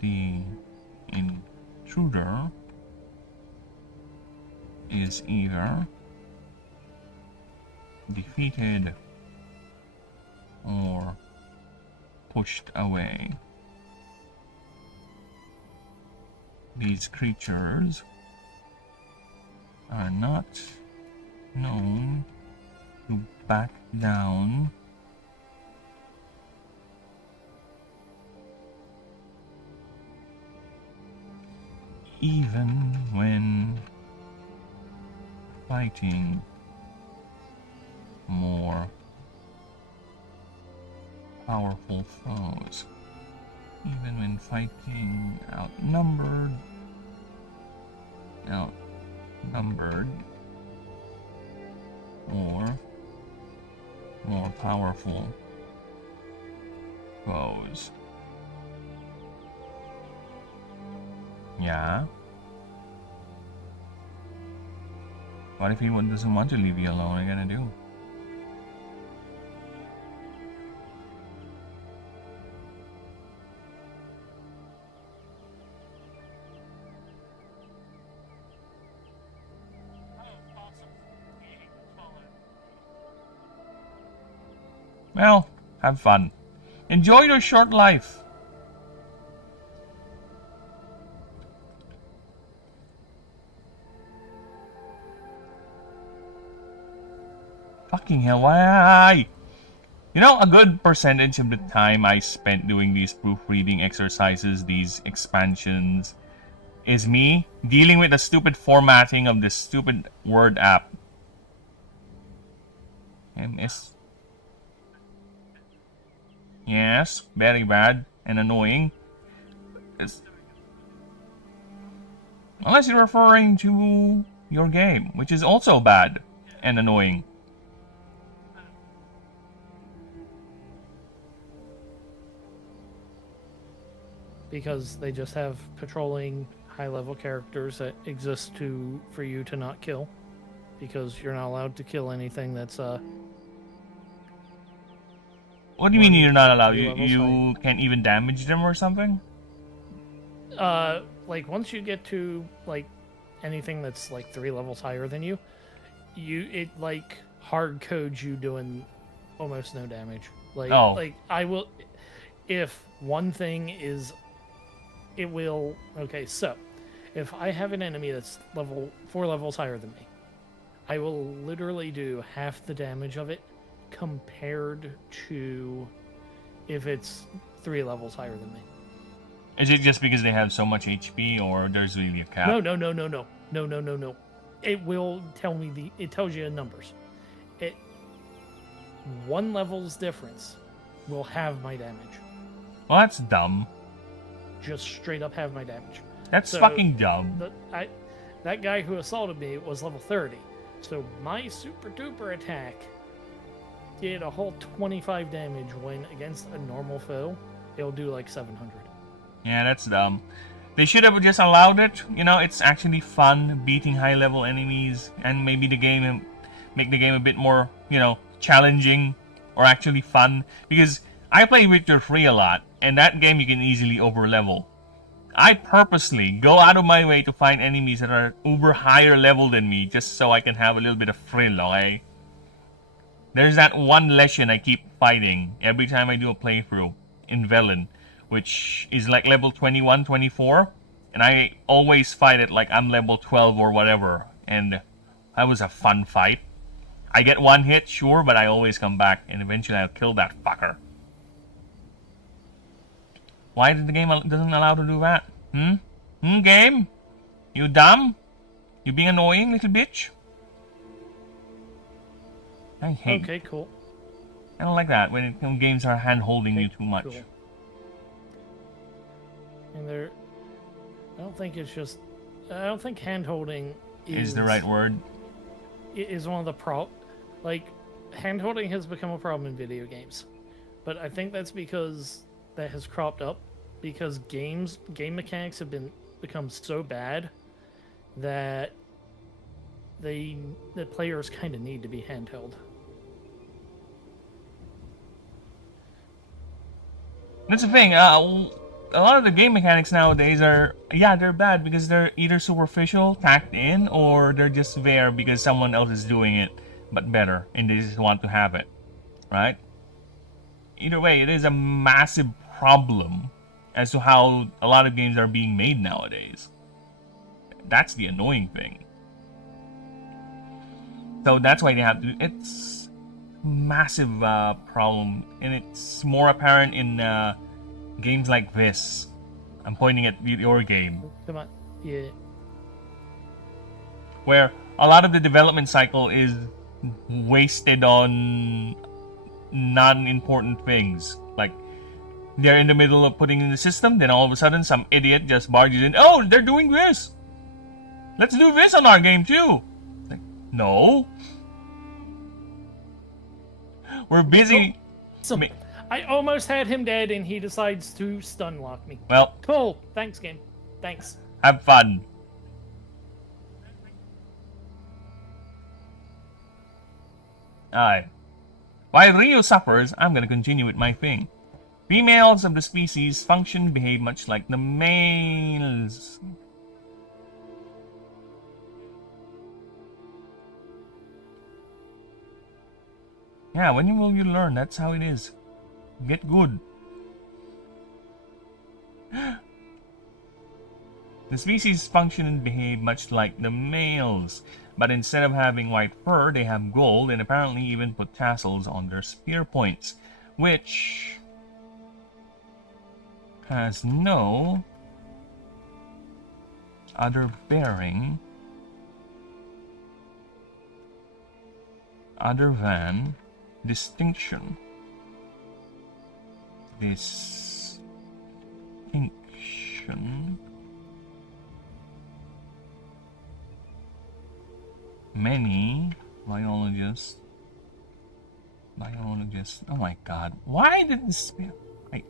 the intruder is either defeated or pushed away. These creatures are not known to back down even when fighting more powerful foes. Even when fighting outnumbered or more powerful foes. Yeah. What if he doesn't want to leave you alone? What are you gonna do? Well, have fun. Enjoy your short life. Fucking hell, why? You know, a good percentage of the time I spent doing these proofreading exercises, these expansions, is me dealing with the stupid formatting of this stupid Word app. MS. Yes, very bad and annoying. Unless you're referring to your game, which is also bad and annoying. Because they just have patrolling high-level characters that exist for you to not kill. Because you're not allowed to kill anything that's What do you mean you're not allowed? You can't even damage them or something? Like once you get to like anything that's like 3 levels higher than you, it like hard codes you doing almost no damage. Like I will, if one thing is, it will. Okay, so if I have an enemy that's 4 levels higher than me, I will literally do half the damage of it compared to if it's 3 levels higher than me. Is it just because they have so much HP, or there's really a cap? No. It will tell me it tells you in numbers. 1 level's difference will have my damage. Well, that's dumb. Just straight up have my damage. That's fucking dumb. That guy who assaulted me was level 30. So my super duper attack did a whole 25 damage when against a normal foe, it'll do like 700. Yeah, that's dumb. They should have just allowed it. You know, it's actually fun beating high-level enemies, and maybe make the game a bit more, you know, challenging or actually fun. Because I play Witcher 3 a lot, and that game you can easily over-level. I purposely go out of my way to find enemies that are uber higher level than me, just so I can have a little bit of thrill, okay? There's that one lesion I keep fighting every time I do a playthrough in Velen, which is like level 21, 24, and I always fight it like I'm level 12 or whatever, and that was a fun fight. I get one hit, sure, but I always come back, and eventually I'll kill that fucker. Why did the game doesn't allow to do that? Game? You dumb? You being annoying, little bitch? I hate. Okay, cool. I don't like that when games are hand-holding you too much. Cool. And I don't think hand-holding is the right word. Is one of the hand-holding has become a problem in video games. But I think that's because that has cropped up because game mechanics have become so bad that the players kind of need to be handheld. That's the thing. a lot of the game mechanics nowadays are, yeah, they're bad because they're either superficial, tacked in, or they're just there because someone else is doing it, but better, and they just want to have it, right? Either way, it is a massive problem as to how a lot of games are being made nowadays. That's the annoying thing. So that's why they have to. It's massive problem, and it's more apparent in games like this. I'm pointing at your game, Come on. Yeah. where a lot of the development cycle is wasted on non-important things. Like, they're in the middle of putting in the system, then all of a sudden some idiot just barges in. Oh, they're doing this! Let's do this on our game too! Like, no. We're busy. So, I almost had him dead, and he decides to stun lock me. Well, Cool. Thanks, game. Thanks. have fun. Alright. While Rio suffers, I'm gonna continue with my thing. Females of the species function behave much like the males. Yeah, when will you learn? That's how it is. Get good. The species function and behave much like the males, but instead of having white fur, they have gold and apparently even put tassels on their spear points, which has no other bearing other than distinction. Distinction. Many biologists. Oh my god. Why did this...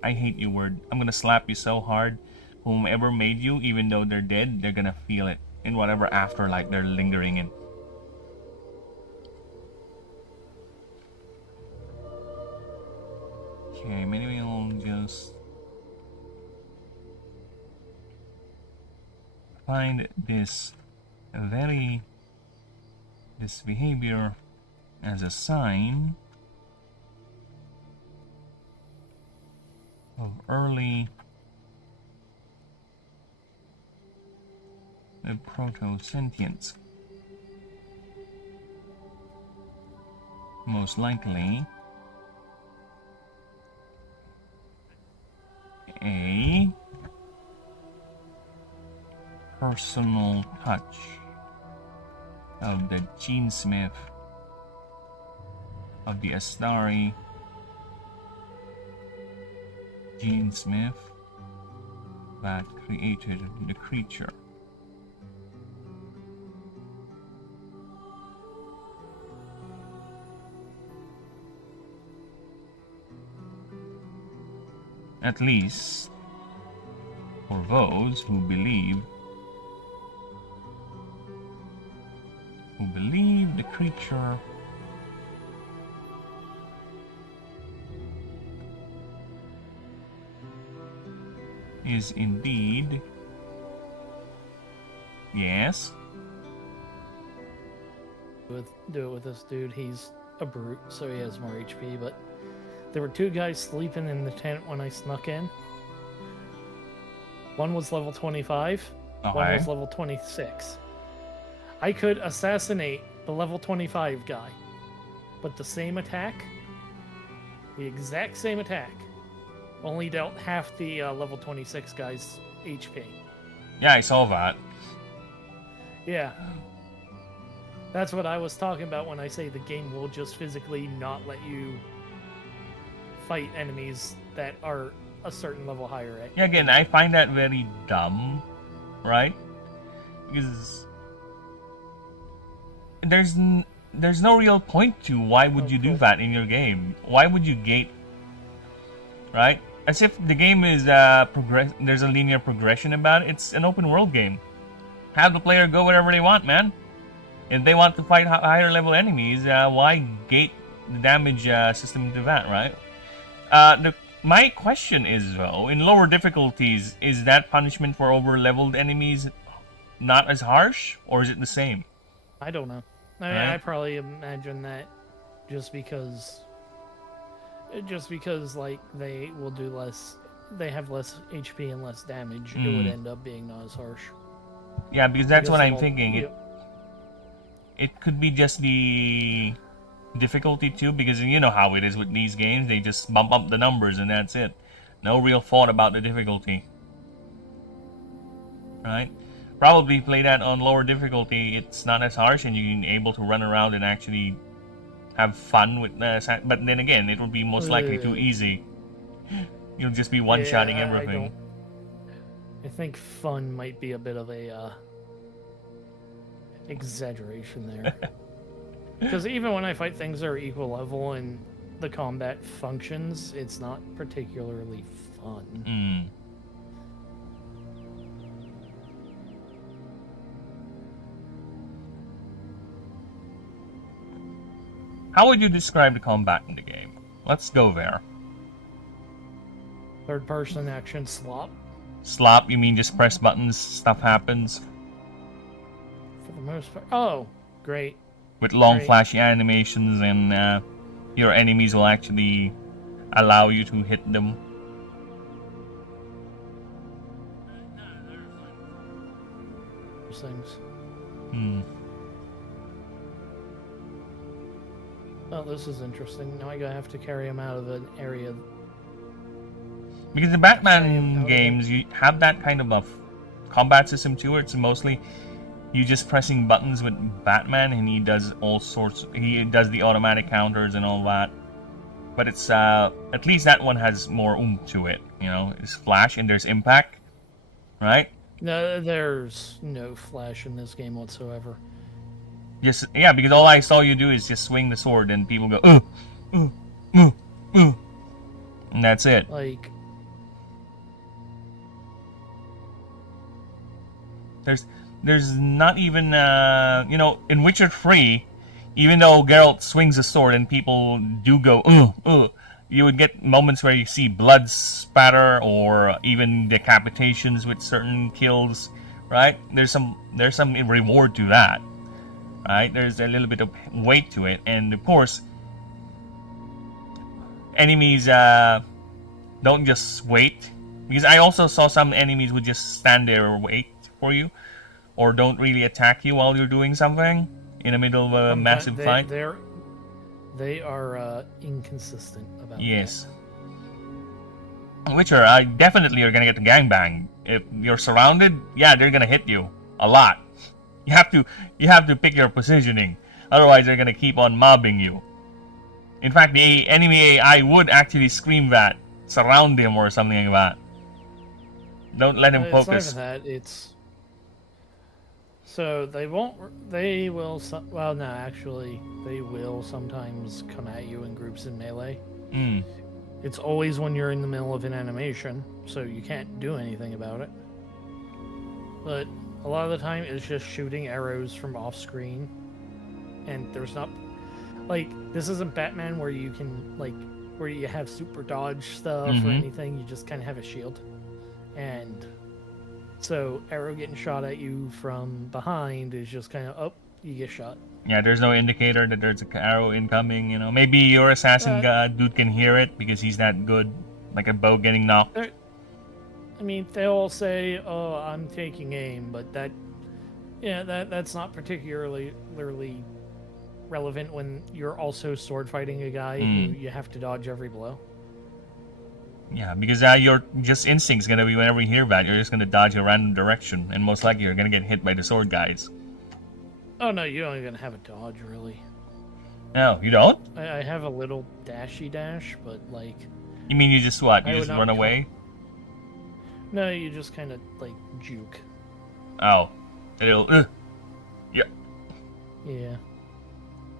I hate you, word. I'm gonna slap you so hard. Whomever made you, even though they're dead, they're gonna feel it in whatever afterlife they're lingering in. Okay, maybe we'll just find this behavior as a sign of early proto-sentience. Most likely a personal touch of the genesmith of the Astari genesmith that created the creature. At least for those who believe the creature is indeed, yes, Do it with this dude. He's a brute, so he has more HP, but there were two guys sleeping in the tent when I snuck in. One was level 25, one Okay. was level 26. I could assassinate the level 25 guy, but the same attack, the exact same attack, only dealt half the level 26 guy's HP. Yeah, I saw that. Yeah. That's what I was talking about when I say the game will just physically not let you fight enemies that are a certain level higher. Right? Yeah, again, I find that very dumb, right? Because there's no real point to why would you do that in your game? Why would you gate, right? As if the game is there's a linear progression about it. It's an open world game. Have the player go wherever they want, man. If they want to fight higher level enemies, why gate the damage system to that, right? my question is, though, in lower difficulties, is that punishment for over-leveled enemies not as harsh, or is it the same? I don't know. I probably imagine that just because like they will do less, they have less HP and less damage, it would end up being not as harsh. Yeah, because that's what I'm thinking. It could be just the difficulty too, because you know how it is with these games, they just bump up the numbers and that's it. No real thought about the difficulty. Right? Probably play that on lower difficulty, it's not as harsh and you're able to run around and actually have fun with but then again, it would be most likely too easy. You'll just be one-shotting everything. I think fun might be a bit of a exaggeration there. Because even when I fight things that are equal level and the combat functions, it's not particularly fun. How would you describe the combat in the game? Let's go there. Third-person action slop. Slop, you mean just press buttons, stuff happens? For the most part. Oh, great. With long flashy animations and your enemies will actually allow you to hit them. Those things. Oh, this is interesting. Now I have to carry him out of an area. Because in Batman games, you have that kind of a combat system too, where it's mostly you just pressing buttons with Batman, and he does all sorts. He does the automatic counters and all that. But it's at least that one has more oomph to it. You know, it's flash and there's impact, right? No, there's no flash in this game whatsoever. Just because all I saw you do is just swing the sword, and people go, and that's it. Like, there's not even you know, in Witcher 3, even though Geralt swings a sword and people do go you would get moments where you see blood spatter or even decapitations with certain kills, right? There's some reward to that, right? There's a little bit of weight to it, and of course, enemies don't just wait, because I also saw some enemies would just stand there or wait for you, or don't really attack you while you're doing something in the middle of a massive fight. They are inconsistent about yes. that. Witcher, I definitely are gonna get the gangbang. If you're surrounded, yeah, they're gonna hit you a lot. You have to pick your positioning, otherwise they're gonna keep on mobbing you. In fact, the enemy AI would actually scream that, surround him or something like that. Don't let him focus. It's not even that. It's so they will. Well, no, actually, they will sometimes come at you in groups in melee. It's always when you're in the middle of an animation, so you can't do anything about it. But a lot of the time, it's just shooting arrows from off screen, and there's not like this isn't Batman where you can where you have super dodge stuff or anything. You just kind of have a shield, and so arrow getting shot at you from behind is just kind of you get shot. Yeah, there's no indicator that there's an arrow incoming. You know, maybe your assassin dude can hear it because he's that good, like a bow getting knocked. I mean, they'll say, "Oh, I'm taking aim," but that's not particularly relevant when you're also sword fighting a guy who you have to dodge every blow. Yeah, because your just instinct's gonna be whenever you hear that, you're just gonna dodge a random direction, and most likely you're gonna get hit by the sword guys. Oh no, you don't even have a dodge, really. No, you don't? I have a little dashy dash, but like... You mean you just what? You just run away? No, you just kind of, like, juke. Oh. A little, yeah. Yeah.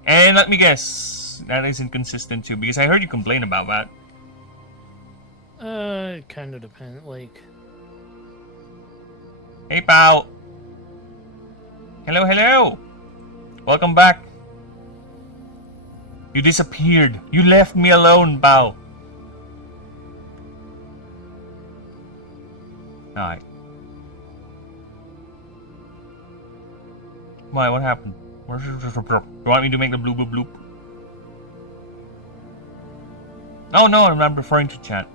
And let me guess, that isn't consistent too, because I heard you complain about that. It kind of depends, like... Hey, pal! Hello, hello! Welcome back. You disappeared. You left me alone, pal. Alright. Why? What happened? Do you want me to make the bloop bloop bloop? Oh no, I'm not referring to chat.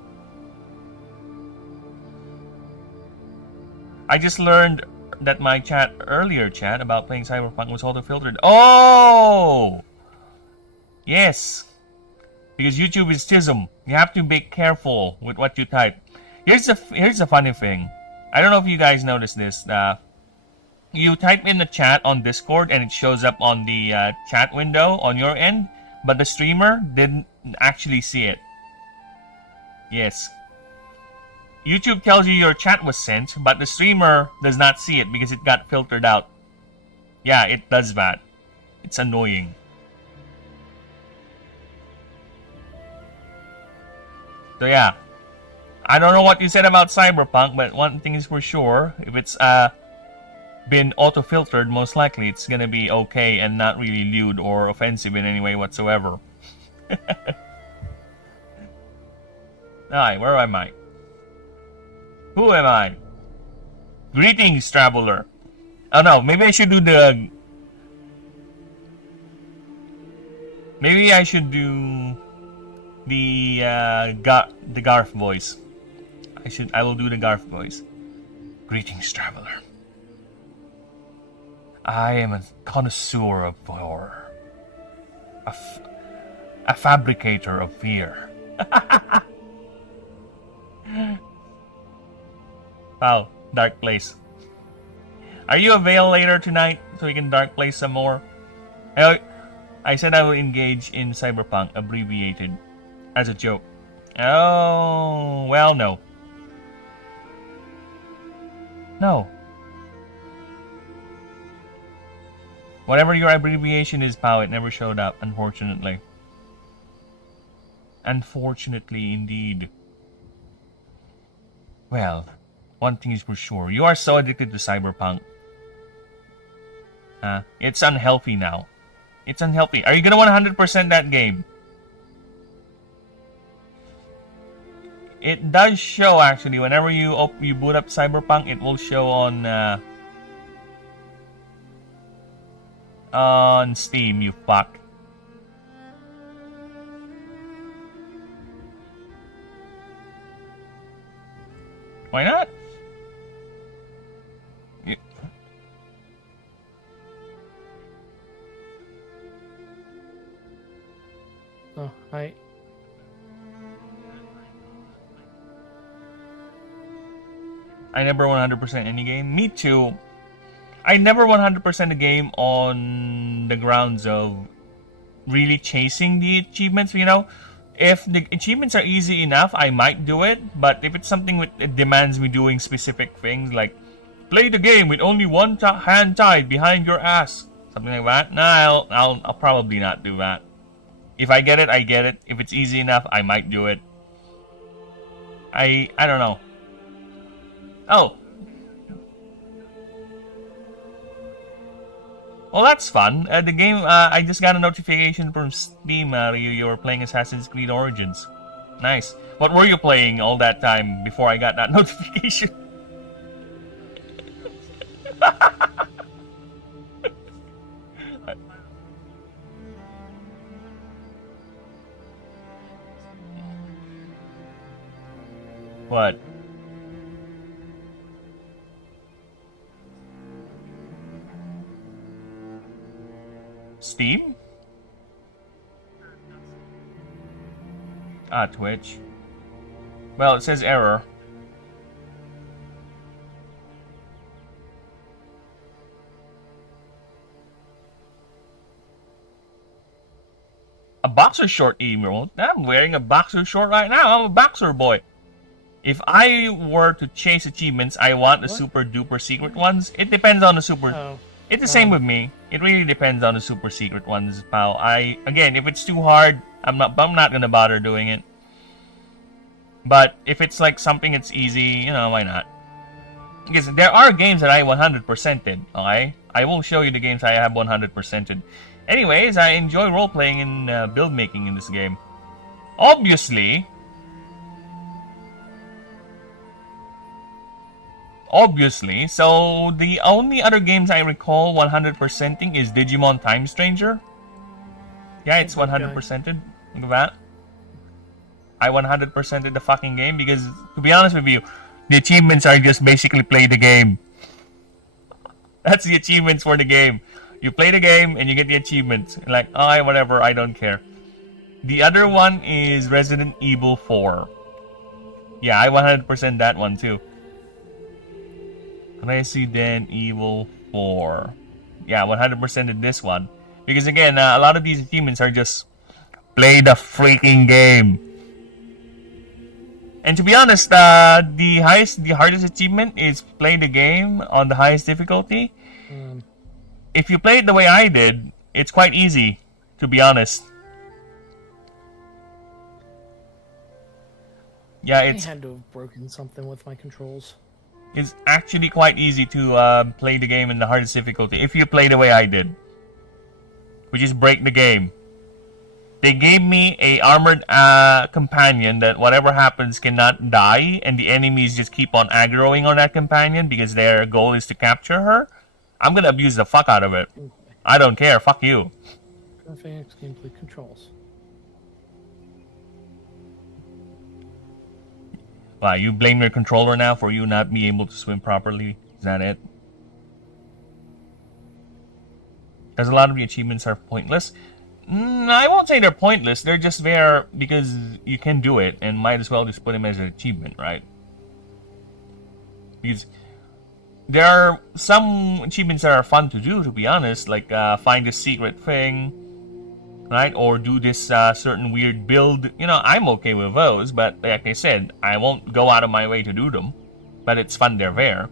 I just learned that my earlier chat about playing Cyberpunk was auto-filtered. Oh! Yes. Because YouTube is TISM. You have to be careful with what you type. Here's the funny thing. I don't know if you guys noticed this. You type in the chat on Discord and it shows up on the chat window on your end, but the streamer didn't actually see it. Yes. YouTube tells you your chat was sent, but the streamer does not see it because it got filtered out. Yeah, it does that. It's annoying. So yeah. I don't know what you said about Cyberpunk, but one thing is for sure, if it's been auto-filtered, most likely it's gonna be okay and not really lewd or offensive in any way whatsoever. Alright, where am I? Who am I? Greetings, traveler. Oh no, maybe I should do the... Maybe I should do the Garth voice. I will do the Garth voice. Greetings, traveler. I am a connoisseur of horror. A fabricator of fear. Wow, dark place. Are you available later tonight so we can dark place some more? I said I will engage in Cyberpunk, abbreviated, as a joke. Oh, well, no. No. Whatever your abbreviation is, Pao, it never showed up, unfortunately. Unfortunately, indeed. Well, one thing is for sure. You are so addicted to Cyberpunk. It's unhealthy now. It's unhealthy. Are you gonna 100% that game? It does show, actually. Whenever you boot up Cyberpunk, it will show on Steam, you fuck. Why not? Oh, I never 100% any game. Me too. I never 100% a game on the grounds of really chasing the achievements, you know? If the achievements are easy enough, I might do it. But if it's something it demands me doing specific things, like play the game with only one hand tied behind your ass, something like that, nah, I'll probably not do that. If I get it, I get it. If it's easy enough, I might do it. I don't know. Oh. Well, that's fun. The game, I just got a notification from Steam. You were playing Assassin's Creed Origins. Nice. What were you playing all that time before I got that notification? What? Steam? Twitch. Well, it says error. A boxer short email? I'm wearing a boxer short right now. I'm a boxer boy. If I were to chase achievements, I want the super duper secret ones. It depends on the super... Oh. It's the same with me. It really depends on the super secret ones, pal. Again, if it's too hard, I'm not gonna bother doing it. But if it's like something that's easy, you know, why not? Because there are games that I 100%ed, okay? I will show you the games I have 100%ed. Anyways, I enjoy role-playing and build making in this game. Obviously, Obviously. So the only other games I recall 100%ing is Digimon Time Stranger. Yeah, it's 100%ed. Look at that. I 100%ed the fucking game because, to be honest with you, the achievements are just basically play the game. That's the achievements for the game. You play the game and you get the achievements. Like, oh, whatever, I don't care. The other one is Resident Evil 4. Yeah, I 100% that one too. Resident Evil 4. Yeah, 100% in this one. Because again, a lot of these achievements are just play the freaking game. And to be honest, the hardest achievement is play the game on the highest difficulty. If you play it the way I did, it's quite easy, to be honest. Yeah, I had to have broken something with my controls. It's actually quite easy to play the game in the hardest difficulty if you play the way I did, which is break the game. They gave me a armored companion that whatever happens cannot die, and the enemies just keep on aggroing on that companion because their goal is to capture her. I'm gonna abuse the fuck out of it. I don't care. Fuck you. Graphics, gameplay, controls. Wow, you blame your controller now for you not being able to swim properly? Is that it? Because a lot of the achievements are pointless. I won't say they're pointless. They're just there because you can do it and might as well just put them as an achievement, right? Because there are some achievements that are fun to do, to be honest, like find a secret thing, right? Or do this certain weird build. You know, I'm okay with those, but like I said, I won't go out of my way to do them. But it's fun they're there,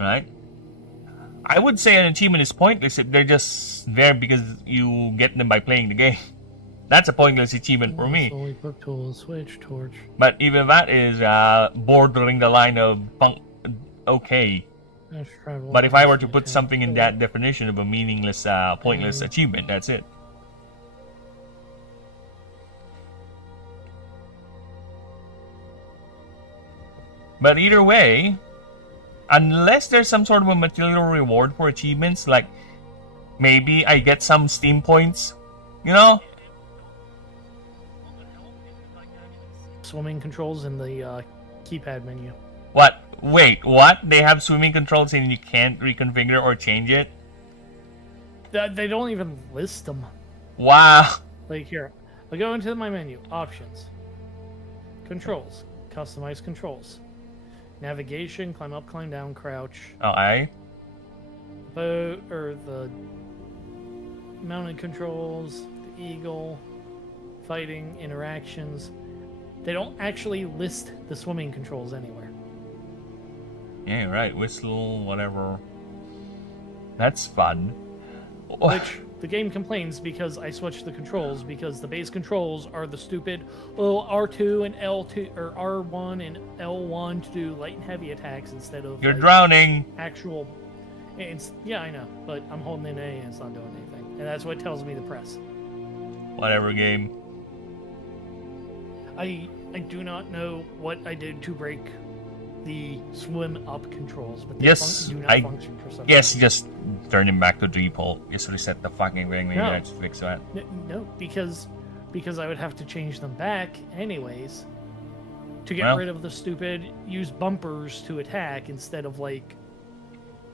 right? I would say an achievement is pointless if they're just there because you get them by playing the game. That's a pointless achievement for me. Equip tools, switch, torch. But even that is bordering the line of okay. But if I were to put something in that definition of a meaningless, pointless achievement, that's it. But either way, unless there's some sort of a material reward for achievements, like maybe I get some Steam points, you know? Swimming controls in the keypad menu. What? Wait, what? They have swimming controls and you can't reconfigure or change it? They don't even list them. Wow. Like here, I'll go into my menu, options, controls, customize controls. Navigation, climb up, climb down, crouch. Oh, I? Boat, or the mounted controls, the eagle, fighting, interactions. They don't actually list the swimming controls anywhere. Yeah, you're right. Whistle, whatever. That's fun. Which the game complains because I switched the controls because the base controls are the stupid R2 and L2 or R1 and L1 to do light and heavy attacks instead of You're drowning. Actual. It's yeah, I know, but I'm holding an A and it's not doing anything, and that's what tells me to press. Whatever game. I do not know what I did to break the swim up controls, but they do not function for some reason. Just turn him back to default. Just reset the fucking thing. Maybe I should fix that. No, because I would have to change them back anyways to get rid of the stupid use bumpers to attack instead of like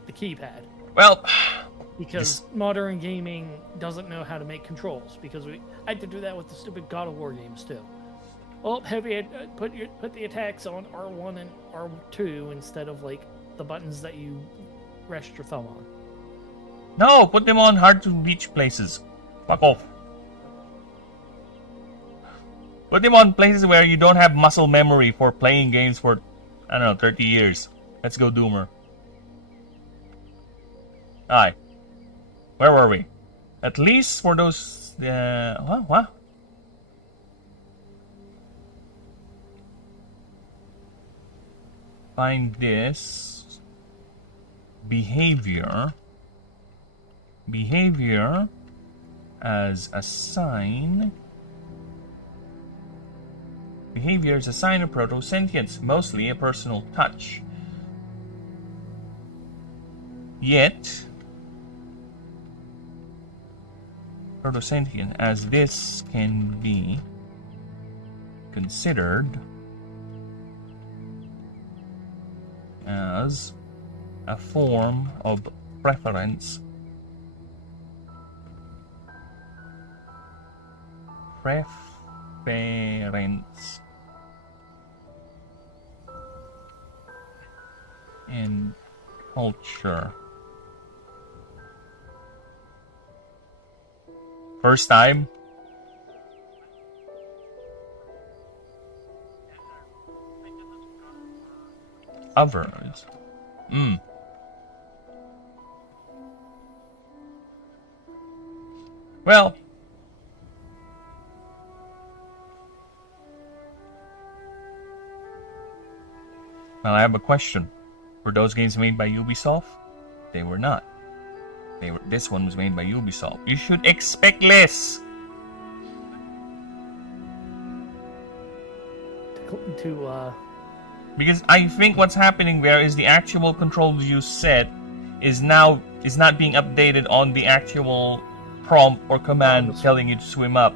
the keypad. Well, because modern gaming doesn't know how to make controls because I had to do that with the stupid God of War games too. Well, heavy, put the attacks on R1 and R2 instead of like the buttons that you rest your thumb on. No, put them on hard to reach places. Fuck off. Put them on places where you don't have muscle memory for playing games for, I don't know, 30 years. Let's go, Doomer. Aye. Where were we? At least for those, what? Find this behavior as a sign. Behavior is a sign of proto-sentience, mostly a personal touch. Yet, proto-sentient, as this can be considered as a form of preference. Preference in culture. First time? Others. Well, I have a question. Were those games made by Ubisoft? They were not. This one was made by Ubisoft. You should expect less. Because I think what's happening there is the actual controls you set is not being updated on the actual prompt or command telling you to swim up.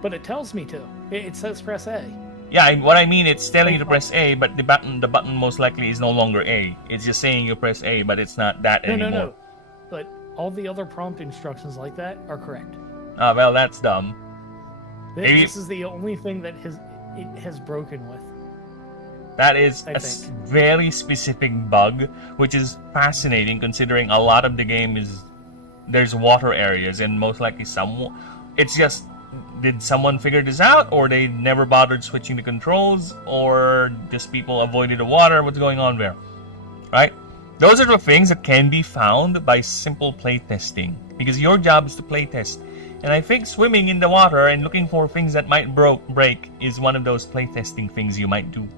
But it tells me to. It says press A. Yeah, what I mean, it's telling you to press A, but the button most likely is no longer A. It's just saying you press A, but it's not that anymore. No. But all the other prompt instructions like that are correct. Ah, well, that's dumb. This is the only thing that it has broken with. That is a very specific bug, which is fascinating considering a lot of the game there's water areas, and most likely it's just, did someone figure this out, or they never bothered switching the controls, or just people avoided the water? What's going on there? Right? Those are the things that can be found by simple playtesting, because your job is to playtest. And I think swimming in the water and looking for things that might break is one of those playtesting things you might do.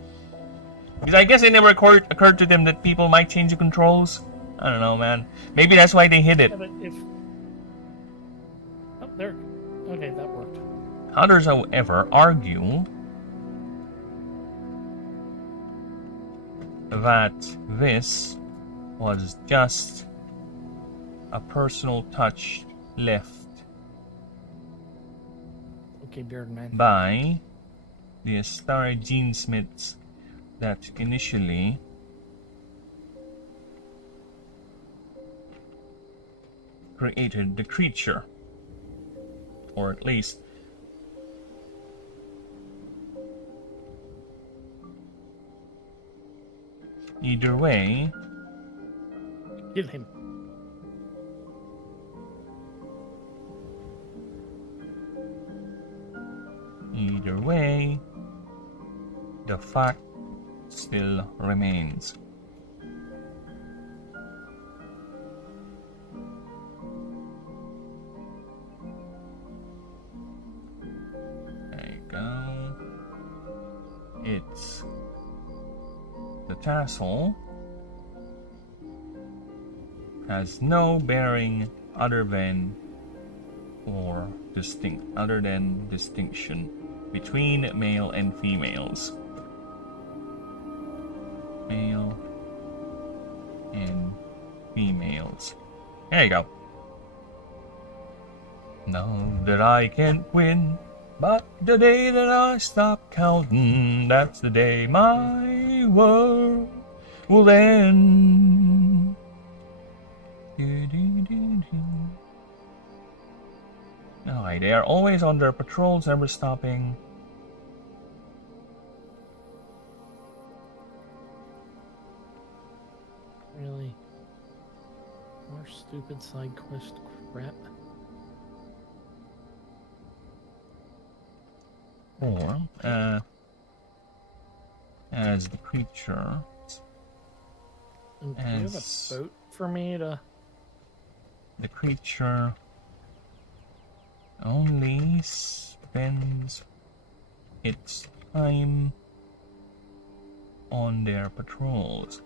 Because I guess it never occurred to them that people might change the controls. I don't know, man. Maybe that's why they hid it. Yeah, but oh, there. Okay, that worked. Others, however, argue that this was just a personal touch left by the Star Gene Smiths that initially created the creature, or at least either way. Kill him. Either way, the fact still remains. There you go. It's the tassel has no bearing other than distinction between male and females. Male and females. There you go. Know that I can't win, but the day that I stop counting, that's the day my world will end. Alright, they are always on their patrols, never stopping. Really? More stupid side quest crap. Or, as the creature. And do you have a boat for me to... The creature only spends its time on their patrols,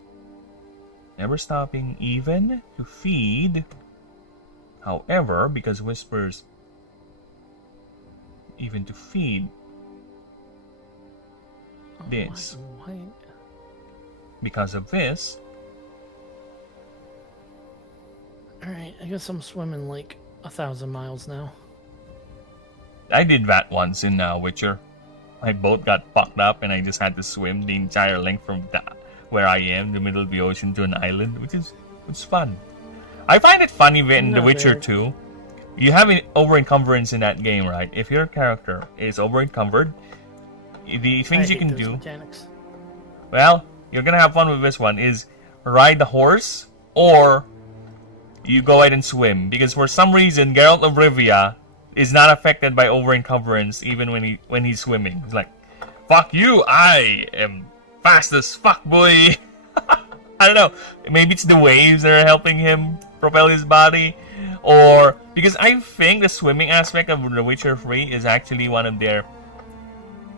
never stopping even to feed. However, because Whispers even to feed this, because of this, Alright, I guess I'm swimming like 1,000 miles now. I did that once in Witcher. My boat got fucked up and I just had to swim the entire length from where I am, the middle of the ocean, to an island, which is fun. I find it funny in The Witcher 2. You have an over-encumbrance in that game, right? If your character is over-encumbered, the things you can do... Mechanics. Well, you're gonna have fun with this one, is ride the horse, or you go ahead and swim. Because for some reason, Geralt of Rivia is not affected by over-encumbrance even when he's swimming. He's like, fuck you, I am fast as fuck, boy. I don't know. Maybe it's the waves that are helping him propel his body. Or, because I think the swimming aspect of The Witcher 3 is actually one of their...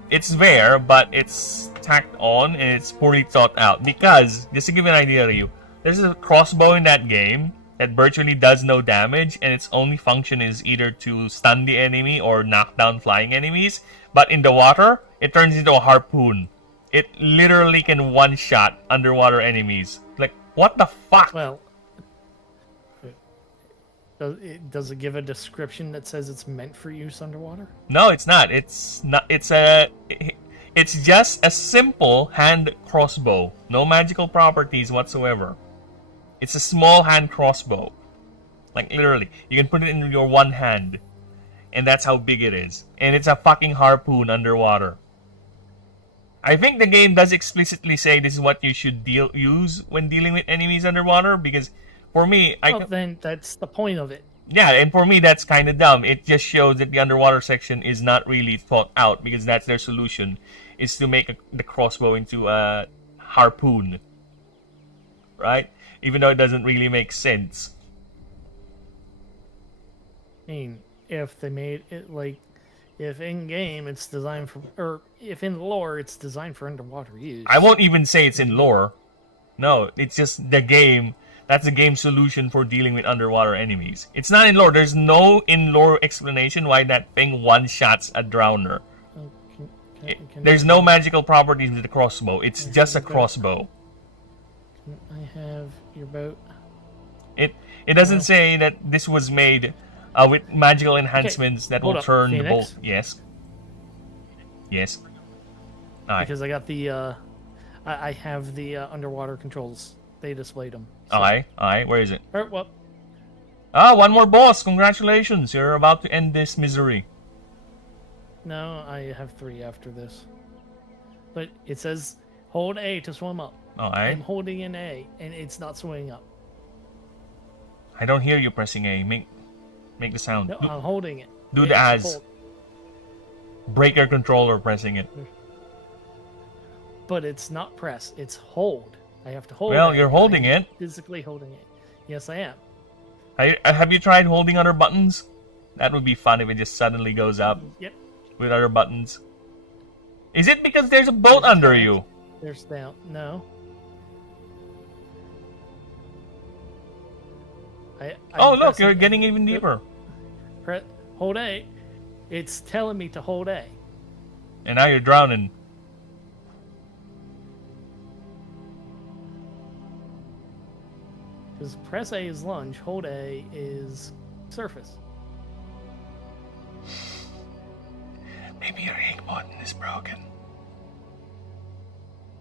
It's there, but it's tacked on and it's poorly thought out. Because, just to give an idea to you, there's a crossbow in that game that virtually does no damage, and its only function is either to stun the enemy or knock down flying enemies. But in the water, it turns into a harpoon. It literally can one-shot underwater enemies. Like, what the fuck? Well, does it give a description that says it's meant for use underwater? No, it's not. It's not. It's just a simple hand crossbow. No magical properties whatsoever. It's a small hand crossbow. Like, literally. You can put it in your one hand. And that's how big it is. And it's a fucking harpoon underwater. I think the game does explicitly say this is what you should use when dealing with enemies underwater. Because, for me... then that's the point of it. Yeah, and for me, that's kind of dumb. It just shows that the underwater section is not really thought out. Because that's their solution. Is to make the crossbow into a harpoon. Right? Even though it doesn't really make sense. I mean, if they made it like, if in game it's designed for, or if in lore it's designed for underwater use. I won't even say it's in lore. No, it's just the game. That's the game solution for dealing with underwater enemies. It's not in lore. There's no in lore explanation why that thing one-shots a drowner. There's no magical properties with the crossbow. It's just a crossbow. I have your boat. It doesn't say that this was made with magical enhancements that will turn the bolt. Yes. Yes. Aye. Because I got the I have the underwater controls. They displayed them. So. Aye. Where is it? Alright, well. One more boss. Congratulations. You're about to end this misery. No, I have 3 after this. But it says hold A to swim up. Aye. I'm holding an A, and it's not swimming up. I don't hear you pressing A. Make the sound. No, I'm holding it. Do the as. Break your controller pressing it. But it's not press. It's hold. I have to hold it. Well, you're holding it. Physically holding it. Yes, I am. Have you tried holding other buttons? That would be fun if it just suddenly goes up. Yep. With other buttons. Is it because there's a boat under you? There's down. No. Oh, look, you're getting even deeper. Hold A. It's telling me to hold A. And now you're drowning. Because press A is lunge, hold A is surface. Maybe your ink button is broken.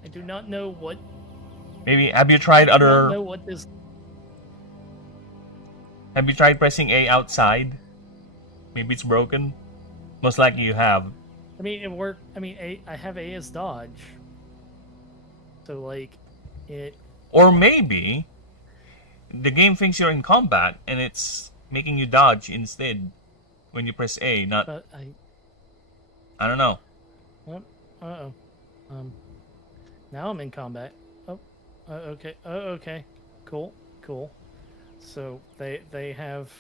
I do not know what... Maybe, have you tried other... I do not know what this... Have you tried pressing A outside? Maybe it's broken? Most likely you have. I mean, it worked. I mean, I have A as dodge. So, like, it... Or maybe the game thinks you're in combat and it's making you dodge instead when you press A, not... I don't know. Uh-oh. Now I'm in combat. Okay. Okay. Cool. So they have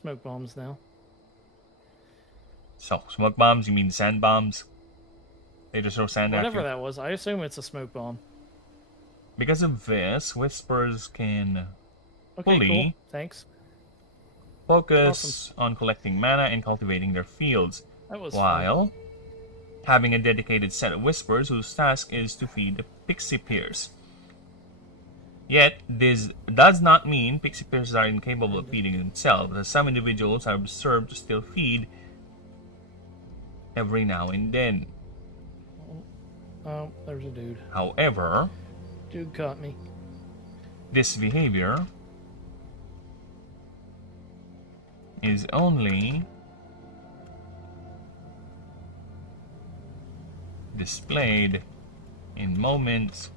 smoke bombs now. So, smoke bombs? You mean sand bombs? They just throw sand at you? Whatever that was. I assume it's a smoke bomb. Because of this, whispers can fully cool. Thanks. focus on collecting mana and cultivating their fields, while having a dedicated set of whispers whose task is to feed the pixie peers. Yet, this does not mean pixie pears are incapable of feeding themselves, as some individuals are observed to still feed every now and then. Oh, there's a dude. However, Dude caught me. this behavior is only displayed in moments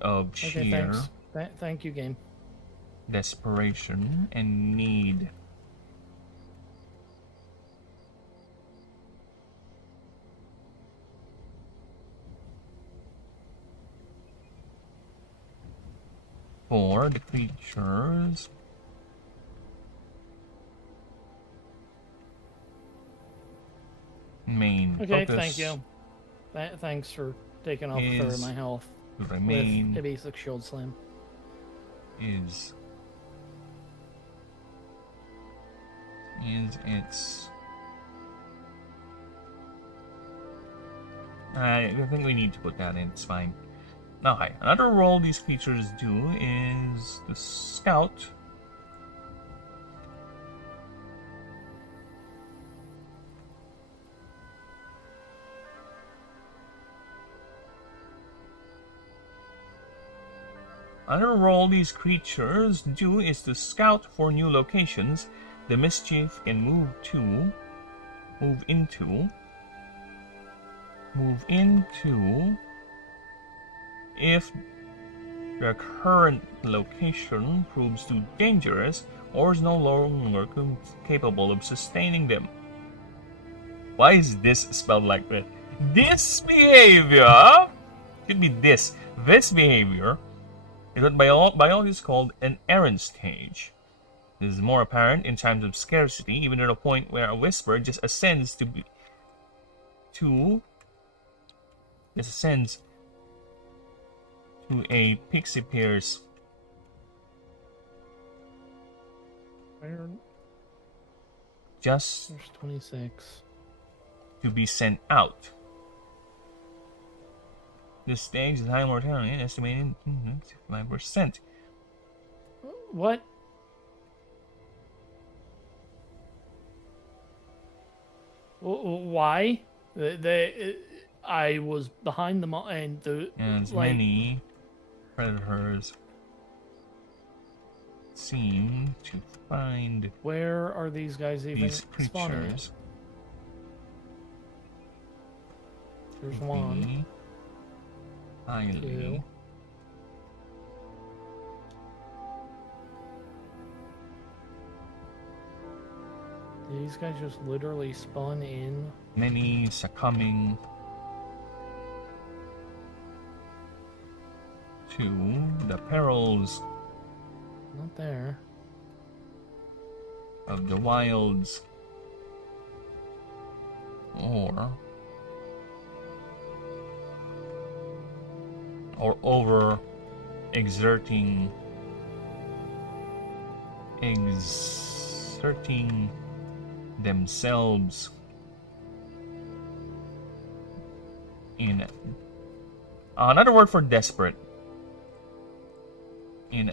of Okay, sheer thanks. Thank you, game. desperation and need. For the creatures main Okay, focus thank you. Thanks for taking off a third of my health to with remain a basic shield slam. is its I think we need to put that in, it's fine. Okay, another role these creatures do is the scout. Another role these creatures do is to scout for new locations the mischief can move into if the current location proves too dangerous or is no longer capable of sustaining them. Why is this spelled like that? This behavior should be this. This behavior is what biologists called an errant stage. This is more apparent in times of scarcity, even to the point where a whisper just ascends to a pixie pear's just There's 26. to be sent out. This stage is high mortality, estimated 5%. What? Why? I was behind them all, and As like, many predators seem to find where are these guys even these spawning? creatures There's to one. be highly Two. These guys just literally spawn in. many succumbing to the perils Not there. of the wilds or over exerting themselves in another word for desperate in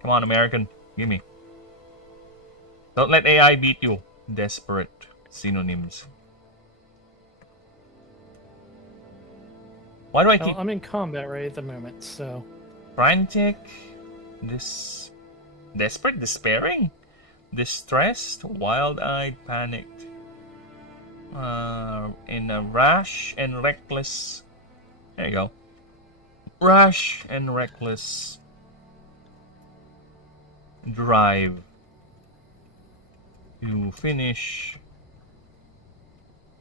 come on, American, give me. Don't let AI beat you. Desperate synonyms. Why do I keep I'm in combat right at the moment, so frantic? Desperate, despairing, distressed, wild-eyed, panicked, in a rash and reckless. There you go. Rash and reckless drive to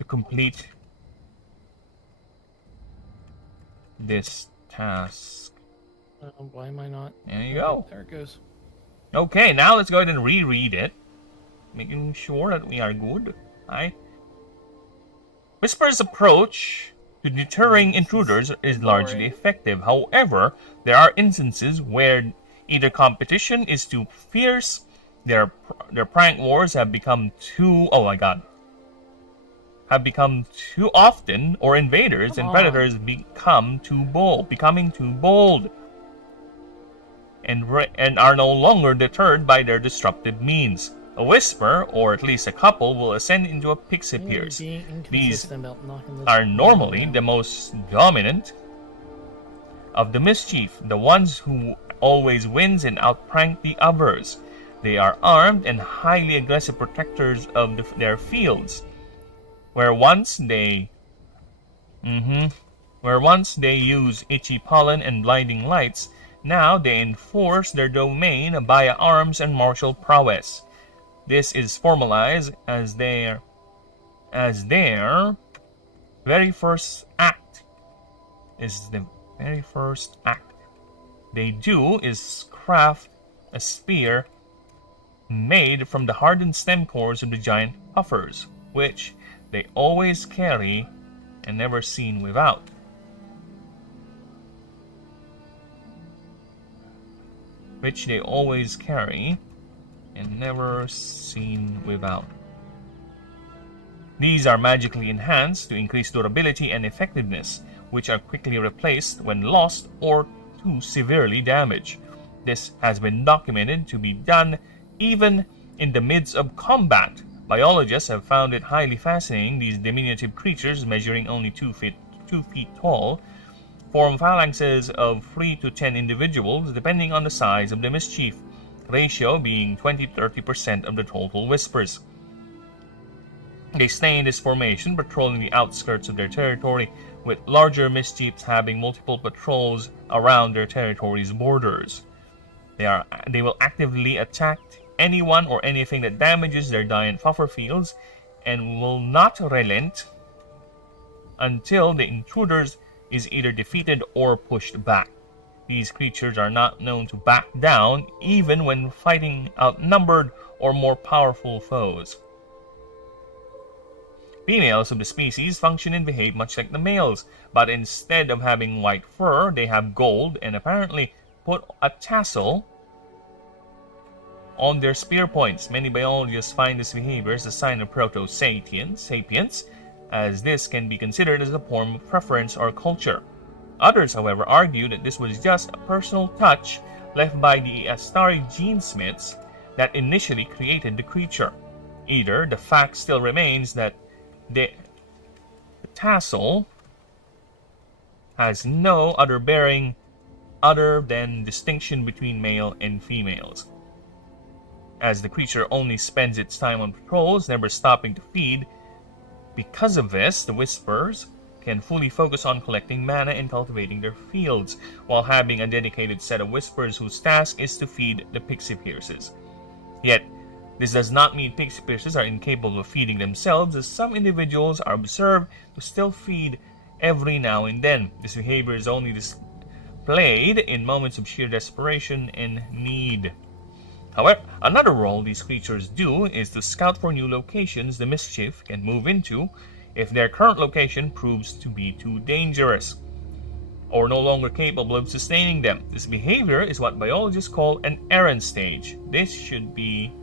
complete this task. why am I not? There you go. There it goes. Okay, now let's go ahead and reread it, making sure that we are good. Whisper's approach to deterring intruders is largely effective. However, there are instances where either competition is too fierce, their prank wars have become too... Oh my god. have become too often, or invaders Come and on. predators becoming too bold, and are no longer deterred by their disruptive means. A whisper, or at least a couple, will ascend into a pixie Maybe pierce. being These inconsistent about knocking this are woman normally down. the most dominant of the mischief, the ones who always wins and outprank the others. They are armed and highly aggressive protectors of their fields, where once they use itchy pollen and blinding lights, now they enforce their domain via arms and martial prowess. This is formalized as their very first act. This is the very first act they do is craft a spear made from the hardened stem cores of the giant puffers, which they always carry and never seen without. These are magically enhanced to increase durability and effectiveness, which are quickly replaced when lost or too severely damaged. This has been documented to be done even in the midst of combat. Biologists have found it highly fascinating. These diminutive creatures, measuring only 2 feet tall, form phalanxes of 3 to 10 individuals, depending on the size of the mischief, ratio being 20-30% of the total whispers. They stay in this formation, patrolling the outskirts of their territory, with larger mischiefs having multiple patrols around their territory's borders. They will actively attack anyone or anything that damages their giant puffer fields, and will not relent until the intruders is either defeated or pushed back. These creatures are not known to back down, even when fighting outnumbered or more powerful foes. Females of the species function and behave much like the males, but instead of having white fur, they have gold and apparently put a tassel on their spear points. Many biologists find this behavior as a sign of proto-sapience, as this can be considered as a form of preference or culture. Others, however, argue that this was just a personal touch left by the Astari gene-smiths that initially created the creature. Either, the fact still remains that the tassel has no other bearing other than distinction between male and females, as the creature only spends its time on patrols, never stopping to feed. Because of this, the Whispers can fully focus on collecting mana and cultivating their fields, while having a dedicated set of Whispers whose task is to feed the Pixie Pierces. Yet, this does not mean Pixie Pierces are incapable of feeding themselves, as some individuals are observed to still feed every now and then. This behavior is only displayed in moments of sheer desperation and need. However, another role these creatures do is to scout for new locations the mischief can move into if their current location proves to be too dangerous or no longer capable of sustaining them. This behavior is what biologists call an errand stage. This should be...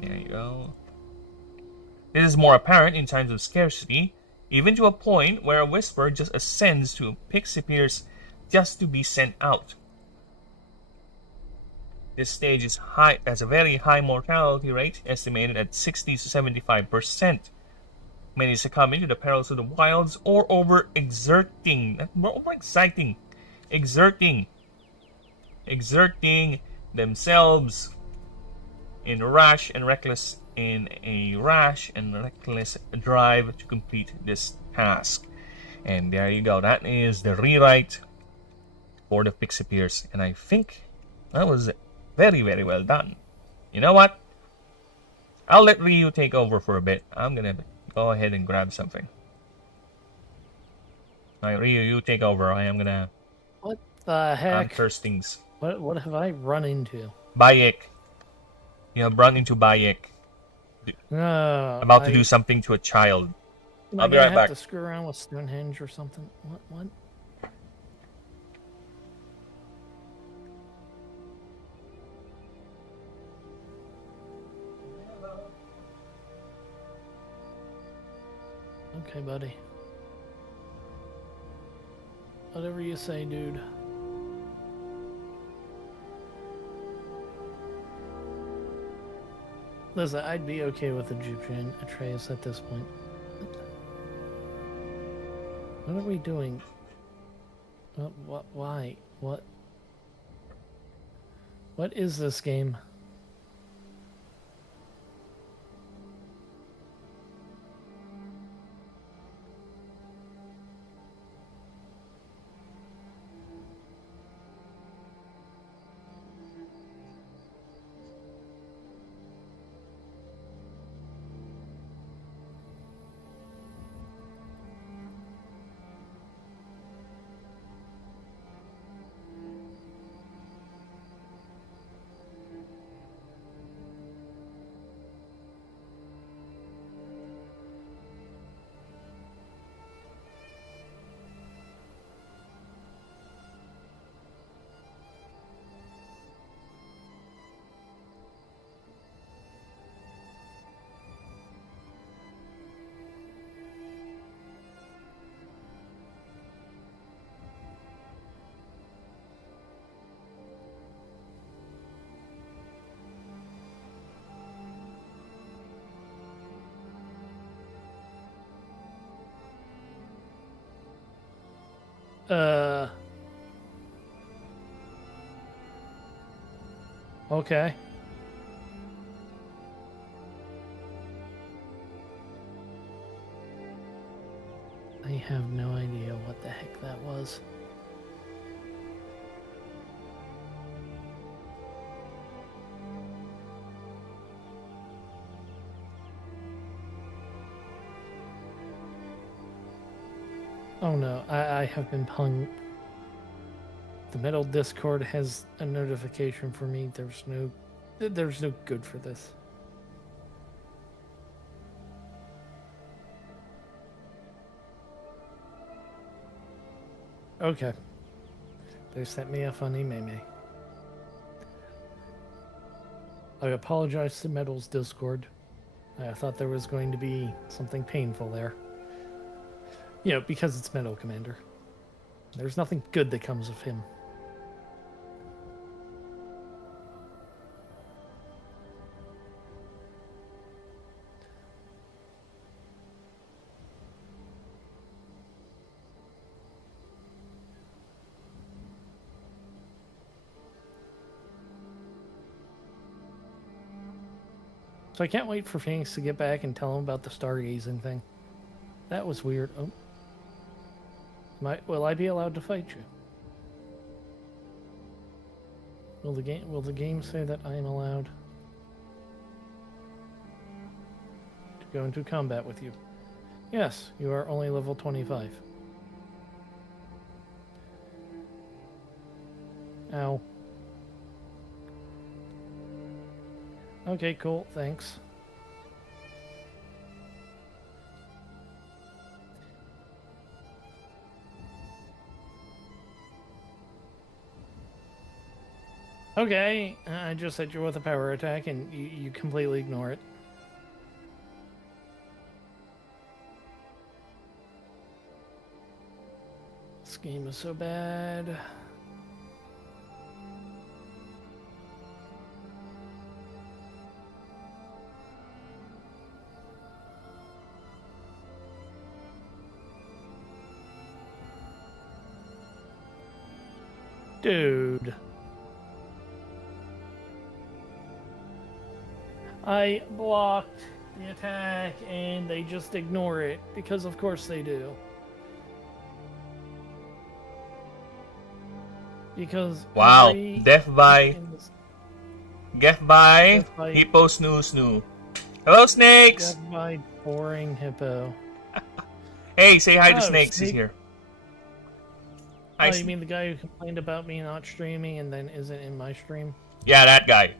There you go. This is more apparent in times of scarcity, even to a point where a Whisper just ascends to a Pixie Pierce just to be sent out. This stage is has a very high mortality rate, estimated at 60 to 75%. Many succumbing to the perils of the wilds or exerting themselves in a rash and reckless drive to complete this task. And there you go. That is the rewrite for the Pixie Pierce, and I think that was very, very well done. You know what? I'll let Ryu take over for a bit. I'm gonna go ahead and grab something. Alright, Ryu, you take over. I am gonna... What the heck? First things. What have I run into? Bayek. You have run into Bayek. No. About to do something to a child. I'll be right back. Have to screw around with Stonehenge or something. What? Okay, buddy. Whatever you say, dude. Listen, I'd be okay with Egyptian Atreus at this point. What are we doing? What? Why? What? What is this game? Okay. I have no idea what the heck that was. Oh no, I have been hung. The metal Discord has a notification for me. There's no good for this. Okay. They sent me a funny meme. I apologize to Metal's Discord. I thought there was going to be something painful there. You know, because it's Metal Commander. There's nothing good that comes of him. So I can't wait for Phoenix to get back and tell him about the stargazing thing. That was weird. Oh. Will I be allowed to fight you? Will the game say that I am allowed to go into combat with you? Yes, you are only level 25. Ow. Okay, cool, thanks. Okay, I just hit you with a power attack and you completely ignore it. This game is so bad. Dude. I blocked the attack and they just ignore it because of course they do. Because wow, death by Hippo Snoo. Hello, snakes. Death by boring hippo. Hey, say hi to Snakes. He's here. Oh, you mean the guy who complained about me not streaming and then isn't in my stream? Yeah, that guy.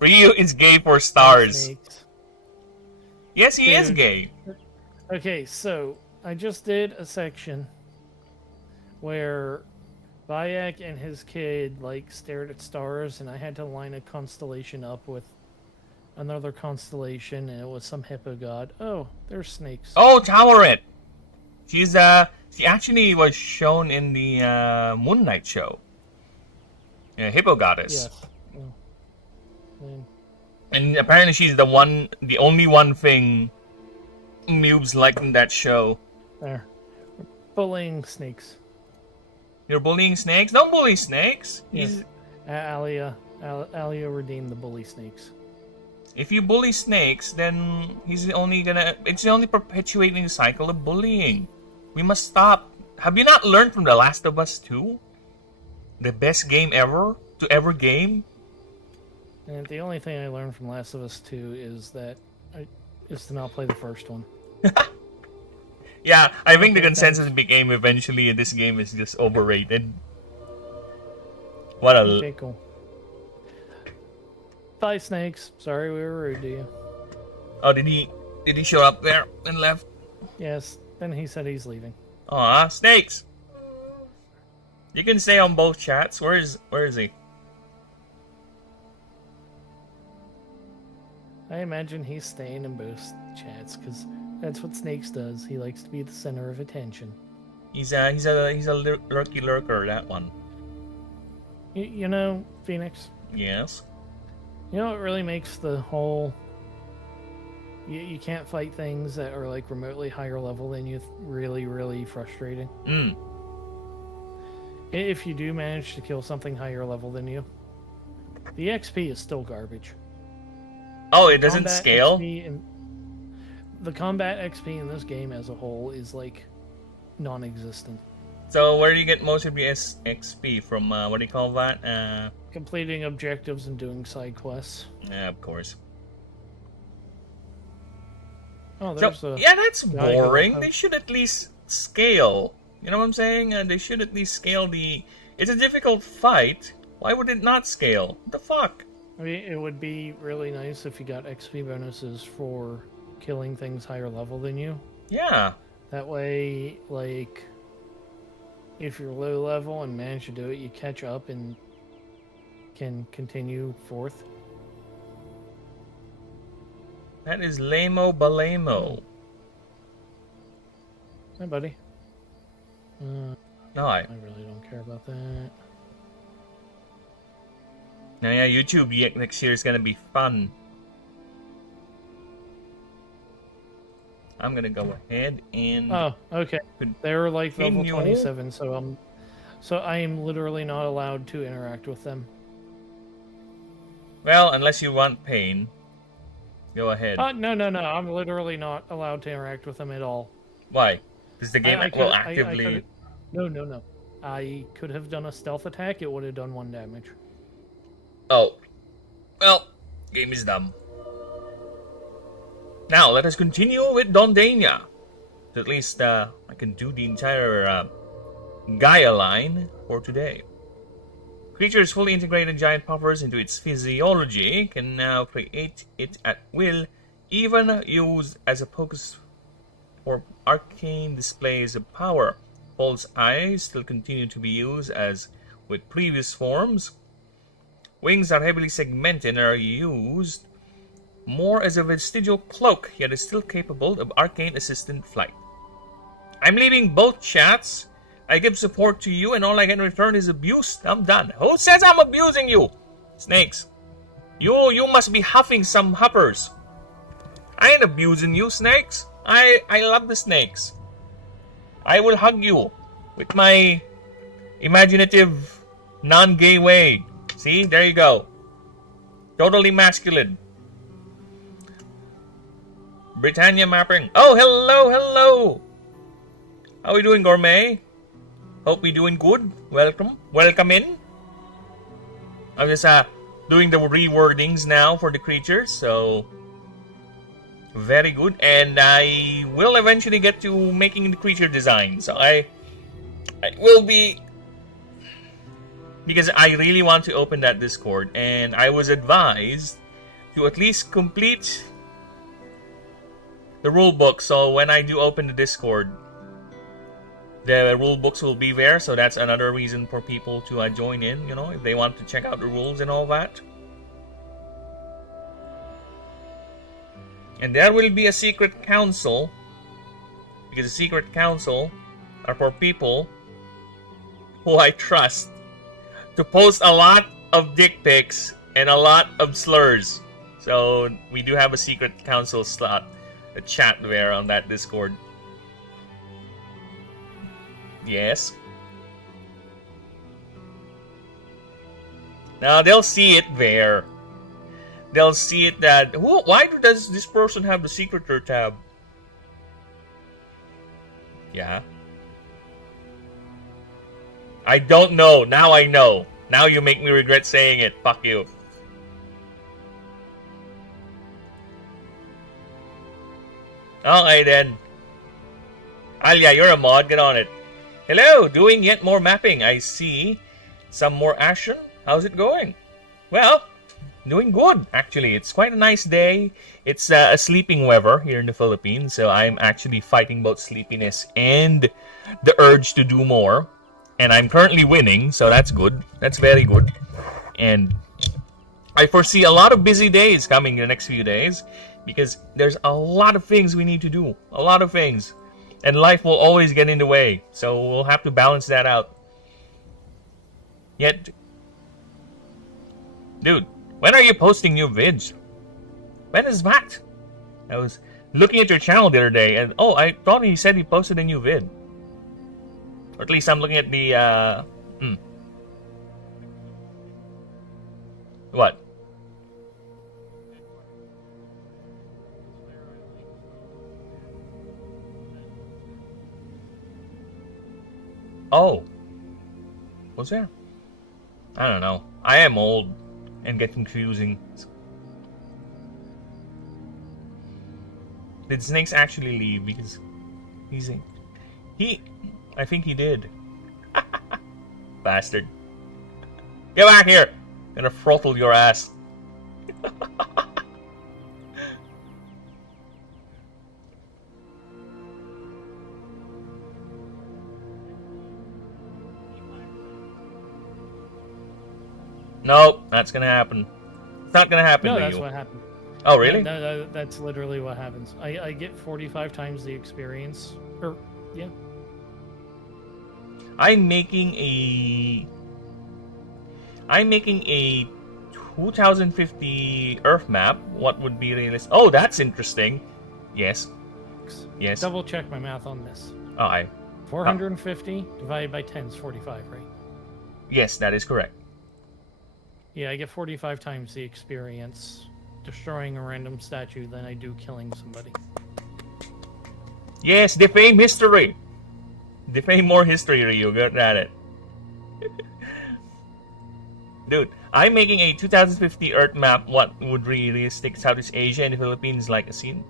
Ryu is gay for stars. Yes, he is gay. Okay, so I just did a section where Bayek and his kid like stared at stars, and I had to line a constellation up with another constellation, and it was some hippo god. Oh, there's snakes. Oh, Tower It. She actually was shown in the Moon Knight show. Yeah, hippo goddess. Yes. Oh. Man. And apparently she's the only one thing Mubes liked in that show. There. Bullying snakes. You're bullying snakes? Don't bully snakes. Yes. Alia redeemed the bully snakes. If you bully snakes, then it's only perpetuating the cycle of bullying. We must stop. Have you not learned from The Last of Us 2? The best game ever to ever game? And the only thing I learned from Last of Us 2 is to not play the first one. Yeah, I think the consensus became eventually this game is just overrated. What a... Okay, cool. Bye, snakes. Sorry we were rude to you. Oh, did he show up there and left? Yes, then he said he's leaving. Aw, snakes! You can stay on both chats. Where is he? I imagine he's staying in both chats, because that's what Snakes does. He likes to be the center of attention. He's a lurky lurker, that one. You know, Phoenix? Yes? You know what really makes the whole... You can't fight things that are like remotely higher level than you really, really frustrating? If you do manage to kill something higher level than you, the XP is still garbage. Oh, it doesn't scale? The combat XP in this game as a whole is like non-existent. So where do you get most of your XP from? What do you call that? Completing objectives and doing side quests. Yeah, of course. Oh, there's yeah, that's boring. They should at least scale. You know what I'm saying? They should at least scale the... It's a difficult fight. Why would it not scale? What the fuck? I mean, it would be really nice if you got XP bonuses for killing things higher level than you. Yeah. That way, like, if you're low level and manage to do it, you catch up and can continue forth. That is lame-o balamo. Hi, buddy. No, I really don't care about that. Now, yeah, YouTube next year is gonna be fun. I'm gonna go ahead and... Oh, okay. They're like level 27, so I am literally not allowed to interact with them. Well, unless you want pain. Go ahead. No. I'm literally not allowed to interact with them at all. Why? Because the game will actively... No. I could have done a stealth attack. It would have done 1 damage. Oh. Well, game is dumb. Now, let us continue with Dondania. So at least I can do the entire Gaia line for today. Creatures fully integrated giant puffers into its physiology can now create it at will, even used as a focus for arcane displays of power. False eyes still continue to be used as with previous forms. Wings are heavily segmented and are used more as a vestigial cloak, yet is still capable of arcane assisted flight. I'm leaving both chats. I give support to you, and all I get in return is abuse. I'm done. Who says I'm abusing you? Snakes. You must be huffing some hoppers. I ain't abusing you, snakes. I love the snakes. I will hug you with my imaginative, non-gay way. See? There you go. Totally masculine. Britannia mapping. Oh, hello. How are we doing, Gourmet? Hope we doing good. Welcome in. I'm just doing the rewordings now for the creatures, so very good. And I will eventually get to making the creature design. So I will be, because I really want to open that Discord, and I was advised to at least complete the rule book. So when I do open the Discord, the rule books will be there, so that's another reason for people to join in, you know, if they want to check out the rules and all that. And there will be a secret council, because the secret council are for people who I trust to post a lot of dick pics and a lot of slurs. So we do have a secret council slot, a chat there on that Discord. Yes. Now they'll see it there. They'll see it that why does this person have the secreter tab? Yeah. I don't know. Now I know. Now you make me regret saying it. Fuck you. Okay then. Alia, you're a mod. Get on it. Hello. Doing yet more mapping. I see some more Ashen. How's it going? Well, doing good, actually. It's quite a nice day. It's a sleeping weather here in the Philippines, so I'm actually fighting both sleepiness and the urge to do more. And I'm currently winning, so that's good. That's very good. And I foresee a lot of busy days coming in the next few days, because there's a lot of things we need to do. A lot of things. And life will always get in the way, so we'll have to balance that out. Yet... Dude, when are you posting new vids? When is that? I was looking at your channel the other day, and oh, I thought he said he posted a new vid. Or at least I'm looking at the, What? Oh. What's there? I don't know. I am old and get confusing. Did Snakes actually leave? Because I think he did. Bastard. Get back here! I'm gonna throttle your ass. Nope, that's gonna happen. It's not gonna happen No, to that's you. what happened. Oh, really? No, that's literally what happens. I get 45 times the experience. Or, yeah. I'm making a 2050 Earth map. What would be realistic? Oh, that's interesting. Yes. Yes. Double check my math on this. Oh, 450 divided by 10 is 45, right? Yes, that is correct. Yeah, I get 45 times the experience destroying a random statue than I do killing somebody. Yes, defame history. Defame more history, Ryu. Get at it. Dude, I'm making a 2050 Earth map. What would realistic Southeast Asia and the Philippines like a scene?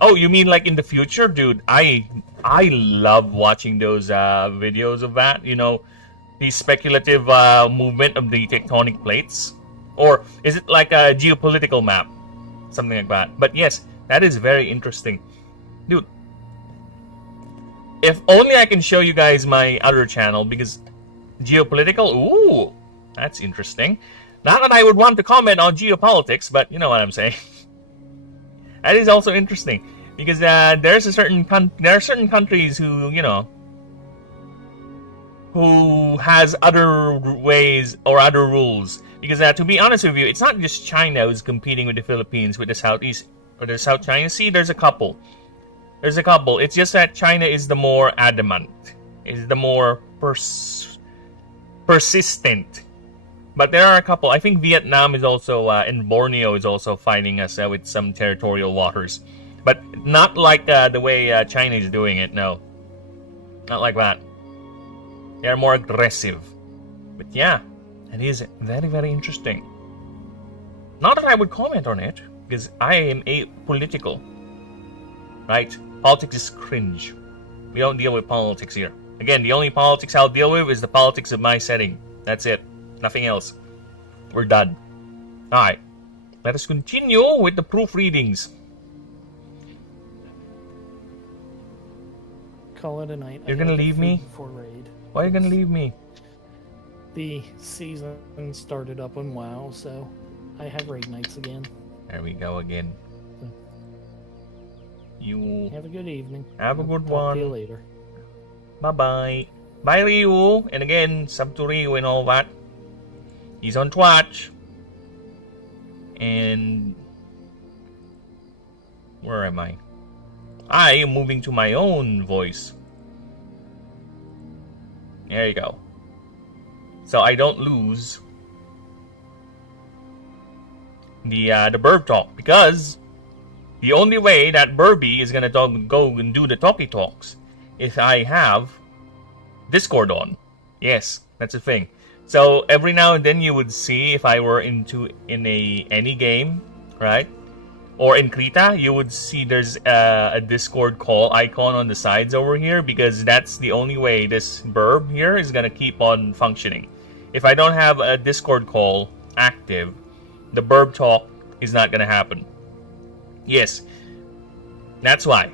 Oh, you mean like in the future? Dude, I love watching those videos of that. You know, the speculative movement of the tectonic plates. Or is it like a geopolitical map? Something like that. But yes, that is very interesting. Dude, if only I can show you guys my other channel, because geopolitical, ooh, that's interesting. Not that I would want to comment on geopolitics, but you know what I'm saying. That is also interesting, because there are certain countries who, you know, who has other ways or other rules. Because to be honest with you, it's not just China who's competing with the Philippines, with the Southeast or the South China Sea. There's a couple. There's a couple. It's just that China is the more adamant, is the more persistent. But there are a couple. I think Vietnam is also, and Borneo is also fighting us with some territorial waters. But not like the way China is doing it, no. Not like that. They're more aggressive. But yeah, it is very, very interesting. Not that I would comment on it, because I am apolitical. Right? Politics is cringe. We don't deal with politics here. Again, the only politics I'll deal with is the politics of my setting. That's it. Nothing else. We're done. Alright. Let us continue with the proofreadings. Call it a night. You're gonna leave me? Before raid. Why are you gonna leave me? The season started up on WoW, so I have raid nights again. There we go again. You Have a good evening. have a I'll good talk to you one. later. Bye-bye. Bye, Ryu. And again, sub to Ryu and all that. He's on Twitch. And... where am I? I am moving to my own voice. There you go. So I don't lose the burb talk, because the only way that Burby is gonna go and do the talkie talks if I have Discord on. Yes, that's the thing. So every now and then you would see, if I were in any game, right, or in Krita, you would see there's a Discord call icon on the sides over here, because that's the only way this burb here is gonna keep on functioning. If I don't have a Discord call active, the burb talk is not gonna happen. Yes, that's why.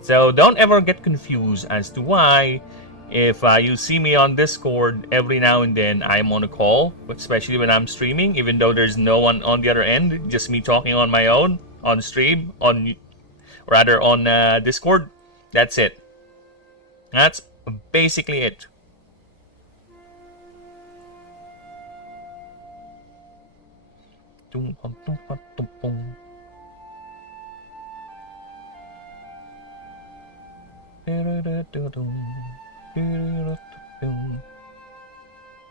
So don't ever get confused as to why, if you see me on Discord, every now and then I'm on a call, especially when I'm streaming, even though there's no one on the other end, just me talking on my own, on stream, on Discord. That's it. That's basically it.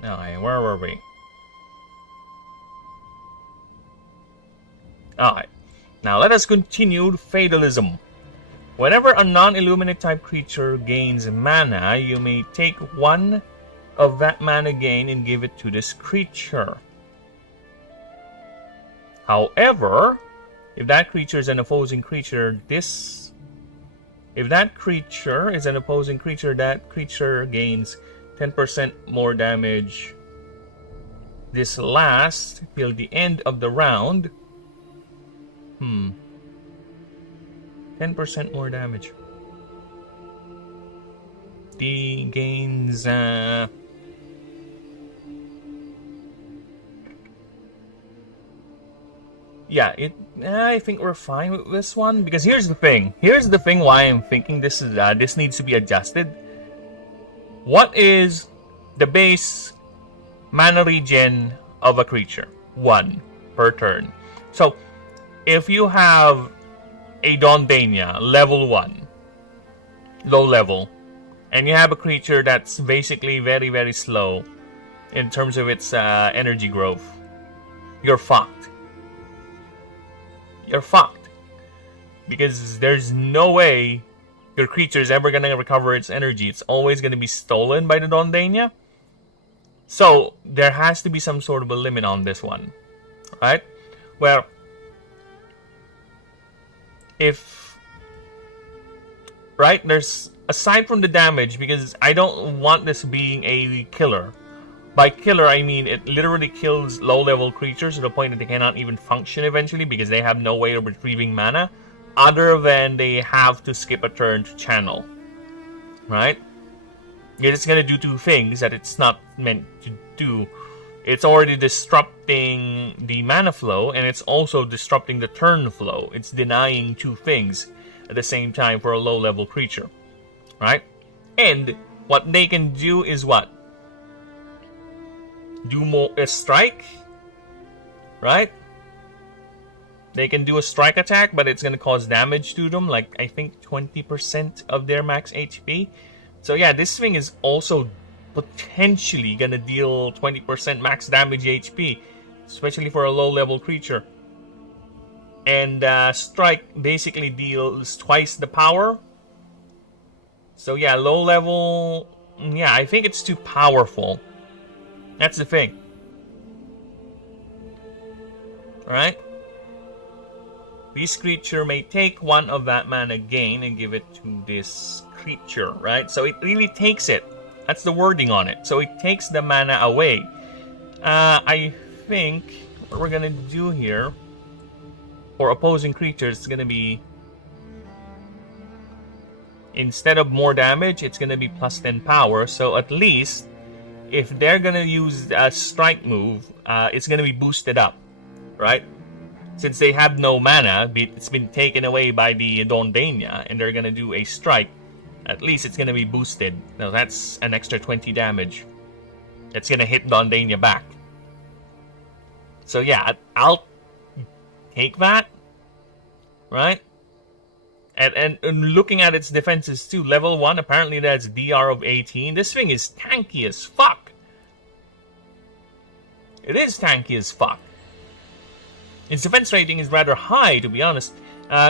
Alright, where were we? Alright, now let us continue fatalism. Whenever a non-illuminate type creature gains mana, you may take one of that mana gain and give it to this creature. However, if that creature is an opposing creature, that creature gains 10% more damage. This lasts till the end of the round. 10% more damage. The gains yeah, I think we're fine with this one, because here's the thing. Here's the thing why I'm thinking this needs to be adjusted. What is the base mana regen of a creature? 1 per turn. So if you have a Dondania level 1, low level, and you have a creature that's basically very, very slow in terms of its energy growth, you're fucked. You're fucked. Because there's no way your creature is ever going to recover its energy. It's always going to be stolen by the Dondania. So there has to be some sort of a limit on this one. Right? Well, there's, aside from the damage, because I don't want this being a killer. By killer, I mean it literally kills low-level creatures to the point that they cannot even function eventually, because they have no way of retrieving mana other than they have to skip a turn to channel. Right? It's going to do two things that it's not meant to do. It's already disrupting the mana flow, and it's also disrupting the turn flow. It's denying two things at the same time for a low-level creature. Right? And what they can do is what? Do more a strike, right? They can do a strike attack, but it's gonna cause damage to them, like I think 20% of their max HP. So yeah, this thing is also potentially gonna deal 20% max damage HP, especially for a low-level creature. And strike basically deals twice the power. So yeah, low level. Yeah, I think it's too powerful. That's the thing. Alright? This creature may take one of that mana gain and give it to this creature, right? So it really takes it. That's the wording on it. So it takes the mana away. I think what we're gonna do here for opposing creatures is gonna be, instead of more damage, it's gonna be plus 10 power. So at least if they're gonna use a strike move, it's gonna be boosted up, right? since they have no mana, it's been taken away by the Dondania, and they're gonna do a strike. At least it's gonna be boosted. Now that's an extra 20 damage. That's gonna hit Dondania back. So yeah, I'll take that. Right? And looking at its defenses too, level 1, apparently that's DR of 18. This thing is tanky as fuck. It is tanky as fuck. Its defense rating is rather high, to be honest,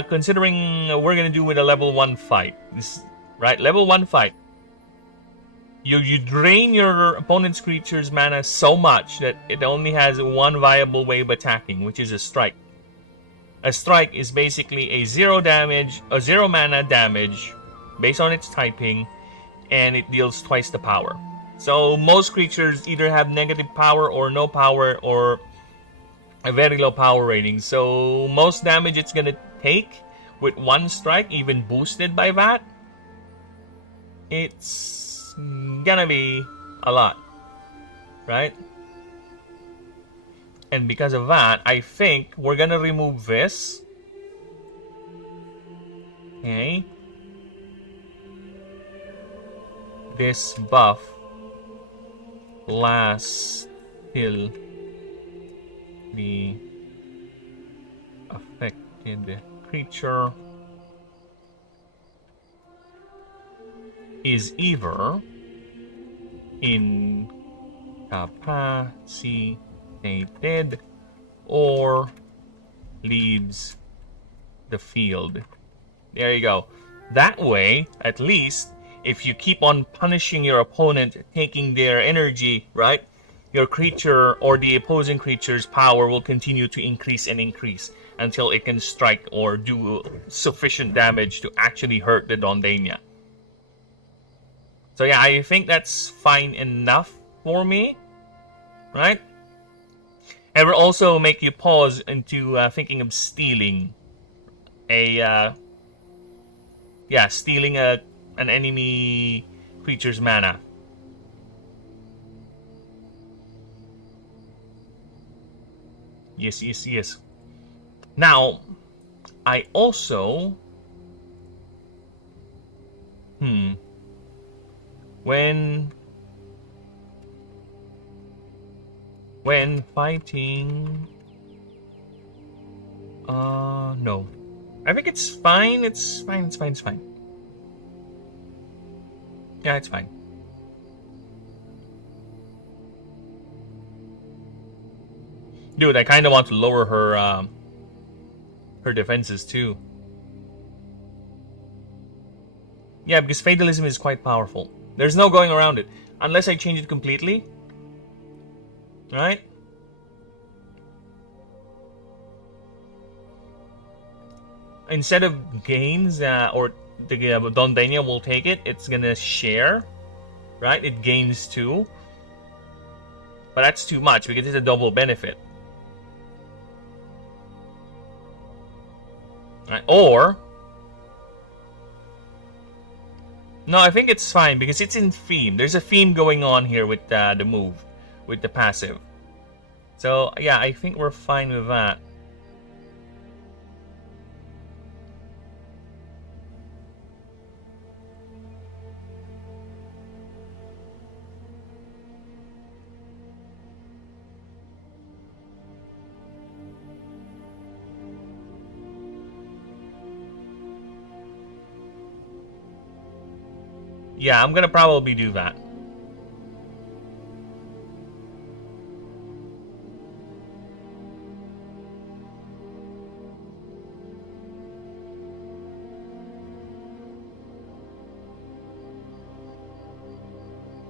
considering we're gonna do with a level 1 fight. Right, level 1 fight. You drain your opponent's creature's mana so much that it only has one viable way of attacking, which is a strike. A strike is basically a 0 mana damage based on its typing, and it deals twice the power. So most creatures either have negative power or no power or a very low power rating. So most damage it's gonna take with one strike, even boosted by that, it's gonna be a lot, right? And because of that, I think we're gonna remove this. Okay. This buff lasts till the affected creature is either incapacitated or leaves the field. There you go. That way, at least, if you keep on punishing your opponent, taking their energy, right, your creature or the opposing creature's power will continue to increase and increase until it can strike or do sufficient damage to actually hurt the Dondania. So yeah, I think that's fine enough for me, right? And it will also make you pause into thinking of stealing stealing an enemy creature's mana. Yes. Now, I also... When fighting... no. I think it's fine. It's fine. Yeah, it's fine. Dude, I kind of want to lower her defenses too. Yeah, because Fatalism is quite powerful. There's no going around it. Unless I change it completely. Right? Instead of gains, or the Dondania will take it, it's gonna share. Right? It gains 2. But that's too much because it's a double benefit. Right? Or... No, I think it's fine because it's in theme. There's a theme going on here with the move, with the passive. So, yeah, I think we're fine with that. Yeah, I'm gonna probably do that.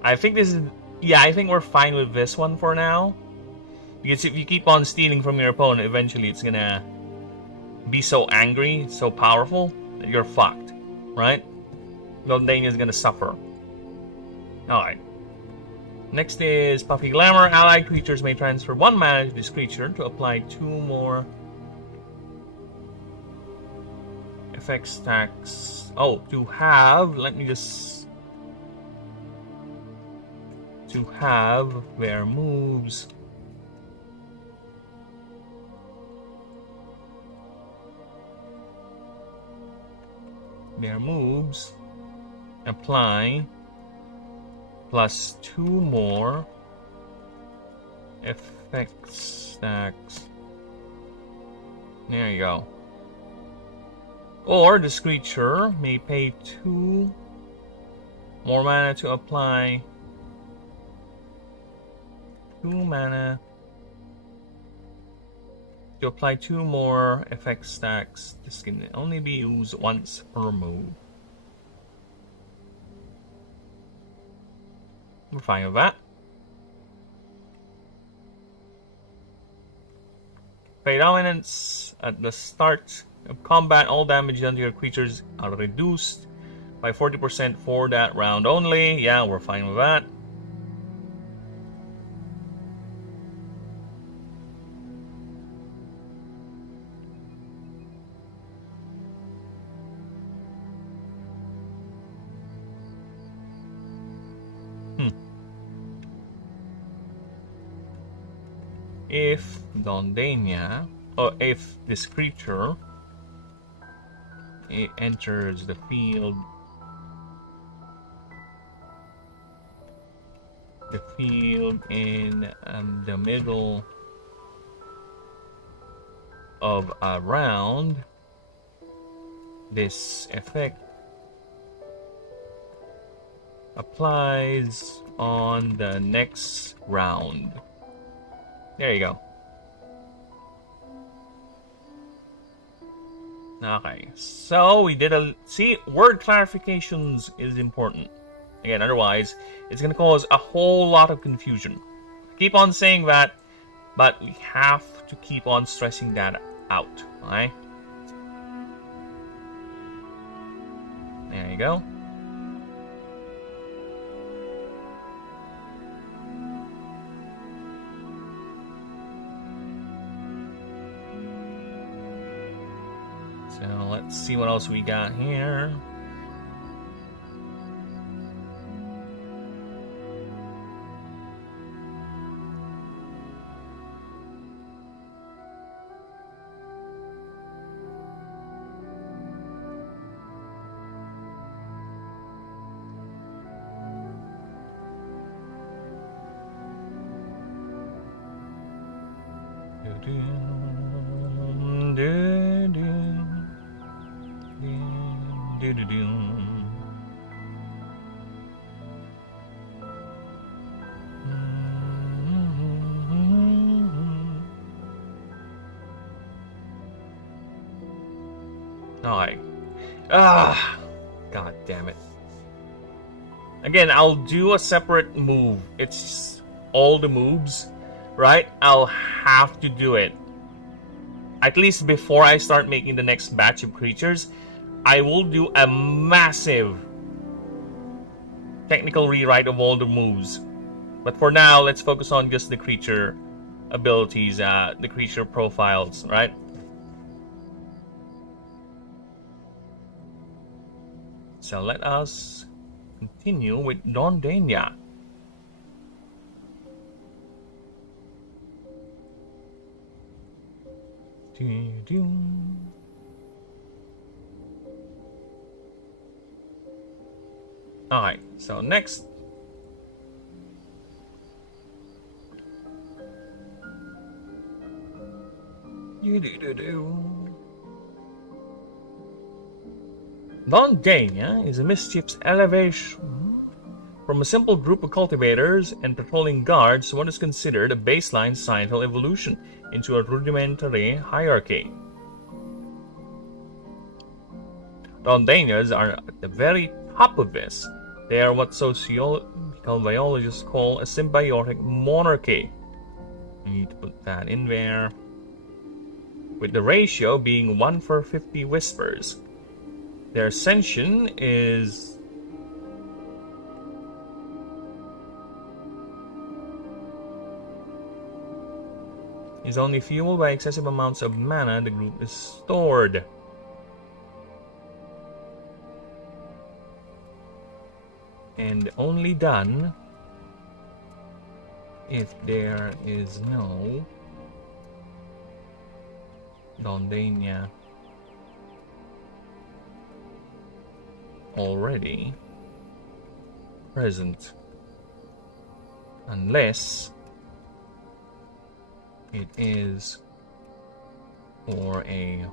I think this is... Yeah, I think we're fine with this one for now. Because if you keep on stealing from your opponent, eventually it's gonna be so angry, so powerful, that you're fucked. Right? Dondania is gonna suffer. Alright. Next is Puffy Glamour. Allied creatures may transfer 1 mana to this creature to apply 2 more effect stacks. Oh, to have... Let me just... To have their moves their moves. Apply. Plus 2 more effect stacks. There you go. Or this creature may pay 2 more mana to apply 2 mana to apply 2 more effect stacks. This can only be used once per move. We're fine with that. Predominance. At the start of combat, all damage done to your creatures are reduced by 40% for that round only. Yeah, we're fine with that. If Dondania, or if this creature it enters the field, in the middle of a round, this effect applies on the next round. There you go. Okay, so we did a... See, word clarifications is important. Again, otherwise, it's going to cause a whole lot of confusion. Keep on saying that, but we have to keep on stressing that out. Alright? There you go. So let's see what else we got here. Alright. God damn it. Again, I'll do a separate move. It's all the moves, right? I'll have to do it. At least before I start making the next batch of creatures, I will do a massive technical rewrite of all the moves. But for now, let's focus on just the creature abilities, the creature profiles, right? So let us continue with Dondania. Alright, so next. Dondania is a mischief's elevation from a simple group of cultivators and patrolling guards to what is considered a baseline societal evolution into a rudimentary hierarchy. Dondanias are at the very top of this. They are what sociological biologists call a symbiotic monarchy. You need to put that in there. With the ratio being 1 for 50 whispers. Their ascension is only fueled by excessive amounts of mana the group is stored. And only done if there is no Dondania already present, unless it is for a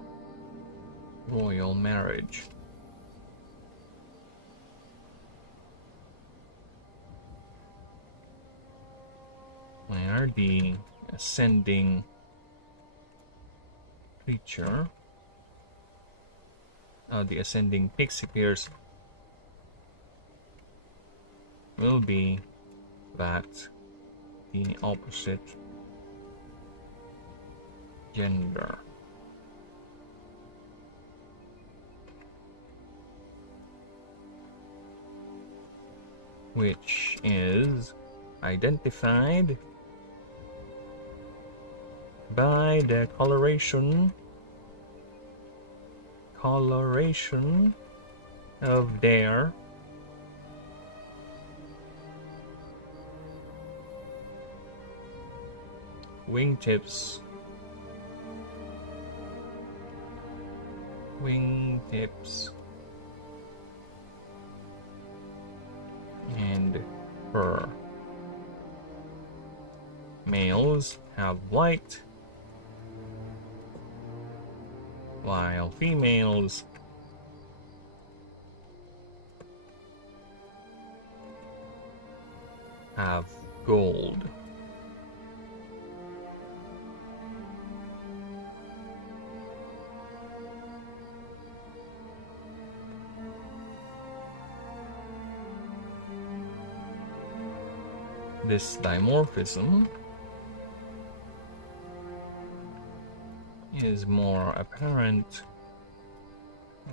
royal marriage. Where the ascending creature, the ascending pixie pierce, will be that the opposite gender. Which is identified by the coloration of their wingtips and fur. Males have white, while females have gold. This dimorphism is more apparent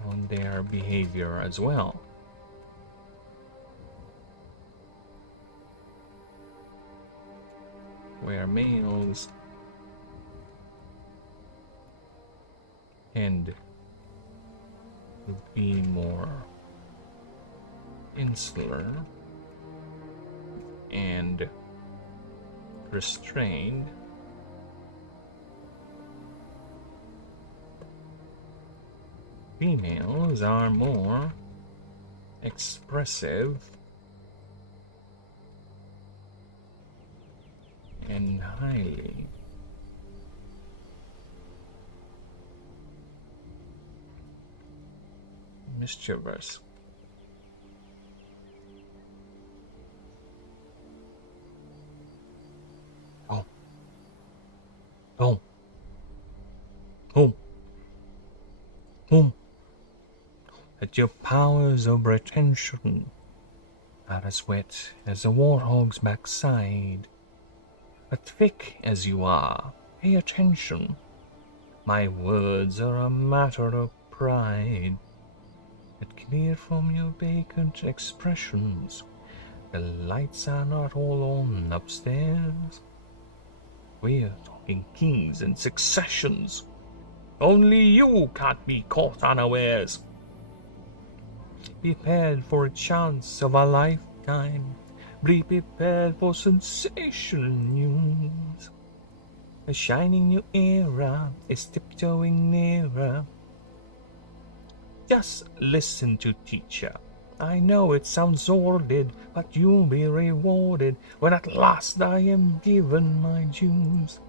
on their behavior as well. Where males tend to be more insular and restrained, females are more expressive and highly mischievous. That your powers of retention are as wet as a warthog's backside. But thick as you are, pay attention. My words are a matter of pride. But clear from your vacant expressions, the lights are not all on upstairs. We're talking kings and successions. Only you can't be caught unawares. Be prepared for a chance of a lifetime. Be prepared for sensational news. A shining new era is tiptoeing nearer. Just listen to teacher. I know it sounds sordid, but you'll be rewarded when at last I am given my dues.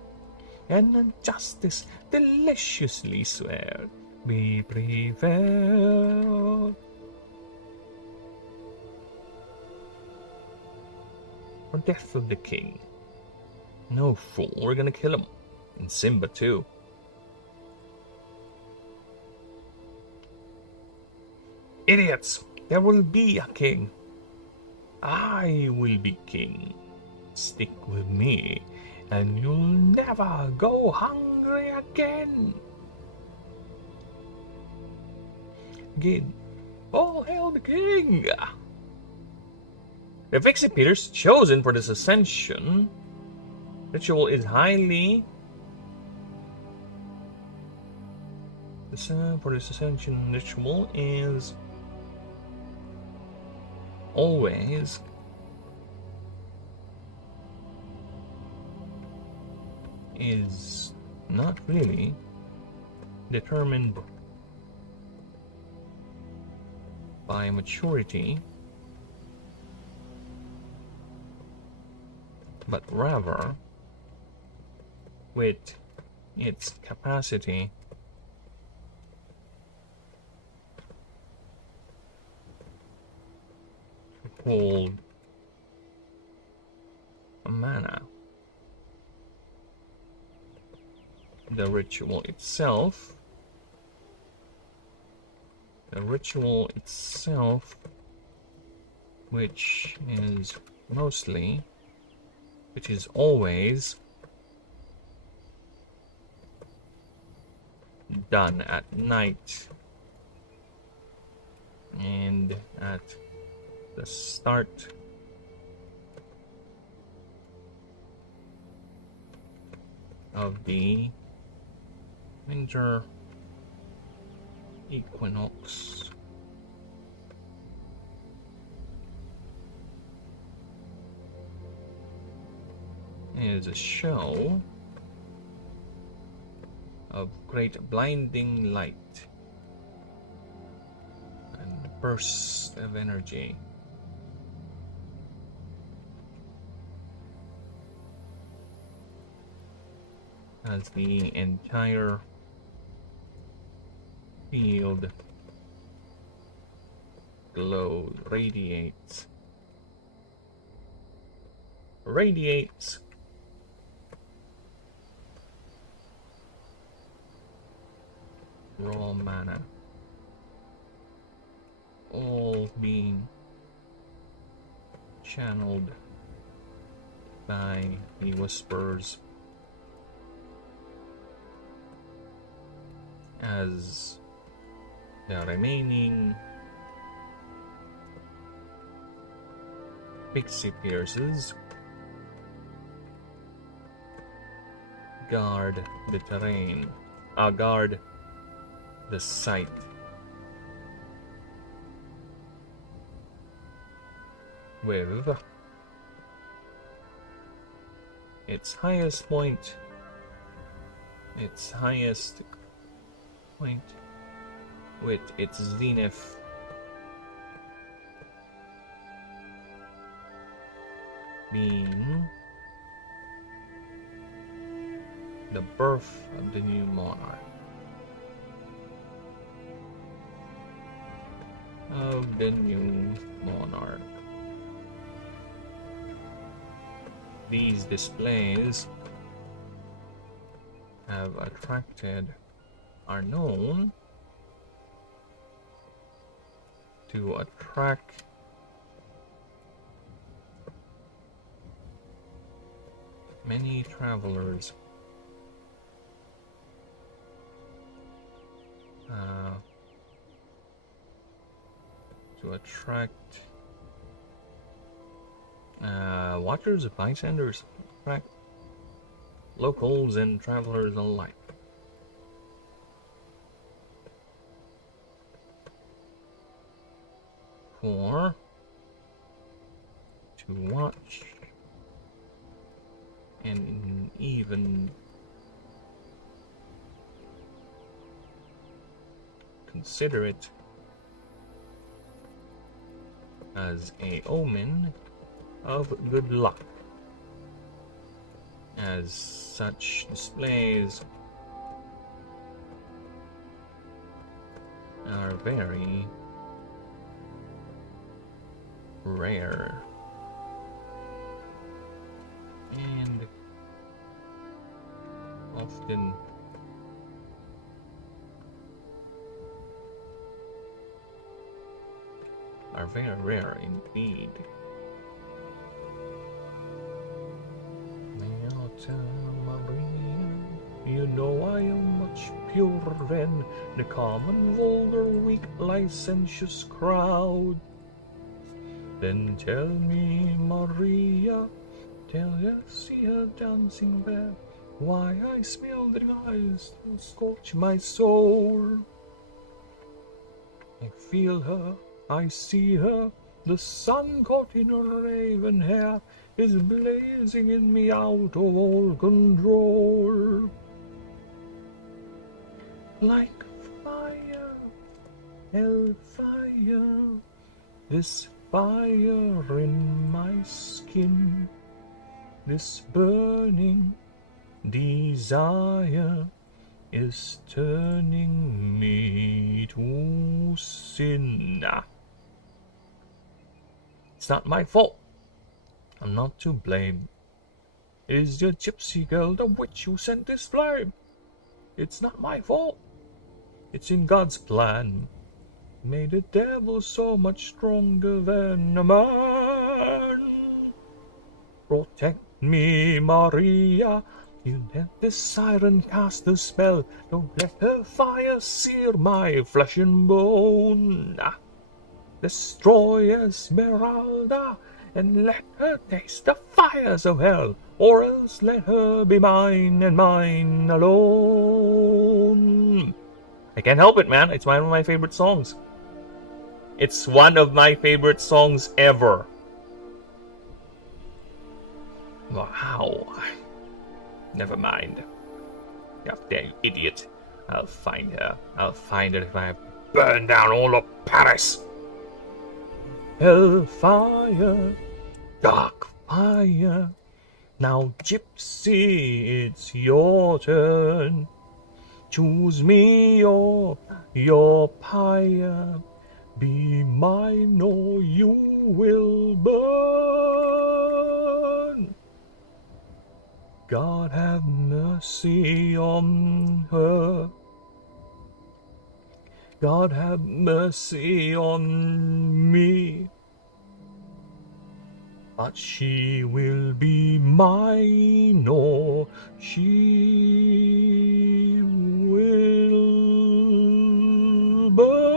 And justice deliciously swear, be prepared. For death of the king. No fool, we're gonna kill him. And Simba too. Idiots! There will be a king. I will be king. Stick with me, and you'll never go hungry again. Again, all hail the king! The Pixie Peters chosen for this ascension ritual is highly... for this ascension ritual is always not really determined by maturity, but rather with its capacity to hold a mana. The ritual itself, which is always done at night and at the start of the winter equinox. Is a show of great blinding light and bursts of energy. As the entire field glows, radiates raw mana, all being channeled by the whispers as the remaining pixie pierces guard the terrain, guard the site. With its highest point with its zenith being the birth of the new monarch. These displays are known to attract many travelers watchers, bystanders, attract locals and travelers alike. To watch and even consider it as a omen of good luck, as such displays are very rare and often are very rare indeed. You know I am much purer than the common, vulgar, weak, licentious crowd. Then tell me, Maria, tell you see her dancing there, why I smoldering eyes to scorch my soul. I feel her, I see her, the sun caught in her raven hair is blazing in me out of all control. Like fire, hellfire. this fire in my skin, this burning desire is turning me to sin. It's not my fault. I'm not to blame. It is the gypsy girl the witch who sent this flame. It's not my fault. It's in God's plan. Made the devil so much stronger than a man. Protect me, Maria. You let this siren cast a spell. Don't let her fire sear my flesh and bone. Destroy Esmeralda, and let her taste the fires of hell, or else let her be mine and mine alone. I can't help it, man. It's one of my favorite songs. It's one of my favorite songs ever. Wow. Never mind. God damn, you idiot. I'll find her. I'll find her if I burn down all of Paris. Hellfire, dark fire. Now, Gypsy, it's your turn. Choose me or your pyre. Be mine or you will burn. God have mercy on her. God have mercy on me. But she will be mine or she will burn.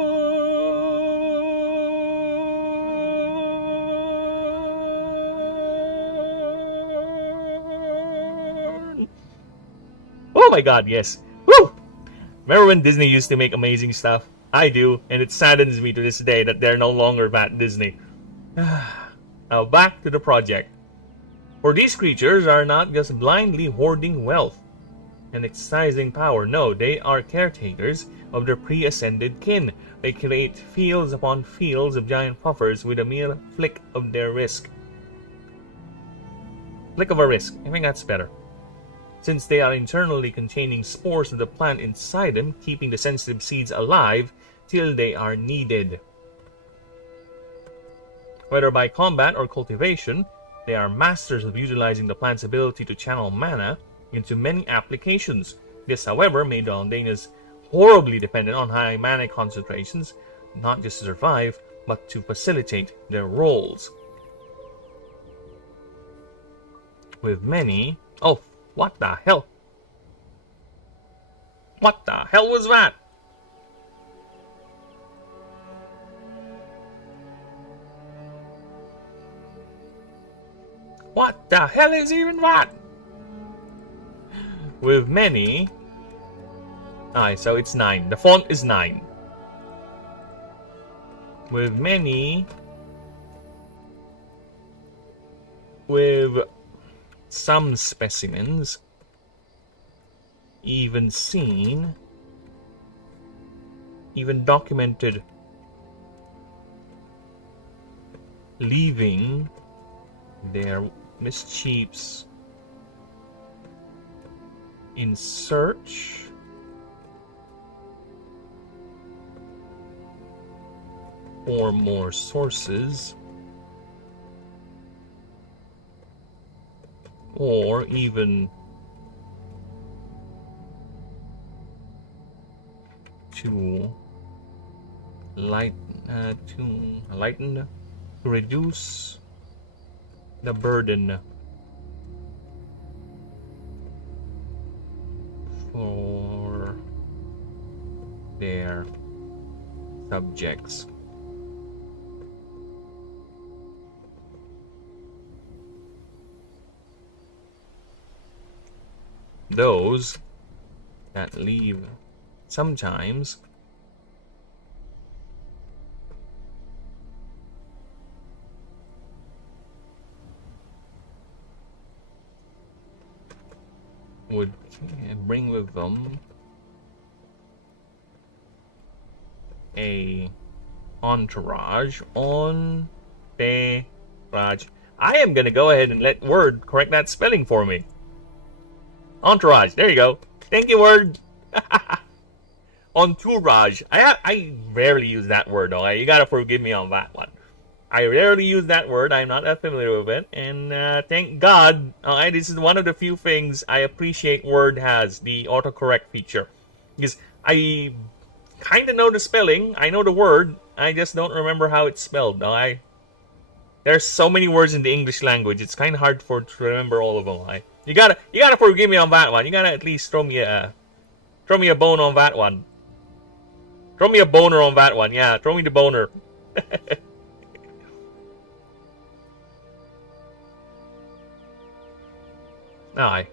Oh my god, yes. Woo! Remember when Disney used to make amazing stuff? I do, and it saddens me to this day that they're no longer at Disney. Now back to the project. For these creatures are not just blindly hoarding wealth and exercising power. No, they are caretakers of their pre-ascended kin. They create fields upon fields of giant puffers with a mere flick of their wrist. Flick of a wrist. I think that's better. Since they are internally containing spores of the plant inside them, keeping the sensitive seeds alive till they are needed. Whether by combat or cultivation, they are masters of utilizing the plant's ability to channel mana into many applications. This, however, made the Aldeanas horribly dependent on high mana concentrations, not just to survive, but to facilitate their roles. With many... Oh, what the hell? What the hell was that? What the hell is even that? With many... Alright, so it's 9. The font is 9. With many... With some specimens even seen, even documented leaving their mischiefs in search for more sources, or even to reduce the burden for their subjects. Those that leave sometimes would bring with them a Entourage. Entourage. I am gonna go ahead and let Word correct that spelling for me. Entourage. There you go. Thank you, Word. Entourage. I rarely use that word, though. You gotta forgive me on that one. I rarely use that word. I'm not that familiar with it. And thank God, this is one of the few things I appreciate Word has, the autocorrect feature. Because I kind of know the spelling. I know the word. I just don't remember how it's spelled. There's so many words in the English language. It's kind of hard to remember all of them. You gotta forgive me on that one. You gotta at least throw me a bone on that one. Throw me a boner on that one. Yeah, throw me the boner. Aye.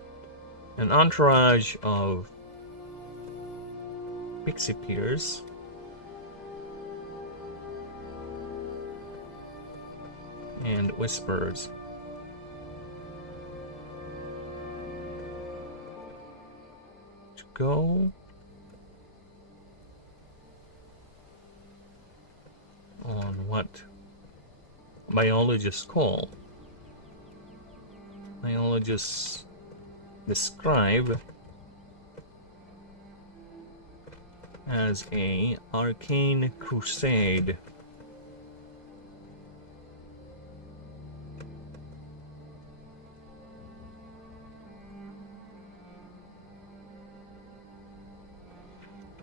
An entourage of pixie peers. And whispers. To go on what biologists call. Biologists describe as a arcane crusade.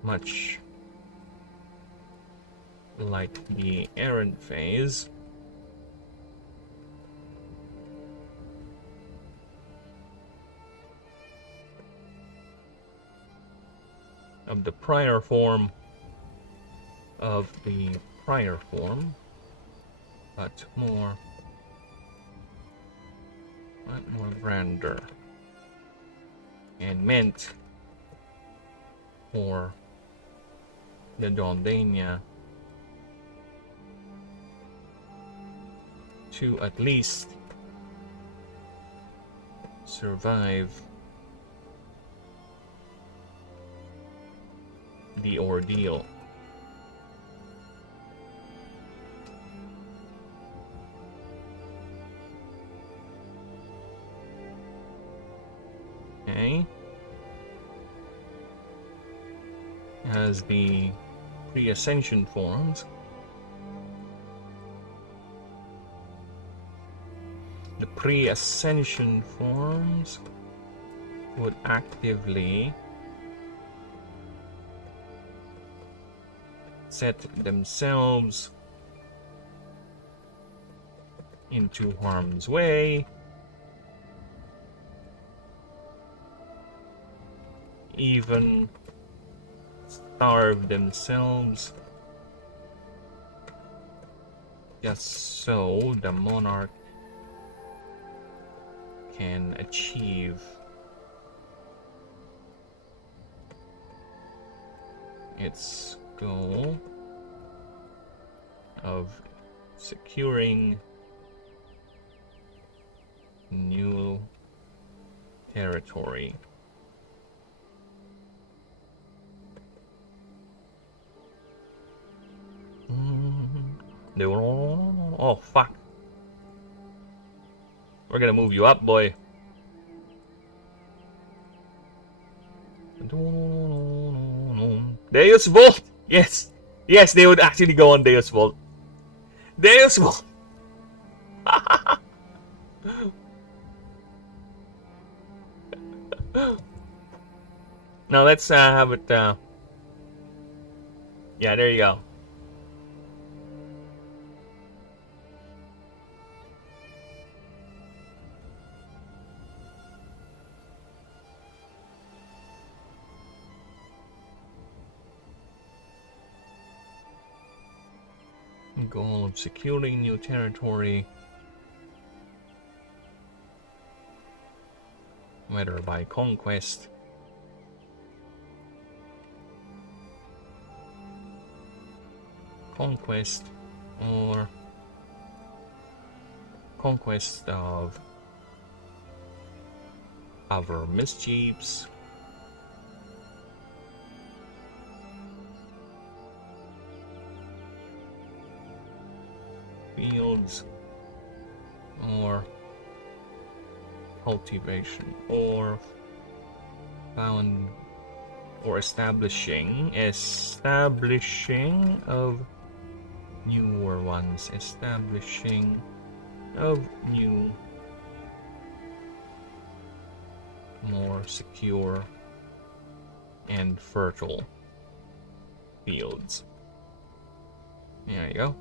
Much like the errant phase, of the prior form of the prior form, but more grander and meant for the Dondania to at least survive the ordeal. Okay. As the pre-ascension forms, the pre-ascension forms would actively set themselves into harm's way, even starve themselves, just so the monarch can achieve its goal of securing new territory. Oh fuck. We're gonna move you up, boy. Deus Volt! Yes! Yes, they would actually go on Deus Volt. Deus Volt! Now let's have it, yeah, there you go. Goal of securing new territory, whether by conquest or conquest of other mischiefs. fields or cultivation or found or establishing of newer ones, establishing of new, more secure and fertile fields. There you go.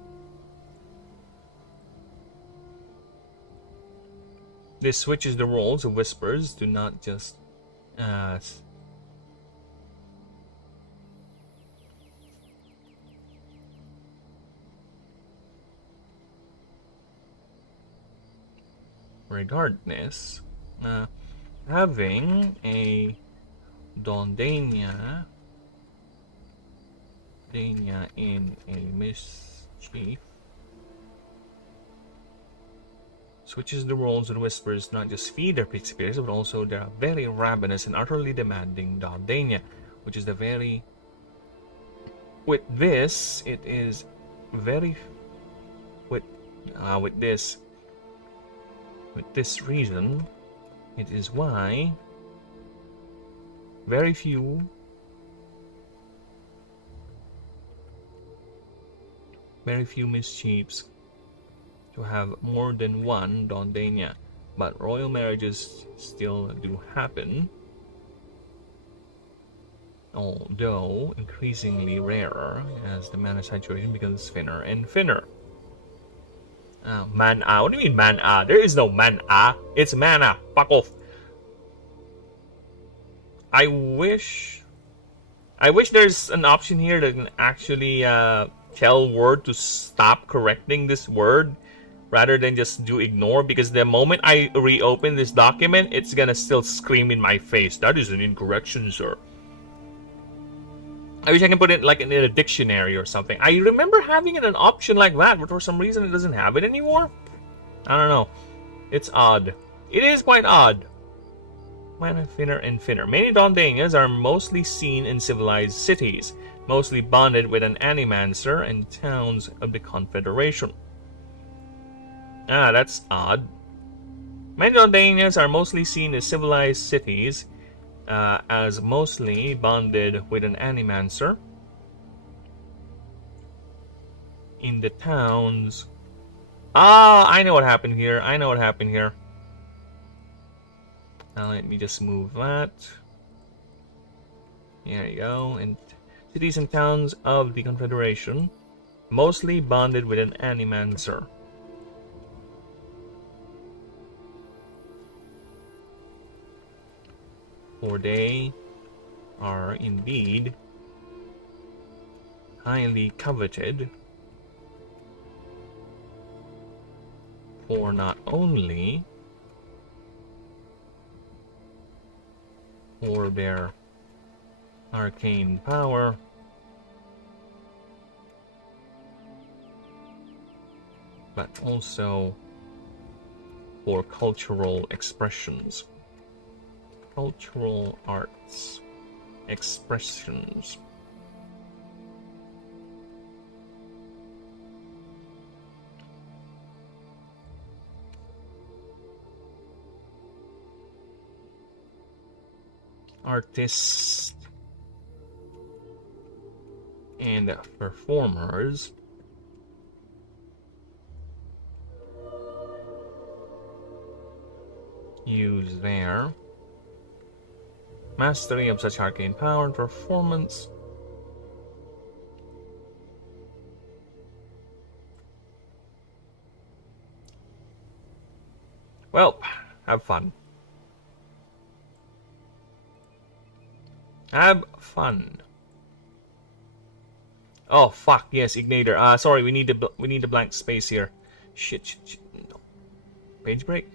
This switches the roles of whispers to not just regardless, having a Dondania in a mischief switches the roles of the whispers not just feed their experience, but also their very ravenous and utterly demanding Dondania, which is the very... With this, it is very... With this reason, it is why very few mischiefs to have more than one Dondania, but royal marriages still do happen, although increasingly rarer as the mana saturation becomes thinner and thinner. Mana? What do you mean mana? There is no mana. It's mana. Fuck off. I wish there's an option here that can actually tell Word to stop correcting this word rather than just do ignore, because the moment I reopen this document, it's gonna still scream in my face, "That is an incorrection, sir." I wish I can put it like in a dictionary or something. I remember having it an option like that, but for some reason it doesn't have it anymore. I don't know. It's odd. It is quite odd. Mana thinner and thinner. Many Dondanias are mostly seen in civilized cities, mostly bonded with an animancer and towns of the Confederation. Ah, that's odd. Many Dondanias are mostly seen in civilized cities, as mostly bonded with an animancer in the towns. Ah, I know what happened here. Now let me just move that. There you go. And cities and towns of the Confederation, mostly bonded with an animancer. For they are indeed highly coveted, for not only for their arcane power, but also for cultural expressions. Cultural arts expressions. Artists and performers use their mastery of such arcane power and performance well, have fun. Have fun. Oh fuck, yes, Ignator. Sorry, we need the blank space here. Shit. No. Page break?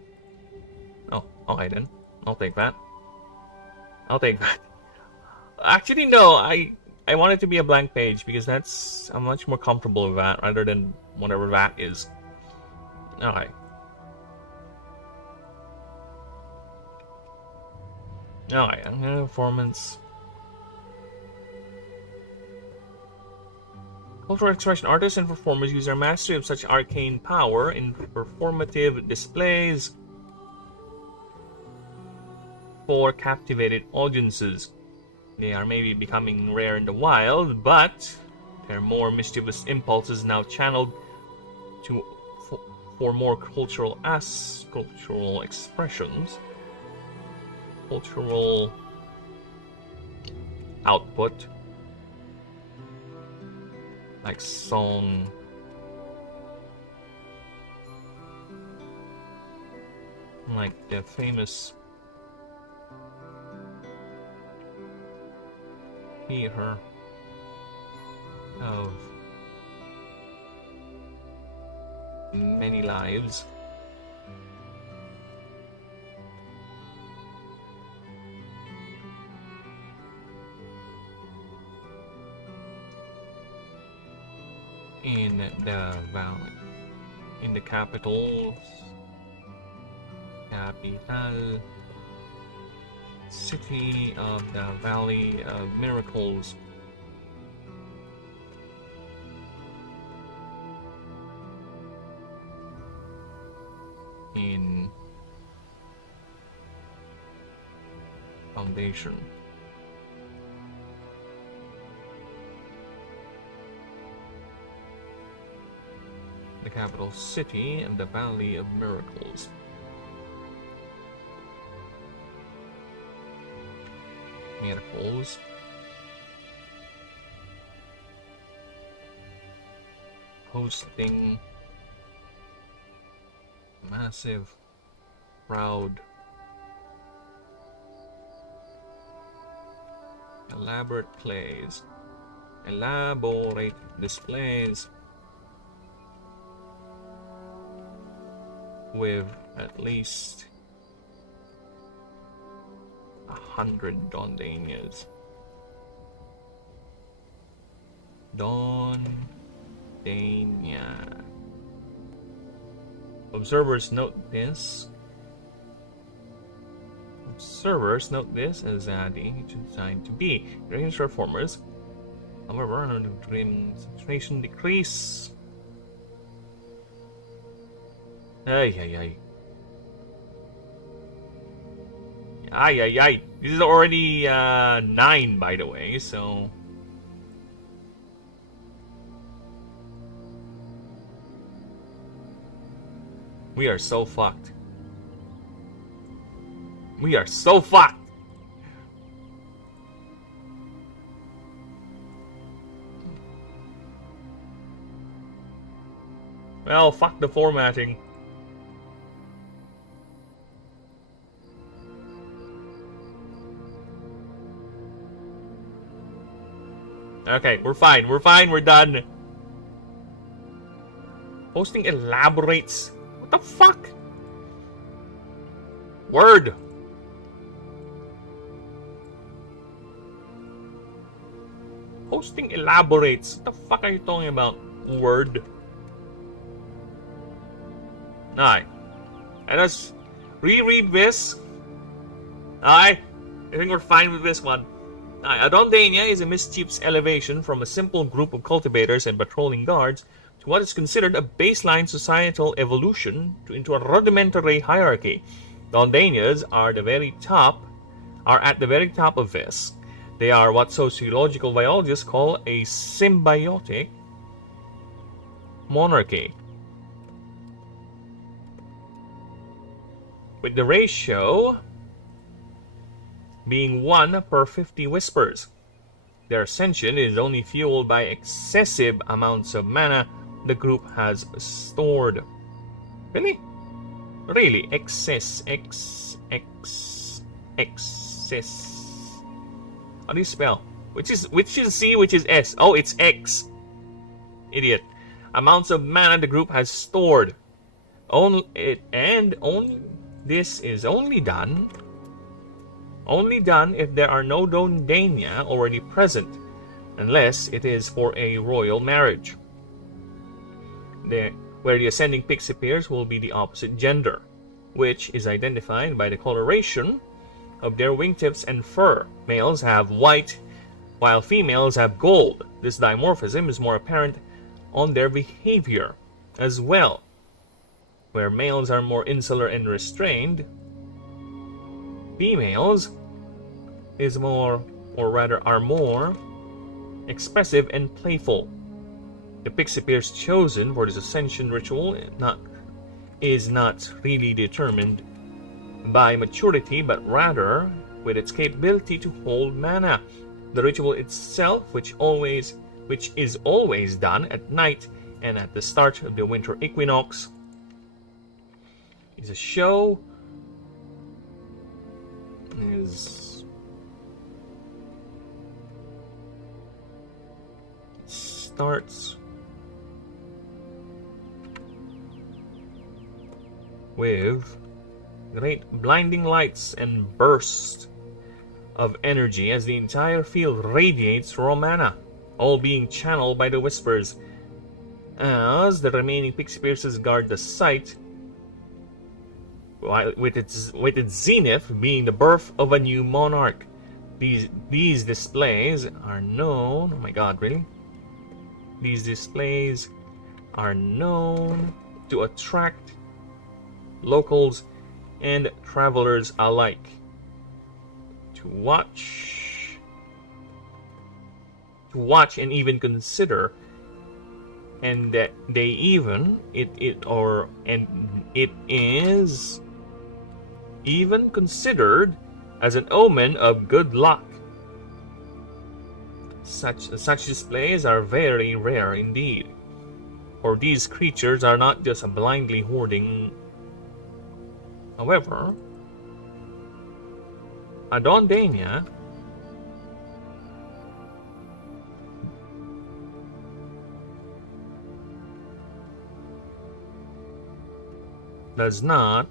Oh, okay then. I'll take that. Actually, no, I want it to be a blank page because I'm much more comfortable with that rather than whatever that is. Alright. Alright, I'm gonna performance. Cultural expression artists and performers use their mastery of such arcane power in performative displays for captivated audiences. They are maybe becoming rare in the wild, but their more mischievous impulses now channeled to for more cultural expressions, cultural output, like song, like the famous theater of many lives. In the valley, in the capital city of the Valley of Miracles. In Foundation. The capital city and the Valley of Miracles. Miracles. Hosting massive, proud, elaborate displays with at least 100 Dondanias. Dondania. Observers note this as designed to be range performers. However, under the dream concentration decrease. Ay. This is already 9, by the way, so. We are so fucked. We are so fucked. Well, fuck the formatting. Okay, we're fine, we're done. Hosting elaborates. What the fuck? Word. Hosting elaborates. What the fuck are you talking about? Word. Aye. Let us reread this. Aye. I think we're fine with this one. A Dondania is a mischief's elevation from a simple group of cultivators and patrolling guards to what is considered a baseline societal evolution into a rudimentary hierarchy. Dondanias are at the very top of this. They are what sociological biologists call a symbiotic monarchy, with the ratio being 1 per 50 whispers. Their ascension is only fueled by excessive amounts of mana the group has stored. Really? Really? Excess. How do you spell? Which is C, which is S? Oh, it's X. Idiot. Amounts of mana the group has stored. This is only done if there are no Dondania already present, unless it is for a royal marriage. Where the ascending pixie appears will be the opposite gender, which is identified by the coloration of their wingtips and fur. Males have white, while females have gold. This dimorphism is more apparent on their behavior as well. Where males are more insular and restrained, females are more expressive and playful. The pixie peers chosen for this ascension ritual is not really determined by maturity, but rather with its capability to hold mana. The ritual itself, which is always done at night and at the start of the winter equinox, is a show. Starts with great blinding lights and bursts of energy as the entire field radiates raw mana, all being channeled by the whispers. As the remaining pixie pierces guard the site, with its zenith being the birth of a new monarch. These displays are known. Oh my God, really? These displays are known to attract locals and travelers alike to watch and even consider, and that it is even considered as an omen of good luck. Such displays are very rare indeed, for these creatures are not just blindly hoarding. However, a Dondania does not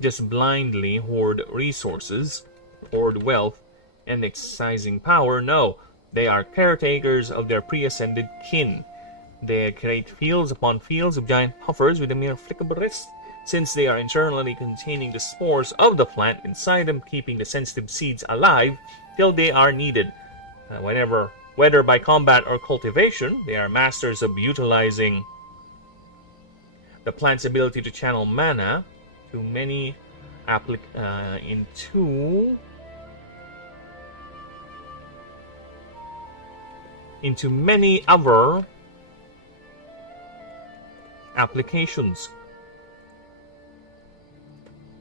just blindly hoard resources, hoard wealth, and excising power. No, they are caretakers of their pre-ascended kin. They create fields upon fields of giant puffers with a mere flick of a wrist, since they are internally containing the spores of the plant inside them, keeping the sensitive seeds alive till they are needed. Whether by combat or cultivation, they are masters of utilizing the plant's ability to channel mana to many into many other applications.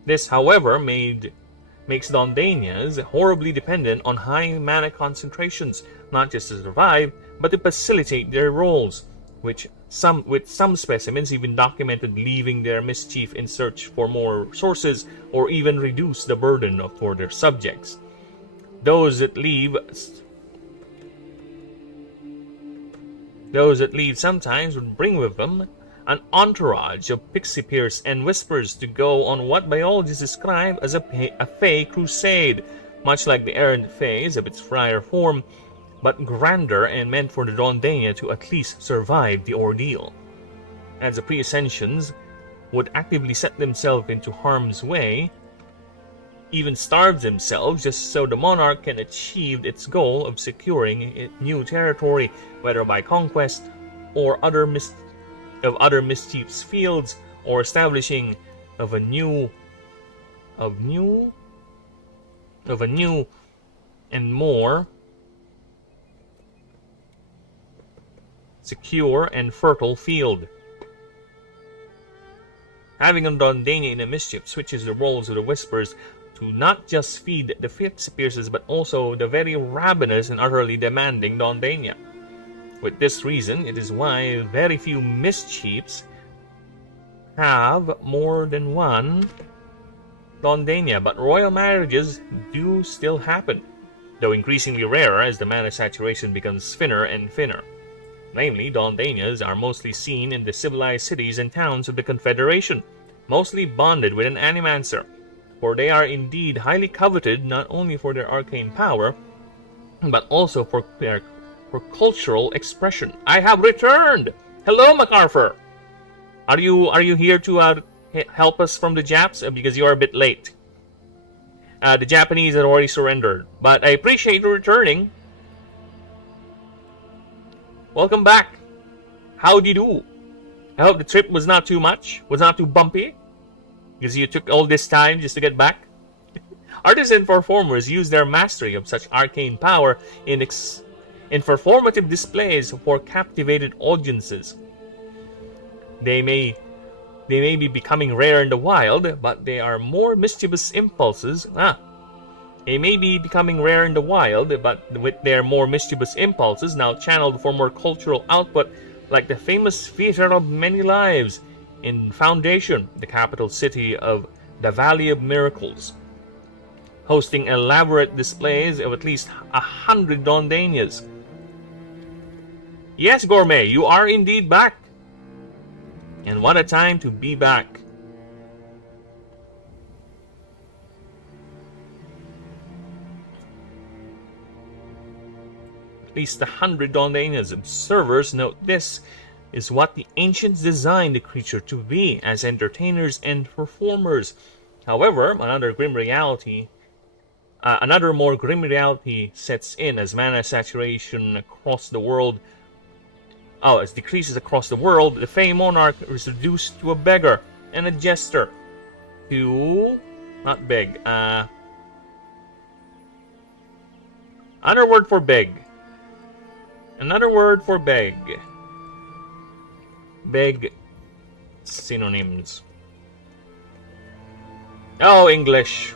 This, however, makes Dondanias horribly dependent on high mana concentrations, not just to survive, but to facilitate their roles, with some specimens even documented leaving their mischief in search for more sources, or even reduce the burden for their subjects. Those that leave sometimes would bring with them an entourage of pixie peers and whispers to go on what biologists describe as a Fey crusade, much like the errant phase of its prior form, but grander and meant for the Dondania to at least survive the ordeal. As the pre-ascensions would actively set themselves into harm's way, even starve themselves just so the monarch can achieve its goal of securing new territory, whether by conquest or other mischief's fields, or establishing of a new and more secure and fertile field. Having a Dondania in a mischief switches the roles of the whispers to not just feed the pixie pierces, but also the very ravenous and utterly demanding Dondania. With this reason, it is why very few mischiefs have more than one Dondania, but royal marriages do still happen, though increasingly rarer as the mana saturation becomes thinner and thinner. Namely, Dondanias are mostly seen in the civilized cities and towns of the Confederation, mostly bonded with an animancer, for they are indeed highly coveted not only for their arcane power, but also for cultural expression. I have returned! Hello, MacArthur! Are you here to help us from the Japs? Because you are a bit late. The Japanese had already surrendered, but I appreciate you returning. welcome back. How do you do? I hope the trip was not too much, was not too bumpy, because you took all this time just to get back. Artists and performers use their mastery of such arcane power in performative displays for captivated audiences. They may be becoming rare in the wild, but they are more mischievous impulses. They may be becoming rare in the wild, but with their more mischievous impulses now channeled for more cultural output, like the famous Theater of Many Lives in Foundation, the capital city of the Valley of Miracles, hosting elaborate displays of at least 100 Dondanias. Yes, Gourmet, you are indeed back. And what a time to be back. At least 100 Dondanias. Observers note this is what the ancients designed the creature to be as entertainers and performers. However, another more grim reality sets in as mana saturation across the world. As decreases across the world, the Fey Monarch is reduced to a beggar and a jester. Not beg. Another word for beg. Another word for beg. Beg synonyms. Oh, English.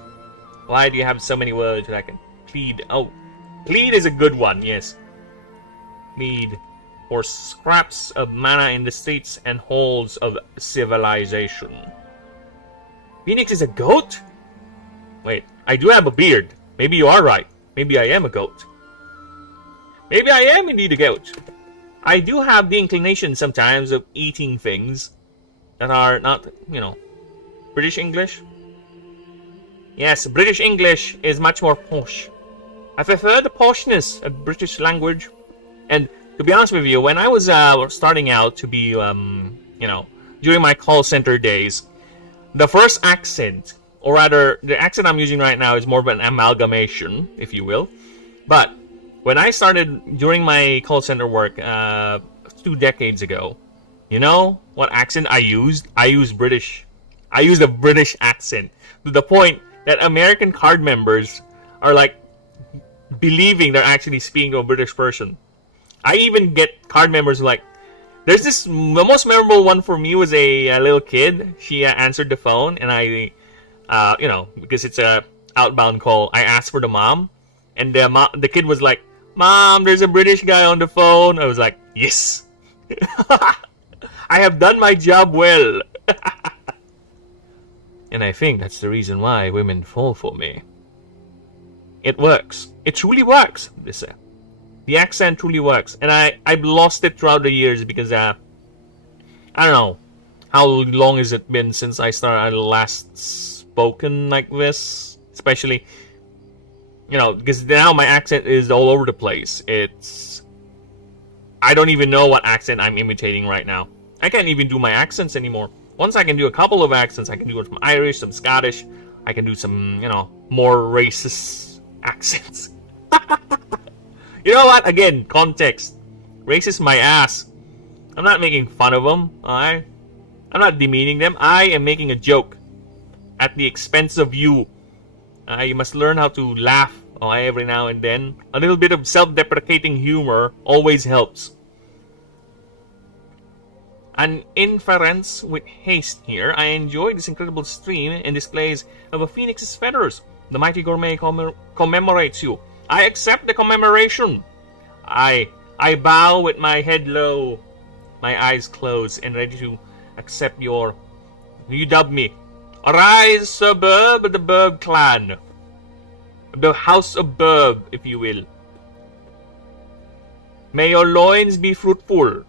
Why do you have so many words that I can plead? Oh, plead is a good one, yes. Plead for scraps of mana in the streets and halls of civilization. Phoenix is a goat? Wait, I do have a beard. Maybe you are right. Maybe I am a goat. Maybe I am indeed a goat. I do have the inclination sometimes of eating things that are not, British English. Yes, British English is much more posh. I prefer the poshness of British language. And to be honest with you, when I was starting out to be, during my call center days, the first accent, or rather, the accent I'm using right now is more of an amalgamation, if you will. But when I started during my call center work 2 decades ago, you know what accent I used? I used British. I used a British accent to the point that American card members are like believing they're actually speaking to a British person. I even get card members who like, there's this, the most memorable one for me was a little kid. She answered the phone and I, because it's a outbound call, I asked for the mom. And the kid was like, "Mom, there's a British guy on the phone." I was like, yes. I have done my job well. And I think that's the reason why women fall for me. It works. It truly works. The accent truly works. And I've lost it throughout the years because, I don't know, how long has it been since I started last spoken like this? Especially, because now my accent is all over the place. I don't even know what accent I'm imitating right now. I can't even do my accents anymore. Once I can do a couple of accents, I can do some Irish, some Scottish. I can do some, more racist accents. You know what? Again, context. Racist my ass. I'm not making fun of them. I'm not demeaning them. I am making a joke at the expense of you. You must learn how to laugh every now and then. A little bit of self-deprecating humor always helps. An inference with haste here. I enjoy this incredible stream and displays of a phoenix's feathers. The mighty gourmet commemorates you. I accept the commemoration. I bow with my head low, my eyes closed, and ready to accept you dub me. Arise, Sir Burb of the Burb clan. The House of Burb, if you will. May your loins be fruitful.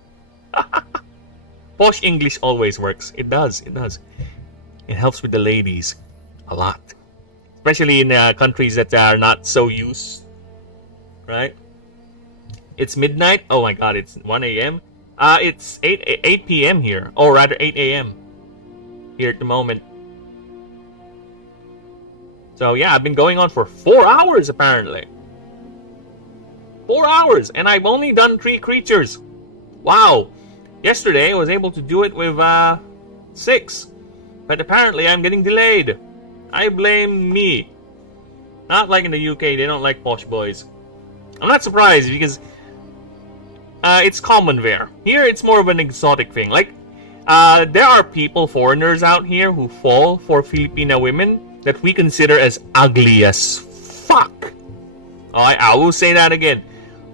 Posh English always works. It does. It helps with the ladies a lot. Especially in countries that are not so used. Right? It's midnight. Oh my god, it's 1 a.m. It's 8 p.m. here. Or rather 8 a.m. here at the moment. So yeah, I've been going on for 4 hours apparently. 4 hours, and I've only done 3 creatures. Wow! Yesterday I was able to do it with 6. But apparently I'm getting delayed. I blame me. Not like in the UK, they don't like posh boys. I'm not surprised because it's common there. Here it's more of an exotic thing. Like, there are people, foreigners out here who fall for Filipina women that we consider as ugly as fuck. Alright, I will say that again.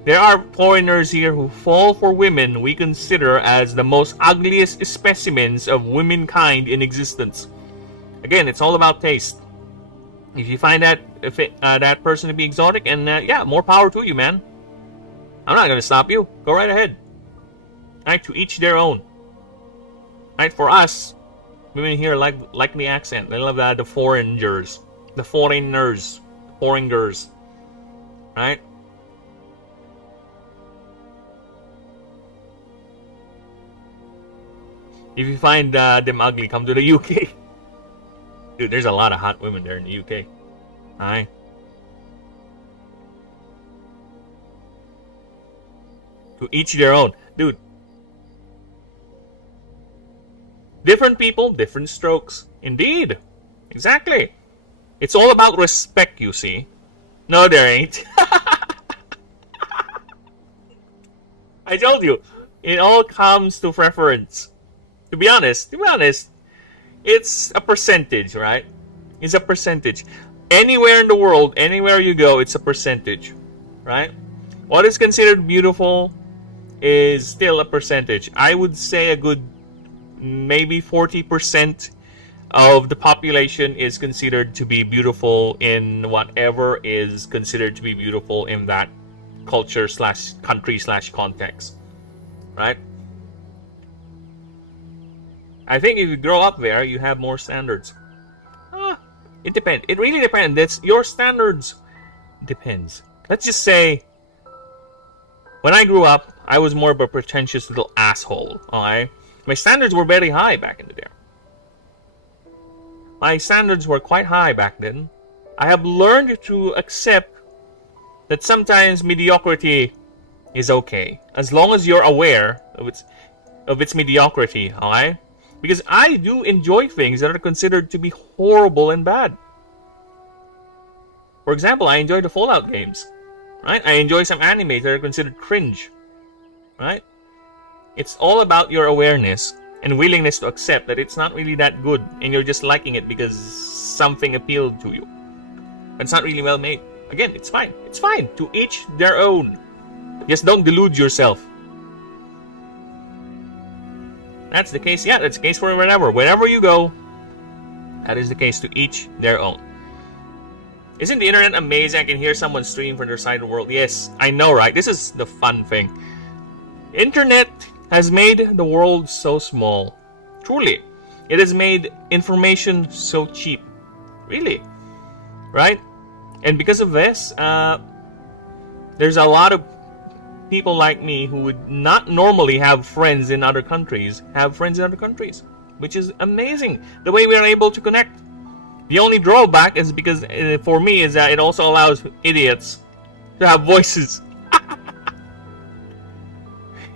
There are foreigners here who fall for women we consider as the most ugliest specimens of womankind in existence. Again, it's all about taste. If you find that that person to be exotic, and yeah, more power to you, man. I'm not gonna stop you. Go right ahead. Right, to each their own. Right, for us, women here like the accent. They love the foreigners, the foreigners, foreigners. Right. If you find them ugly, come to the UK. Dude, there's a lot of hot women there in the UK. Alright. To each their own. Dude. Different people, different strokes. Indeed. Exactly. It's all about respect, you see. No, there ain't. I told you. It all comes to preference. To be honest, it's a percentage, right? It's a percentage. Anywhere in the world, anywhere you go, it's a percentage, right? What is considered beautiful is still a percentage. I would say a good maybe 40% of the population is considered to be beautiful in whatever is considered to be beautiful in that culture slash country slash context, right? I think if you grow up there, you have more standards. It depends. It really depends. That's your standards. Depends. Let's just say, when I grew up, I was more of a pretentious little asshole. Alright, my standards were very high back in the day. My standards were quite high back then. I have learned to accept that sometimes mediocrity is okay, as long as you're aware of its mediocrity. Alright. Because I do enjoy things that are considered to be horrible and bad. For example, I enjoy the Fallout games. Right? I enjoy some animes that are considered cringe. Right? It's all about your awareness and willingness to accept that it's not really that good and you're just liking it because something appealed to you. It's not really well made. Again, it's fine. It's fine. To each their own. Just don't delude yourself. That's the case. Yeah, that's the case for wherever. Wherever you go, that is the case. To each their own. Isn't the internet amazing? I can hear someone stream from their side of the world. Yes, I know, right? This is the fun thing. Internet has made the world so small. Truly. It has made information so cheap. Really. Right? And because of this, there's a lot of people like me who would not normally have friends in other countries, which is amazing. The way we are able to connect. The only drawback is because, for me, is that it also allows idiots to have voices.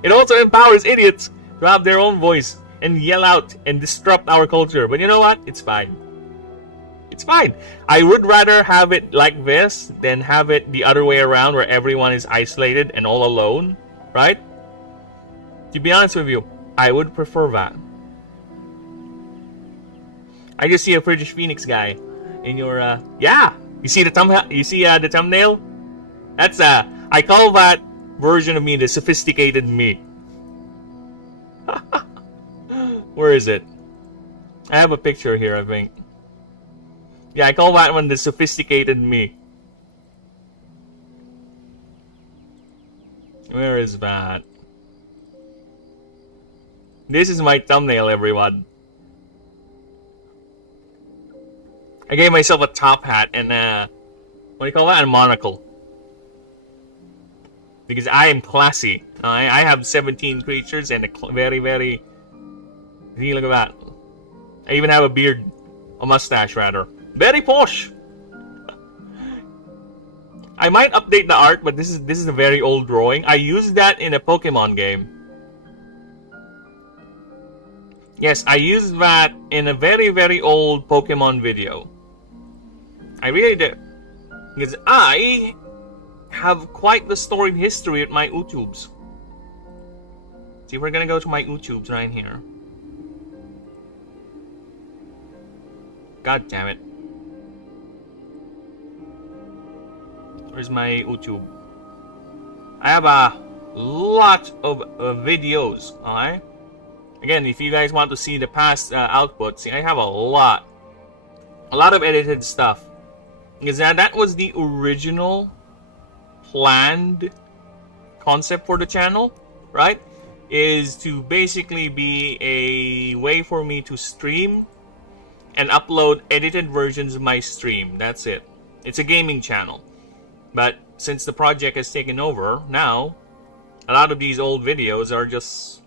It also empowers idiots to have their own voice and yell out and disrupt our culture. But you know what? It's fine. It's fine. I would rather have it like this than have it the other way around where everyone is isolated and all alone, right? To be honest with you, I would prefer that. I just see a British Phoenix guy in your yeah. You see the the thumbnail? That's I call that version of me the sophisticated me. Where is it? I have a picture here, I think. Yeah, I call that one the sophisticated me. Where is that? This is my thumbnail, everyone. I gave myself a top hat and what do you call that? A monocle. Because I am classy. I have 17 creatures and a very, very... See, look at that. I even have a beard. A mustache, rather. Very posh! I might update the art, but this is a very old drawing. I used that in a Pokemon game. Yes, I used that in a very, very old Pokemon video. I really did. Because I have quite the storied history at my YouTubes. See, we're gonna go to my YouTubes right here. God damn it. Where's my YouTube? I have a lot of videos, alright? Again, if you guys want to see the past output, see, I have a lot of edited stuff. Because that was the original planned concept for the channel, right? Is to basically be a way for me to stream and upload edited versions of my stream. That's it. It's a gaming channel. But since the project has taken over, now a lot of these old videos are just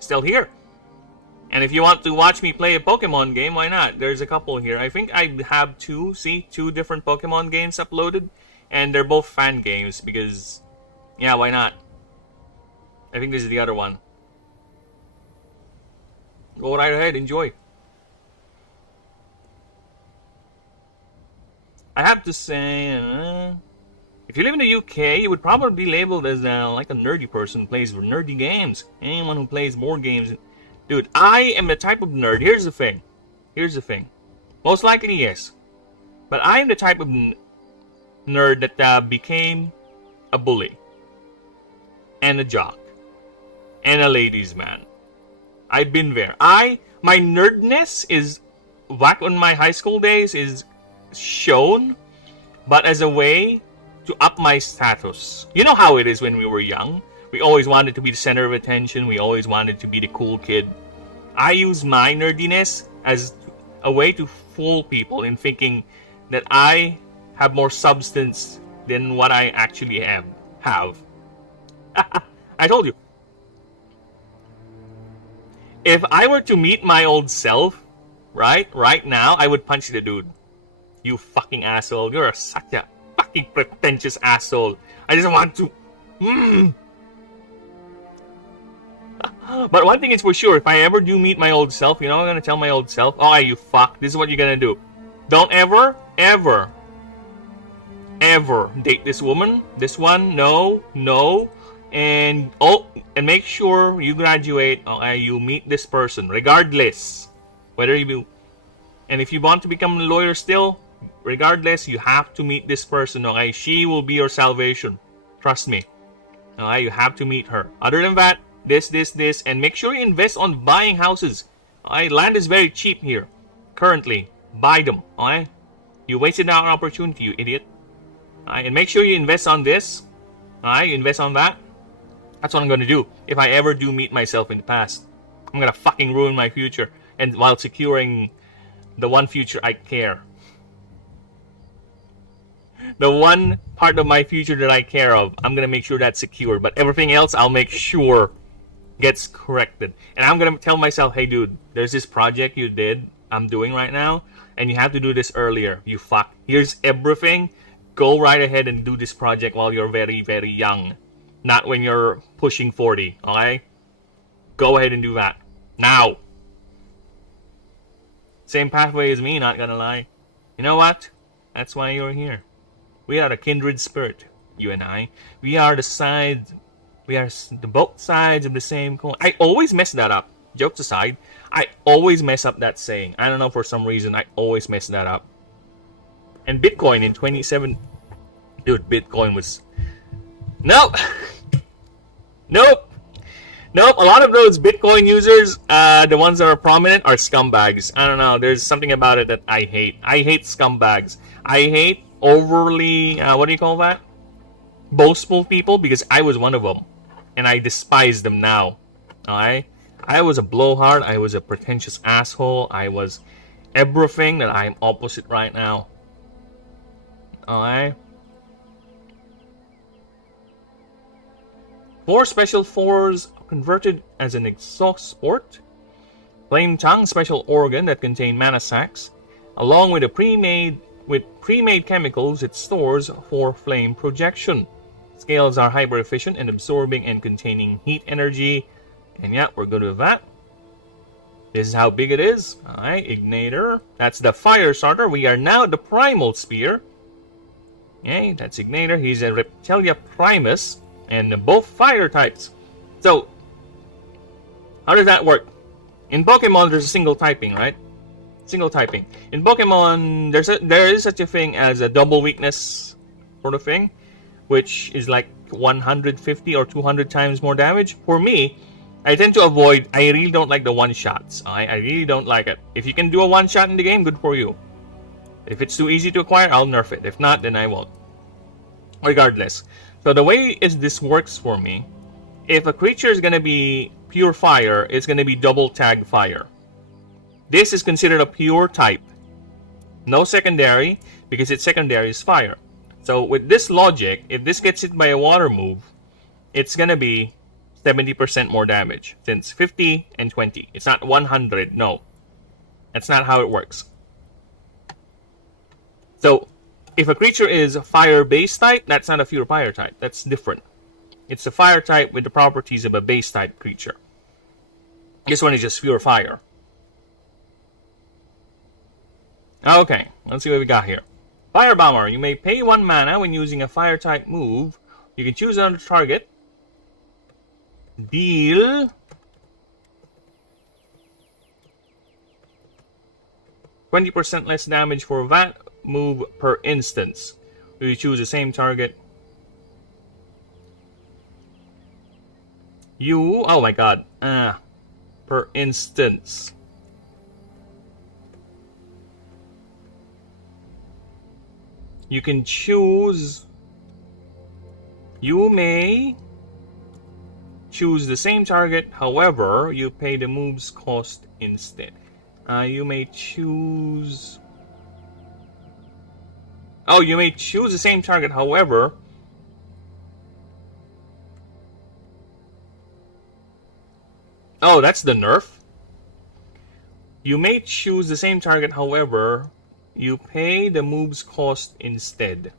still here. And if you want to watch me play a Pokemon game, why not? There's a couple here. I think I have two different Pokemon games uploaded. And they're both fan games because, yeah, why not? I think this is the other one. Go right ahead, enjoy. I have to say, if you live in the UK, you would probably be labeled as like a nerdy person who plays nerdy games. Anyone who plays board games. Dude, I am the type of nerd. Here's the thing. Most likely, yes. But I am the type of nerd that became a bully. And a jock. And a ladies' man. I've been there. My nerdness is, back in my high school days, is shown, but as a way to up my status. You know how it is when we were young. We always wanted to be the center of attention. We always wanted to be the cool kid. I use my nerdiness as a way to fool people in thinking that I have more substance than what I actually have. I told you. If I were to meet my old self, right now, I would punch the dude. You fucking asshole. You're such a fucking pretentious asshole. I just want to... But one thing is for sure, if I ever do meet my old self, you know what I'm going to tell my old self? Oh, you fuck. This is what you're going to do. Don't ever date this woman. This one, no. And make sure you graduate. You meet this person, regardless whether you do. And if you want to become a lawyer still, regardless, you have to meet this person. Okay, she will be your salvation. Trust me. Okay, you have to meet her. Other than that, this, and make sure you invest on buying houses. Okay, land is very cheap here. Currently, buy them. Okay, you wasted out an opportunity, you idiot. Okay, and make sure you invest on this. Okay, you invest on that. That's what I'm gonna do if I ever do meet myself in the past. I'm gonna fucking ruin my future, and while securing the one future I care. The one part of my future that I care of, I'm gonna make sure that's secure. But everything else, I'll make sure gets corrected. And I'm gonna tell myself, hey dude, there's this project I'm doing right now, and you have to do this earlier. You fuck. Here's everything. Go right ahead and do this project while you're very, very young. Not when you're pushing 40, okay? Go ahead and do that. Now. Same pathway as me, not gonna lie. You know what? That's why you're here. We are a kindred spirit, you and I. We are the both sides of the same coin. I always mess that up. Jokes aside, I always mess up that saying. I don't know, for some reason, I always mess that up. And Bitcoin in 27... Dude, Bitcoin was... Nope! A lot of those Bitcoin users, the ones that are prominent, are scumbags. I don't know. There's something about it that I hate. I hate scumbags. I hate overly, what do you call that? Boastful people, because I was one of them. And I despise them now. Alright? I was a blowhard. I was a pretentious asshole. I was everything that I am opposite right now. Alright? 4 special 4s converted as an exhaust sport. Flame tongue special organ that contain mana sacs, along with a pre-made chemicals it stores for flame projection. Scales are hyper efficient in absorbing and containing heat energy. And yeah, we're good with that. This is how big it is. Alright, Igniter. That's the fire starter. We are now at the Primal Spear. Okay, that's Igniter. He's a Reptilia Primus. And both fire types. So, how does that work? In Pokemon, there's a single typing, right? Single typing. In Pokemon, there is such a thing as a double weakness sort of thing, which is like 150 or 200 times more damage. For me, I tend to avoid. I really don't like the one-shots. I really don't like it. If you can do a one-shot in the game, good for you. If it's too easy to acquire, I'll nerf it. If not, then I won't. Regardless. So the way this works for me, if a creature is going to be pure fire, it's going to be double tag fire. This is considered a pure type. No secondary, because its secondary is fire. So with this logic, if this gets hit by a water move, it's going to be 70% more damage. Since 50 and 20. It's not 100, no. That's not how it works. So, if a creature is fire base type, that's not a pure fire type. That's different. It's a fire type with the properties of a base type creature. This one is just pure fire. Okay, let's see what we got here. Fire Bomber. You may pay 1 mana when using a fire type move. You can choose another target. Deal 20% less damage for that move per instance. You choose the same target. Oh my god. Per instance. You can choose. You may choose the same target, however, you pay the move's cost instead. You may choose. Oh, you may choose the same target, however. Oh, that's the nerf. You may choose the same target, however, you pay the move's cost instead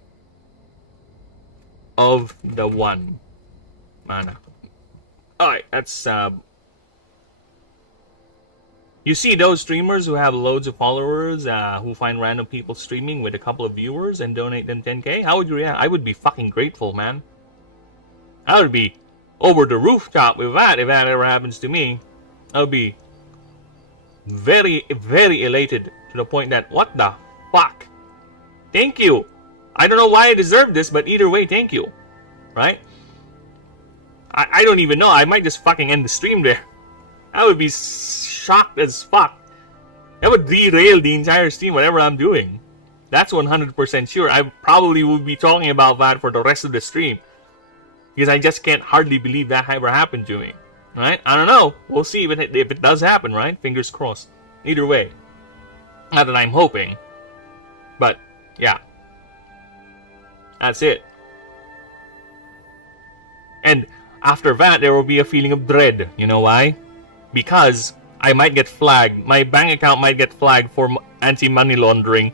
of the 1 mana. Alright, that's you see those streamers who have loads of followers, who find random people streaming with a couple of viewers and donate them 10k? How would you react? I would be fucking grateful, man. I would be over the rooftop with that if that ever happens to me. I would be very, very elated to the point that, what the fuck? Thank you. I don't know why I deserve this, but either way, thank you. Right? I don't even know. I might just fucking end the stream there. I would be shocked as fuck. That would derail the entire stream, whatever I'm doing. That's 100% sure. I probably would be talking about that for the rest of the stream. Because I just can't hardly believe that ever happened to me. Right? I don't know. We'll see if it does happen, right? Fingers crossed. Either way. Not that I'm hoping. But, yeah. That's it. And after that, there will be a feeling of dread. You know why? Because I might get flagged. My bank account might get flagged for anti-money laundering.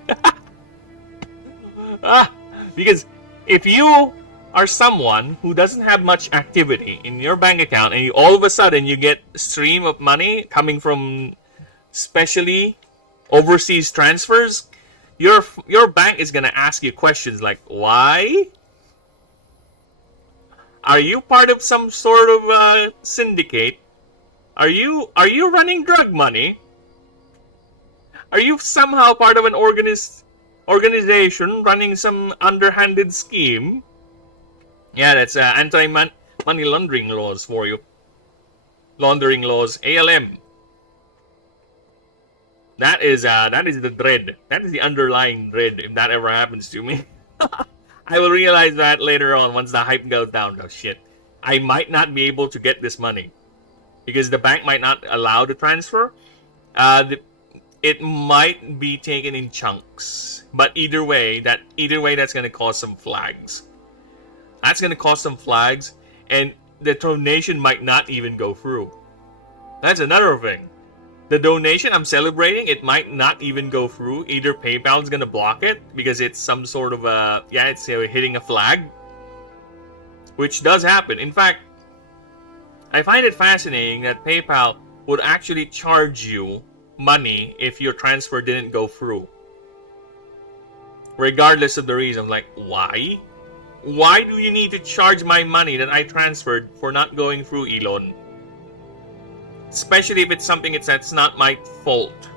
Because if you are someone who doesn't have much activity in your bank account and all of a sudden you get a stream of money coming from specially overseas transfers, your bank is going to ask you questions like, why? Are you part of some sort of syndicate? Are you running drug money? Are you somehow part of an organization running some underhanded scheme? Yeah, that's anti-money laundering laws for you. Laundering laws, ALM. That is the dread. That is the underlying dread if that ever happens to me. I will realize that later on once the hype goes down. Oh shit. I might not be able to get this money. Because the bank might not allow the transfer. It might be taken in chunks. But either way, that's going to cause some flags. That's going to cause some flags. And the donation might not even go through. That's another thing. The donation I'm celebrating, it might not even go through. Either PayPal's going to block it. Because it's some sort of it's hitting a flag. Which does happen. In fact, I find it fascinating that PayPal would actually charge you money if your transfer didn't go through. Regardless of the reason. Like, why? Why do you need to charge my money that I transferred for not going through, Elon? Especially if it's something that's not my fault.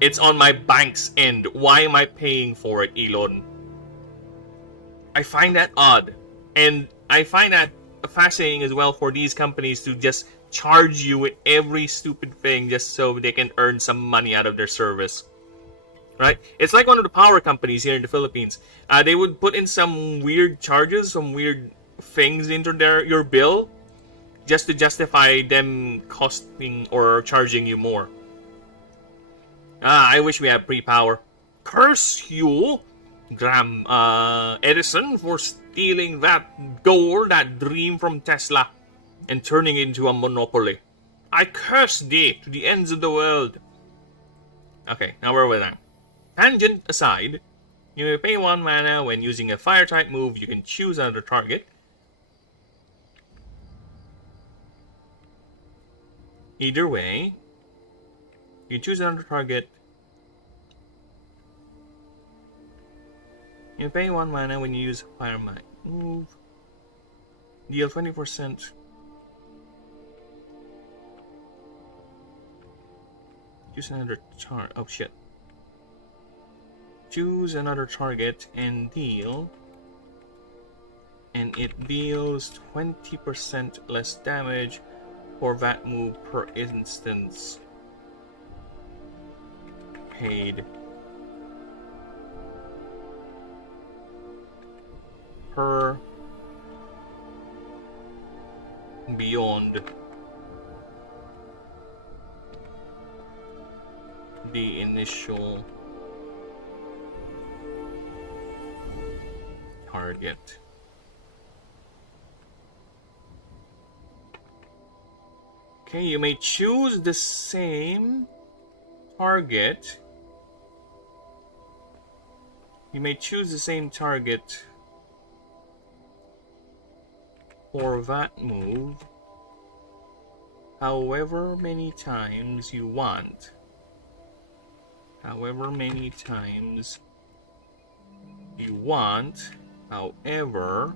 It's on my bank's end. Why am I paying for it, Elon? I find that odd. And I find that fascinating as well for these companies to just charge you with every stupid thing just so they can earn some money out of their service. Right? It's like one of the power companies here in the Philippines. They would put in some weird charges, some weird things into your bill just to justify them costing or charging you more. I wish we had pre-power. Curse you, Edison, for stealing that goal, that dream from Tesla, and turning it into a monopoly. I curse thee to the ends of the world. Okay, now where are we now? Tangent aside, you may pay 1 mana when using a fire-type move. You can choose another target. Either way, you choose another target. You pay 1 mana when you use fire move. Deal 20%. Choose another target. Oh shit. Choose another target and deal. And it deals 20% less damage for that move per instance paid per beyond the initial target. Okay, you may choose the same target. You may choose the same target for that move however many times you want. However many times you want. However,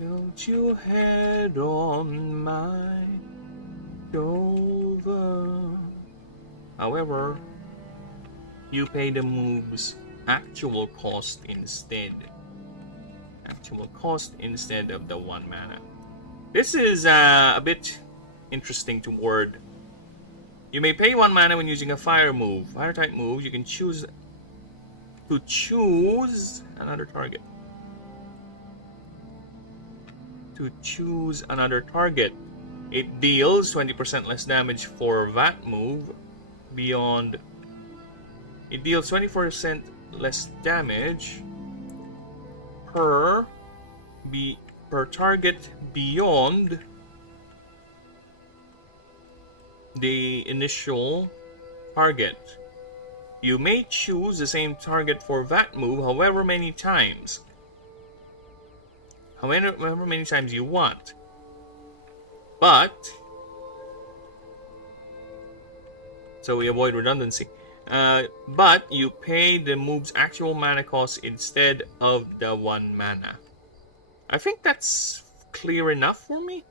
don't you head on my shoulder. However, you pay the move's actual cost instead. Actual cost instead of the 1 mana. This is a bit interesting to word. You may pay 1 mana when using a fire move. Fire type move, you can choose to choose another target. To choose another target. It deals 20% less damage for that move beyond. It deals 24% less damage per target beyond the initial target. You may choose the same target for that move however many times. However many times you want. But so we avoid redundancy. But you pay the move's actual mana cost instead of the 1 mana. I think that's clear enough for me.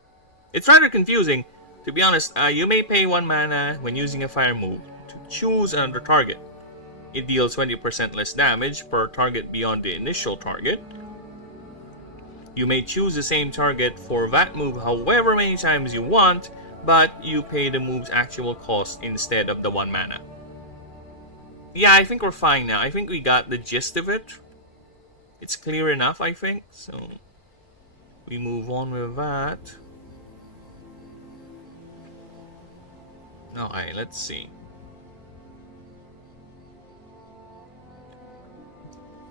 It's rather confusing, to be honest. You may pay 1 mana when using a fire move to choose another target. It deals 20% less damage per target beyond the initial target. You may choose the same target for that move however many times you want, but you pay the move's actual cost instead of the 1 mana. Yeah, I think we're fine now. I think we got the gist of it. It's clear enough, I think. So we move on with that. Alright, let's see.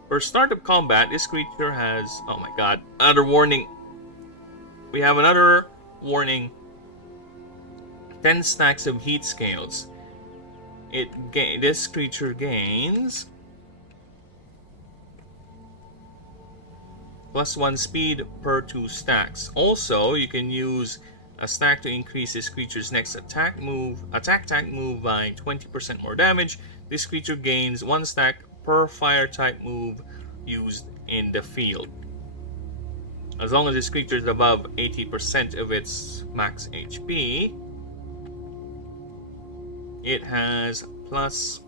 For start of combat, this creature has... Oh my god, another warning. We have another warning. 10 stacks of heat scales. This creature gains +1 speed per 2 stacks. Also, you can use a stack to increase this creature's next attack type move by 20% more damage. This creature gains 1 stack per fire type move used in the field. As long as this creature is above 80% of its max HP, it has plus...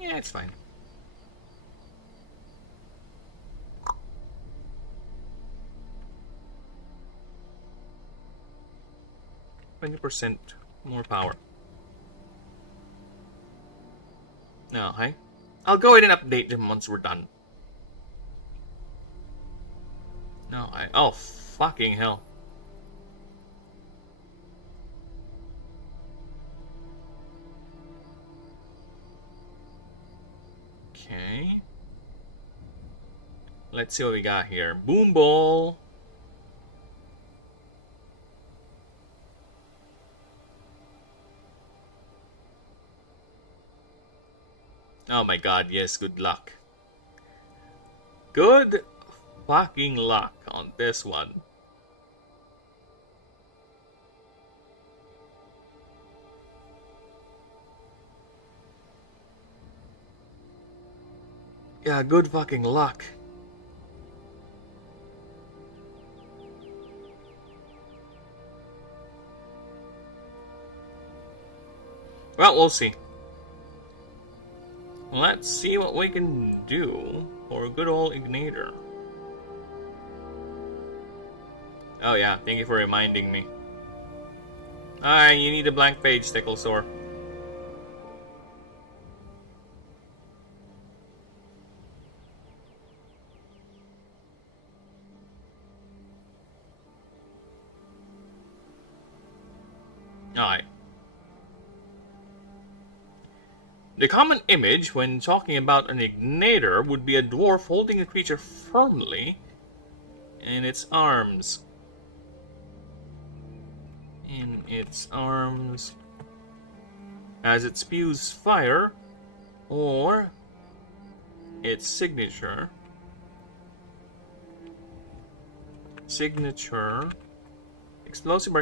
Yeah, it's fine. %, more power. No, hey. I'll go ahead and update them once we're done. No, oh, fucking hell. Okay. Let's see what we got here. Boom Ball. Oh my god, yes, good luck. Good fucking luck on this one. Yeah, good fucking luck. Well, we'll see. Let's see what we can do for a good old Ignitor. Oh yeah, thank you for reminding me. Alright, you need a blank page, Sticklesore. Alright. The common image when talking about an Ignitor would be a dwarf holding a creature firmly in its arms. In its arms. As it spews fire, or its signature. Explosive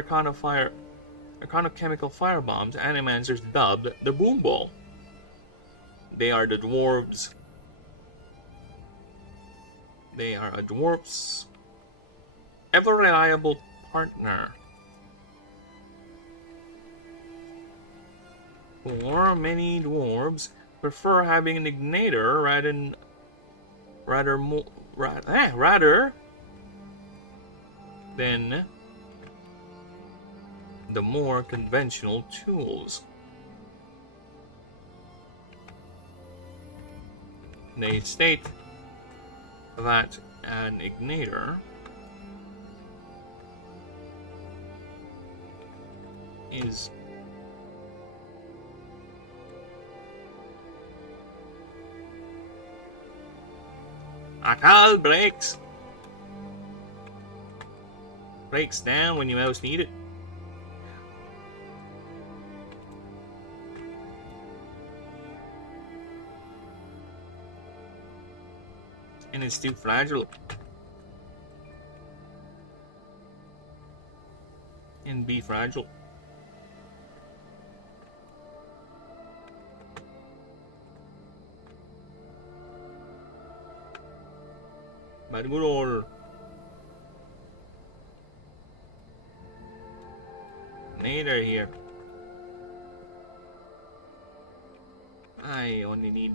chemical fire bombs, Animancers dubbed the Boom Ball. They are the dwarves. They are a dwarf's ever reliable partner. For many dwarves prefer having an Ignitor rather than the more conventional tools. They state that an Ignitor is Akal breaks down when you most need it. And it's too fragile. And be fragile. But good old Nader here. I only need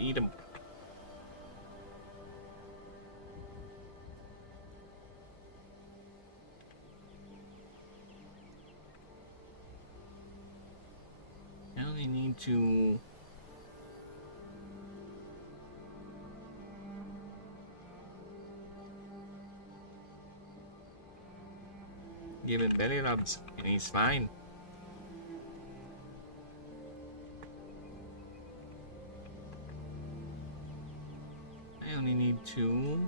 eat them. I only need to give him belly rubs and he's fine. I only need 2.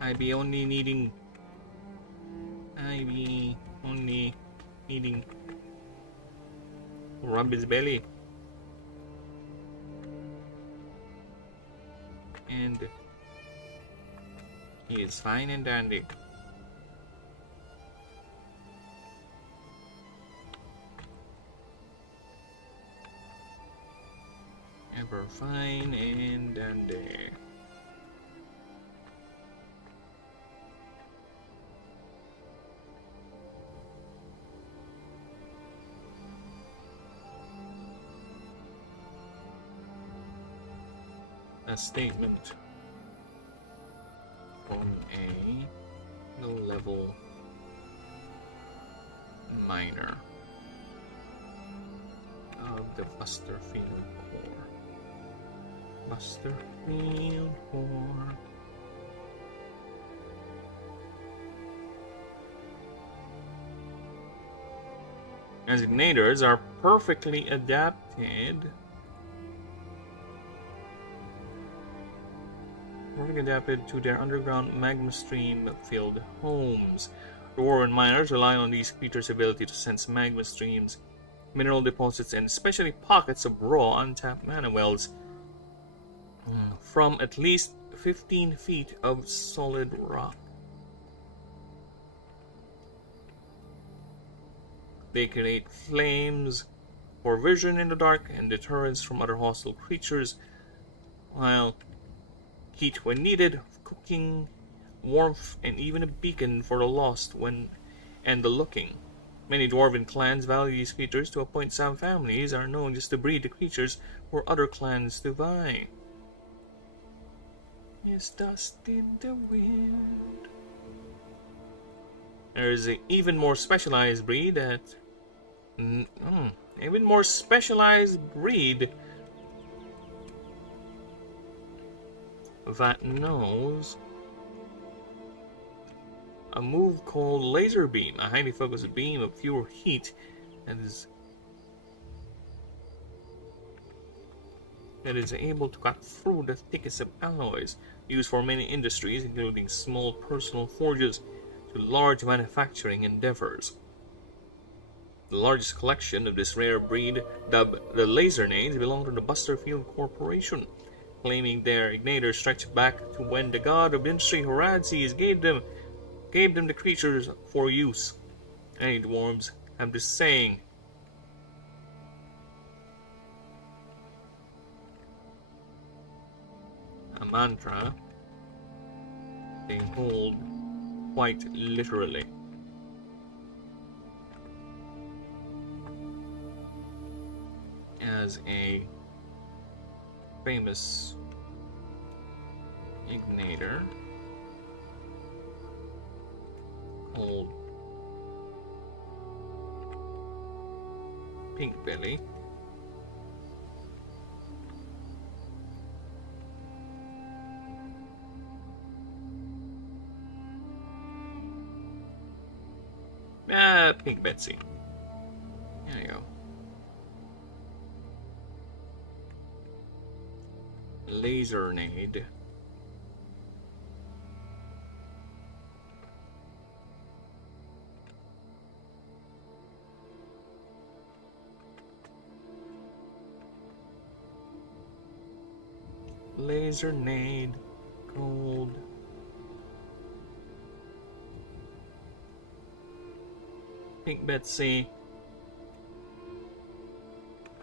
I be only needing. I Maybe only needing to rub his belly. And he is fine and dandy. Ever fine and dandy. A statement from a low-level miner of the Busterfield Core. Busterfield Core. Designators are perfectly adapted to their underground magma stream-filled homes. Dwarven miners rely on these creatures' ability to sense magma streams, mineral deposits, and especially pockets of raw, untapped mana wells from at least 15 feet of solid rock. They create flames for vision in the dark and deterrence from other hostile creatures, while heat when needed, cooking, warmth, and even a beacon for the lost and the looking. Many dwarven clans value these creatures to a point some families are known just to breed the creatures for other clans to buy. Is dust in the wind. There's an even more specialized breed that that knows a move called laser beam, a highly focused beam of pure heat that is able to cut through the thickest of alloys, used for many industries, including small personal forges to large manufacturing endeavors. The largest collection of this rare breed, dubbed the Lasernades, belong to the Busterfield Corporation, claiming their igniters stretch back to when the god of industry Horadses gave them the creatures for use. Many dwarves have this saying. A mantra they hold quite literally. As a famous igniter called Pink Belly Pink Betsy. There you go. Lasernade. Lasernade gold. Pink Betsy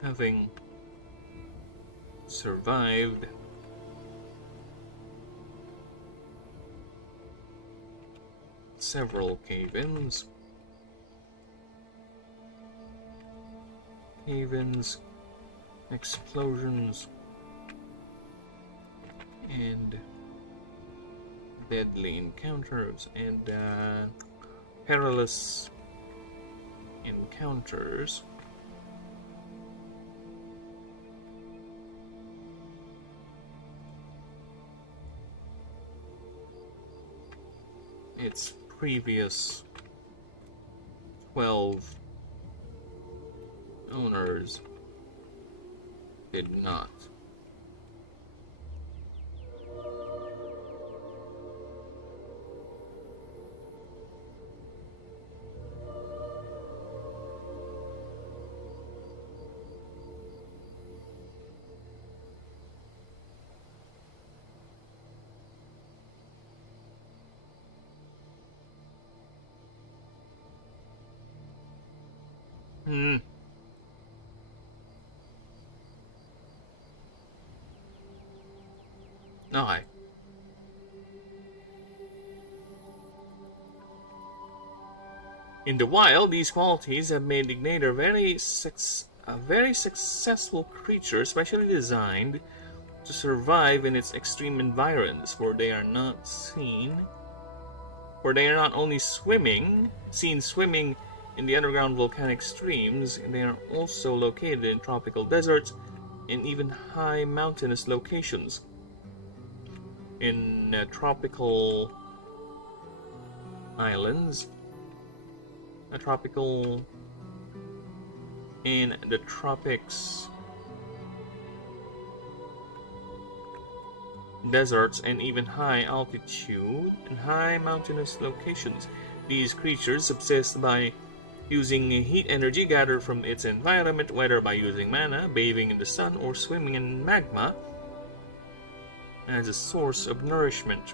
having survived several cave-ins, explosions, and deadly encounters and perilous encounters. Its previous 12 owners did not. Hmm. Okay. In the wild, these qualities have made Ignator a very successful creature, specially designed to survive in its extreme environs, for they are not only seen swimming in the underground volcanic streams, they are also located in tropical deserts and even high mountainous locations. In tropical islands, in the tropics, deserts, and even high altitude and high mountainous locations. These creatures subsist by using heat energy gathered from its environment, whether by using mana, bathing in the sun, or swimming in magma as a source of nourishment.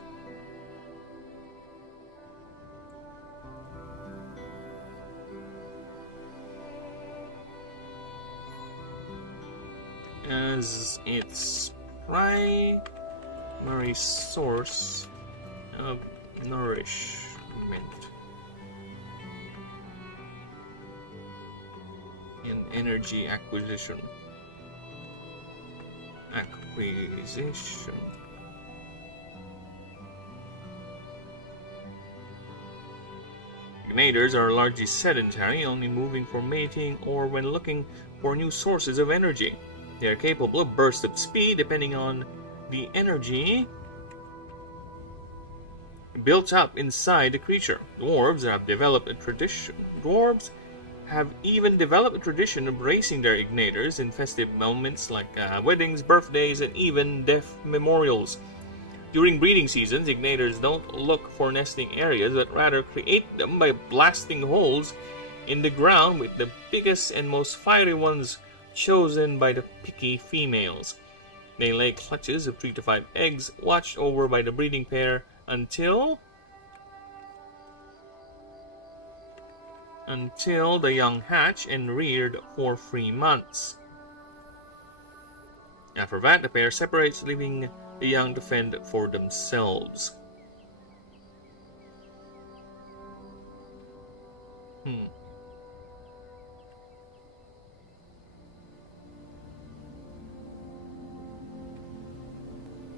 As its primary source of nourishment and energy acquisition. Ignators are largely sedentary, only moving for mating or when looking for new sources of energy. They are capable of bursts of speed depending on the energy built up inside the creature. Dwarves have even developed a tradition of racing their Ignators in festive moments like weddings, birthdays, and even death memorials. During breeding seasons, Ignators don't look for nesting areas, but rather create them by blasting holes in the ground, with the biggest and most fiery ones chosen by the picky females. They lay clutches of 3 to 5 eggs, watched over by the breeding pair until the young hatch and reared for 3 months. After that, the pair separates, leaving the young to fend for themselves.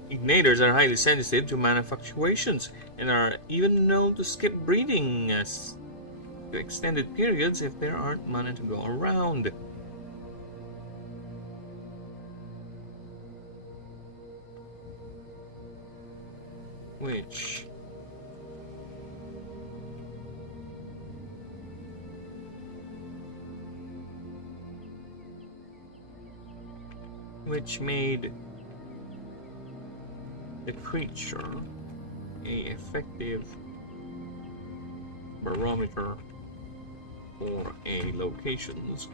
Ignators are highly sensitive to mana fluctuations and are even known to skip breeding to extended periods if there aren't mana to go around. Which made the creature a effective barometer for a location's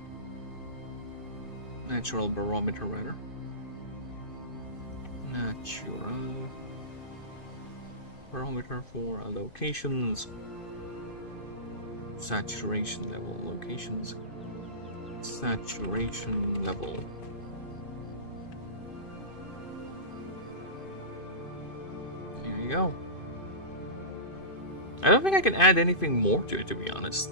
natural barometer for a location's saturation level. There you go. I don't think I can add anything more to it, to be honest.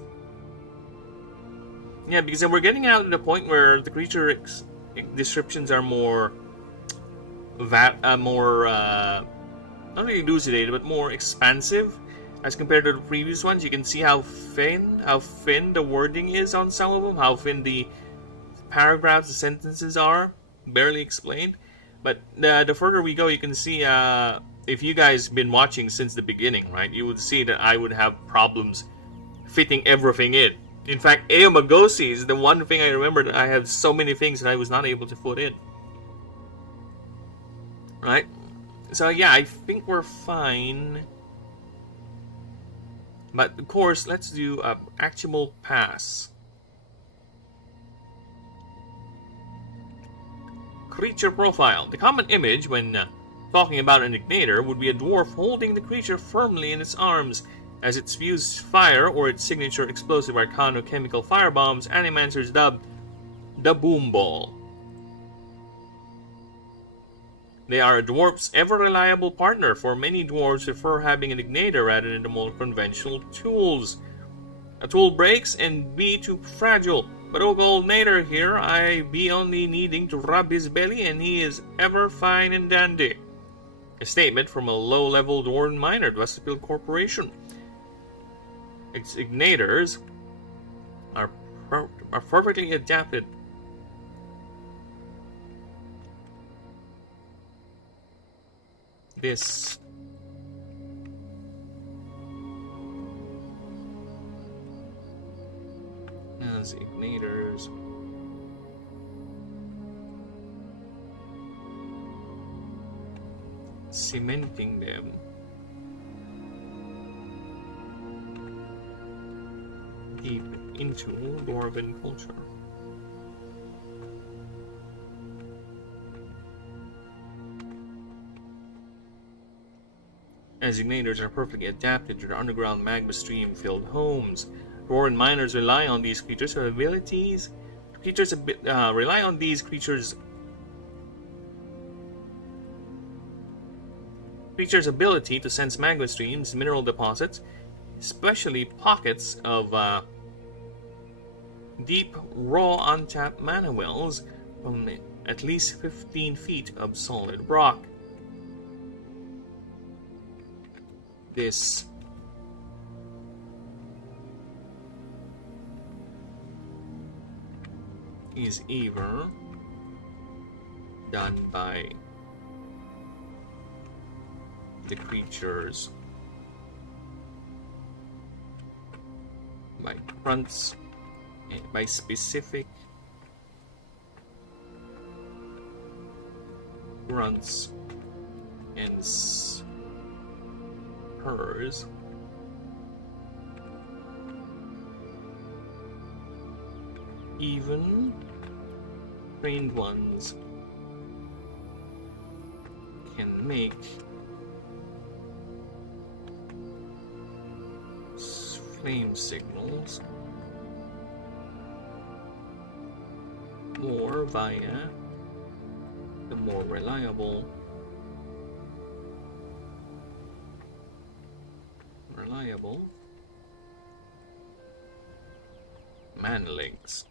Yeah, because then we're getting out to the point where the creature descriptions are more not really elucidated, but more expansive as compared to the previous ones. You can see how thin the wording is on some of them, how thin the paragraphs, the sentences are, barely explained. But the further we go, you can see, if you guys been watching since the beginning, right, you would see that I would have problems fitting everything in. In fact, Eomagosi is the one thing I remember that I have so many things that I was not able to put in. Right? So yeah, I think we're fine. But of course, let's do an actual pass. Creature profile. The common image when talking about an Ignator would be a dwarf holding the creature firmly in its arms. as it spews fire or its signature explosive arcano-chemical firebombs, Animancers dubbed the Boom Ball. They are a dwarf's ever-reliable partner, for many dwarves prefer having an igniter rather than the more conventional tools. A tool breaks and be too fragile, but old Nader here, I be only needing to rub his belly and he is ever fine and dandy. A statement from a low-level dwarven miner at Westfield Corporation. Its igniters are perfectly adapted. This as igniters cementing them deep into dwarven culture. As igniters are perfectly adapted to their underground magma stream-filled homes, dwarven miners rely on these creatures' abilities. Rely on these creatures' ability to sense magma streams, mineral deposits, especially pockets of deep, raw, untapped mana wells from at least 15 feet of solid rock. This is either done by the creatures, by grunts, and by specific grunts and purrs, even trained ones can make flame signals, or via the more reliable mana links.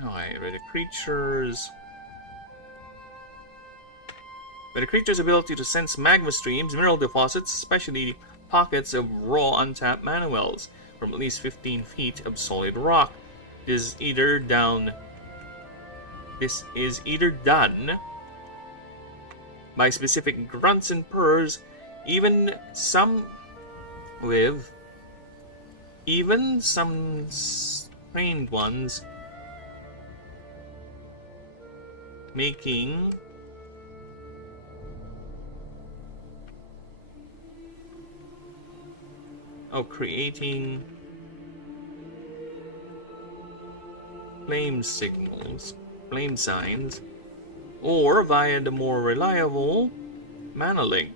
Alright, by the creatures' ability to sense magma streams, mineral deposits, especially pockets of raw untapped mana wells from at least 15 feet of solid rock. This is either done by specific grunts and purrs, even some trained ones creating flame signals, flame signs, or via the more reliable mana link.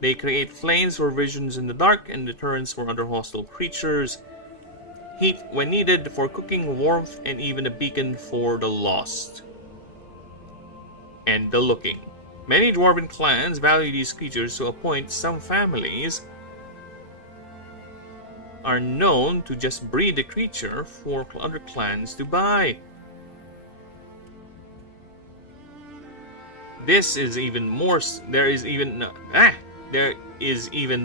They create flames for visions in the dark and deterrents for other hostile creatures, heat when needed for cooking, warmth, and even a beacon for the lost and the looking. Many dwarven clans value these creatures to a point some families are known to just breed the creature for other clans to buy. There is even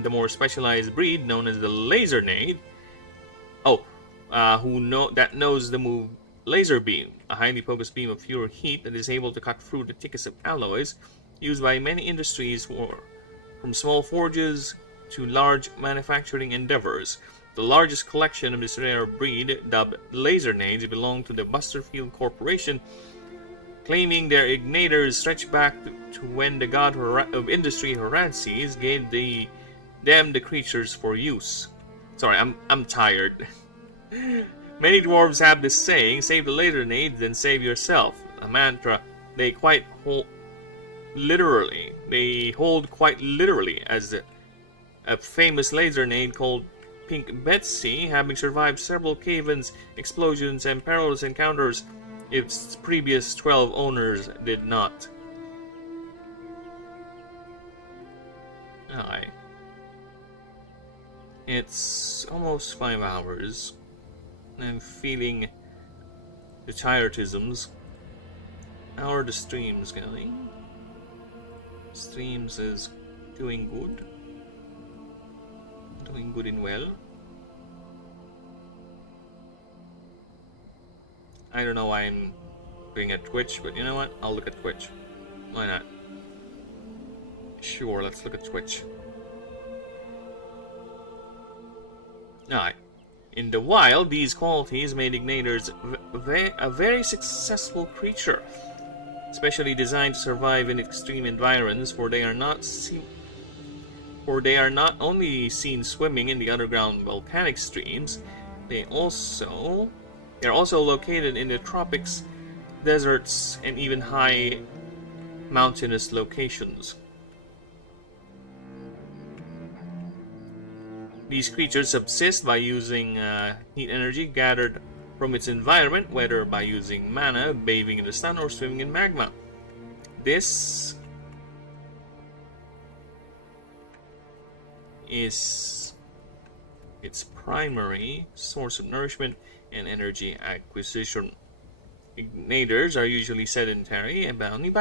the more specialized breed known as the Lasernade. That knows the move Laser Beam, a highly focused beam of pure heat that is able to cut through the thickest of alloys, used by many industries from small forges to large manufacturing endeavors. The largest collection of this rare breed, dubbed Lasernades, belong to the Busterfield Corporation, claiming their igniters stretch back to when the god of industry Horaces gave them the creatures for use. Sorry, I'm tired. Many dwarves have this saying, save the laser nades, then save yourself. A mantra they hold quite literally, as a famous laser nade called Pink Betsy, having survived several cave-ins, explosions, and perilous encounters its previous 12 owners did not. Aye. It's almost 5 hours. I'm feeling the tiredisms. How are the streams going? Streams is doing good. Doing good and well. I don't know why I'm doing at Twitch, but you know what? I'll look at Twitch. Why not? Sure, let's look at Twitch. Alright. In the wild, these qualities made Ignators a very successful creature, especially designed to survive in extreme environs, for they are not only seen swimming in the underground volcanic streams, they are also located in the tropics, deserts, and even high mountainous locations. These creatures subsist by using heat energy gathered from its environment, whether by using mana, bathing in the sun, or swimming in magma. This is its primary source of nourishment and energy acquisition. Ignators are usually sedentary and only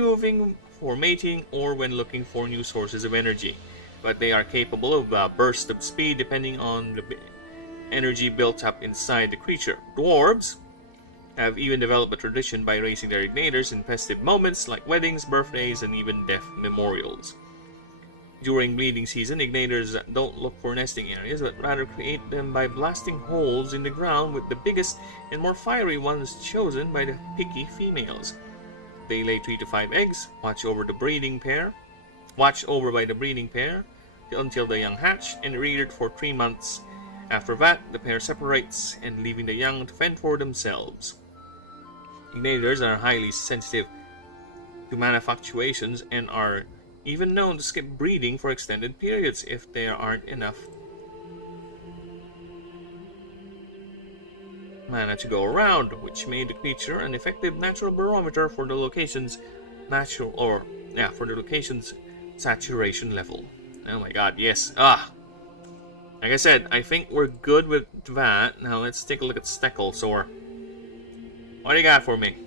moving for mating or when looking for new sources of energy, but they are capable of a burst of speed depending on the energy built up inside the creature. Dwarves have even developed a tradition by raising their Ignators in festive moments like weddings, birthdays, and even death memorials. During breeding season, Ignators don't look for nesting areas, but rather create them by blasting holes in the ground, with the biggest and more fiery ones chosen by the picky females. They lay 3 to 5 eggs, watched over by the breeding pair, until the young hatch, and reared for 3 months. After that, the pair separates, and leaving the young to fend for themselves. Ignators are highly sensitive to mana fluctuations and are even known to skip breeding for extended periods if there aren't enough mana to go around, which made the creature an effective natural barometer for the location's saturation level. Oh my god, yes. Like I said, I think we're good with that. Now let's take a look at Stecklesaur. What do you got for me?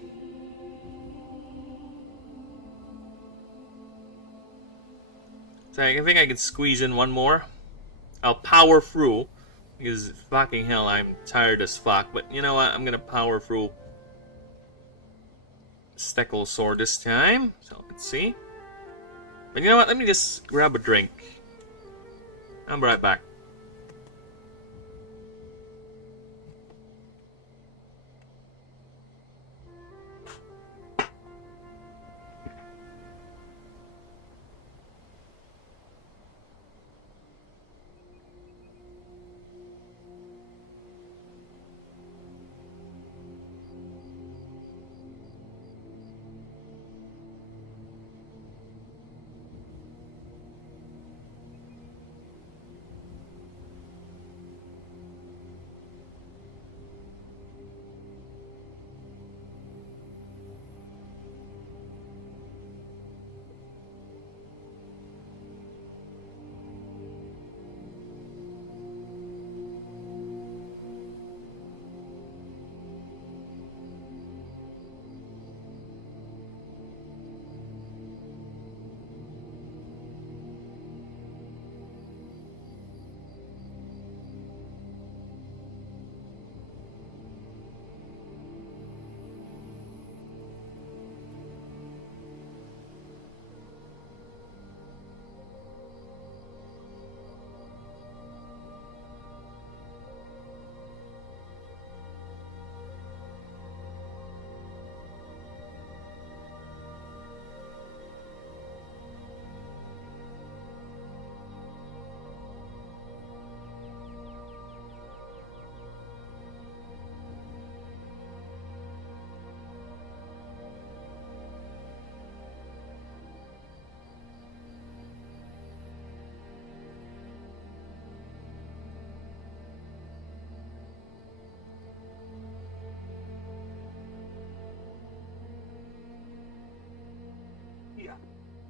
So I think I can squeeze in one more. I'll power through, because fucking hell, I'm tired as fuck. But you know what? I'm gonna power through Stecklesaur this time. So let's see. But you know what? Let me just grab a drink. I'll be right back.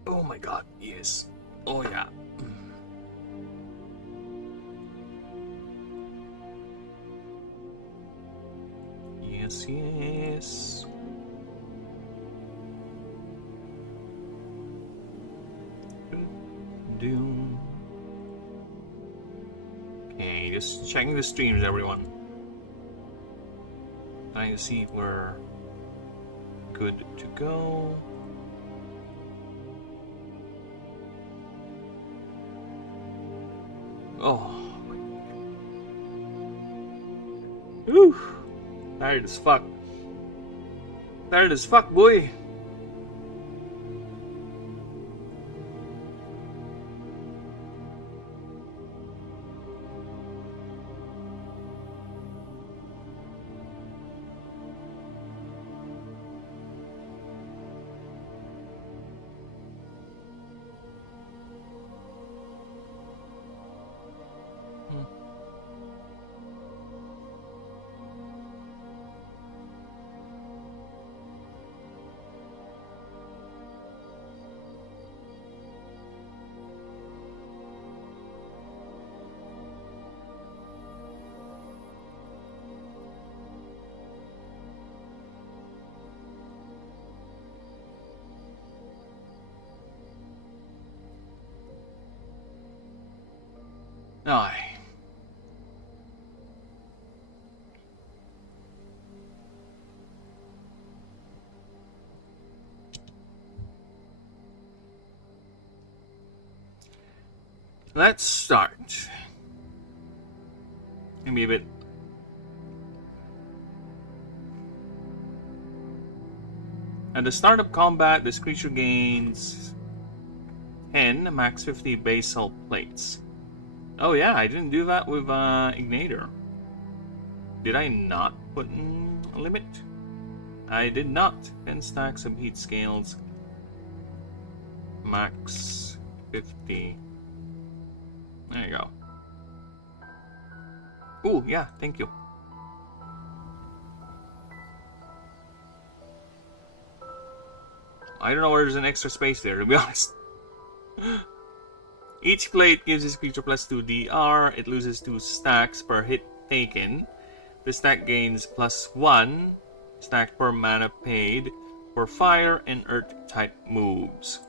Oh my god, yes. Oh yeah. Yes, yes. Doom. Okay, just checking the streams, everyone. Trying to see if we're good to go. Oh. Whew. Tired as fuck. Tired as fuck, boy. Aye. Let's start. Gonna be a bit. At the start of combat, this creature gains 10 max 50 base health plates. Oh yeah, I didn't do that with Ignitor. Did I not put in a limit? I did not. 10 stacks of heat scales. Max 50. There you go. Ooh, yeah, thank you. I don't know where there's an extra space there, to be honest. Each plate gives this creature plus 2 DR. It loses 2 stacks per hit taken. The stack gains plus 1 stack per mana paid for fire and earth type moves.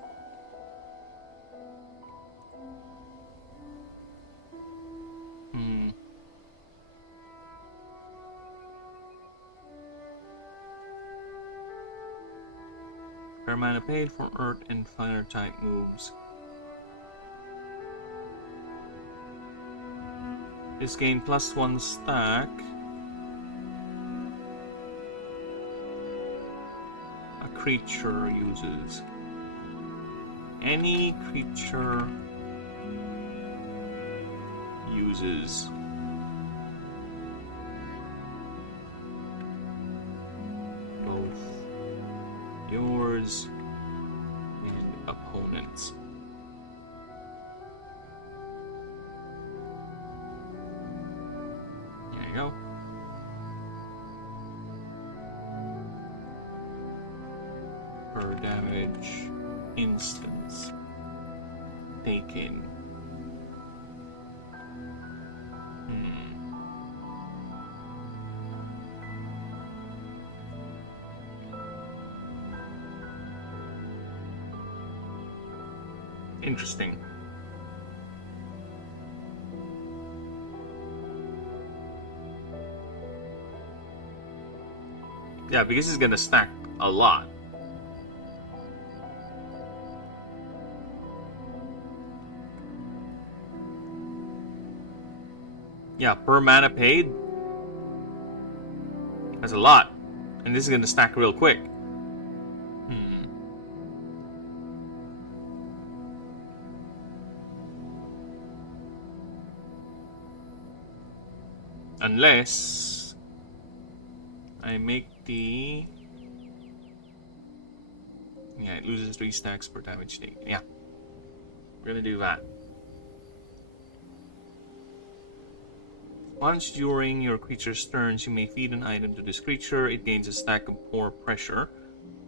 Per mana paid for earth and fire type moves. This gain plus 1 stack. A creature uses. Any creature uses. Both yours and opponents. There you go. Per damage instance taken. Interesting. Yeah, because it's gonna stack a lot. Yeah, per mana paid. That's a lot. And this is gonna stack real quick. Unless I make the... Yeah, it loses 3 stacks per damage taken. Yeah. We're gonna do that. Once during your creature's turns, you may feed an item to this creature. It gains a stack of Pour Pressure.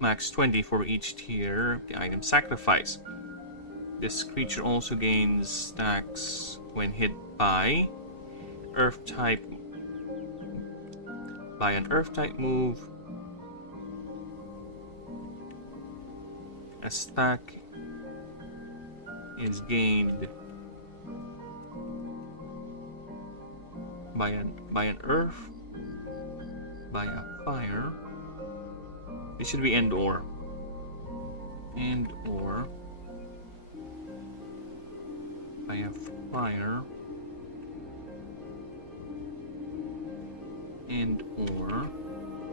Max 20 for each tier of the item sacrifice. This creature also gains stacks when hit by Earth type. By an Earth type move, a stack is gained by an Earth, by a fire. It should be and or by a fire and or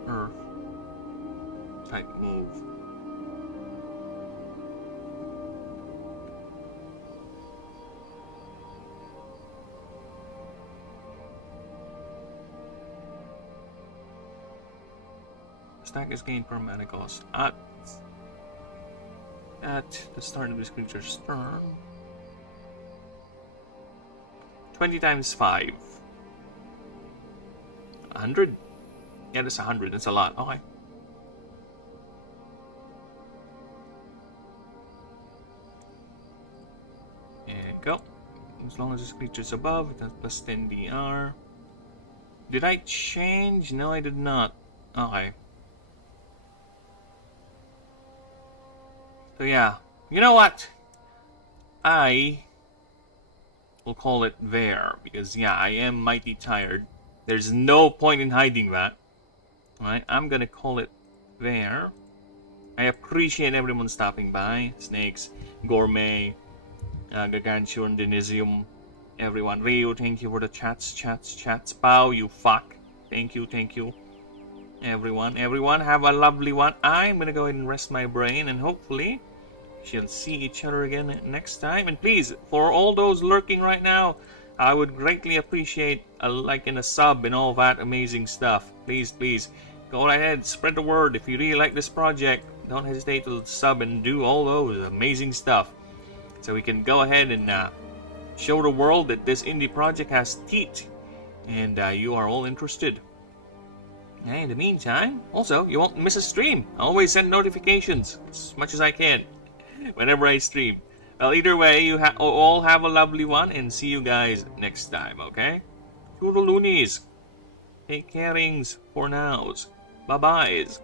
Earth type move. Stack is gained per mana cost at the start of this creature's turn. 20 times 5. 100? Yeah, that's 100. That's a lot. Okay. There you go. As long as this creature's above, it has plus 10 DR. Did I change? No, I did not. Okay. So yeah, you know what? I will call it there because yeah, I am mighty tired. There's no point in hiding that. Alright, I'm gonna call it there. I appreciate everyone stopping by. Snakes, Gourmet, Gargantuan, Denisium, everyone. Ryu, thank you for the chats. Pow, you fuck. Thank you. Everyone, have a lovely one. I'm gonna go ahead and rest my brain and hopefully she'll see each other again next time. And please, for all those lurking right now, I would greatly appreciate a like and a sub and all that amazing stuff. Please, go ahead, spread the word. If you really like this project, don't hesitate to sub and do all those amazing stuff. So we can go ahead and show the world that this indie project has teeth. And you are all interested. And in the meantime, also, you won't miss a stream. I always send notifications as much as I can whenever I stream. Well, either way, you all have a lovely one and see you guys next time, okay? Toodaloonies. Take carings for nows. Bye-byes.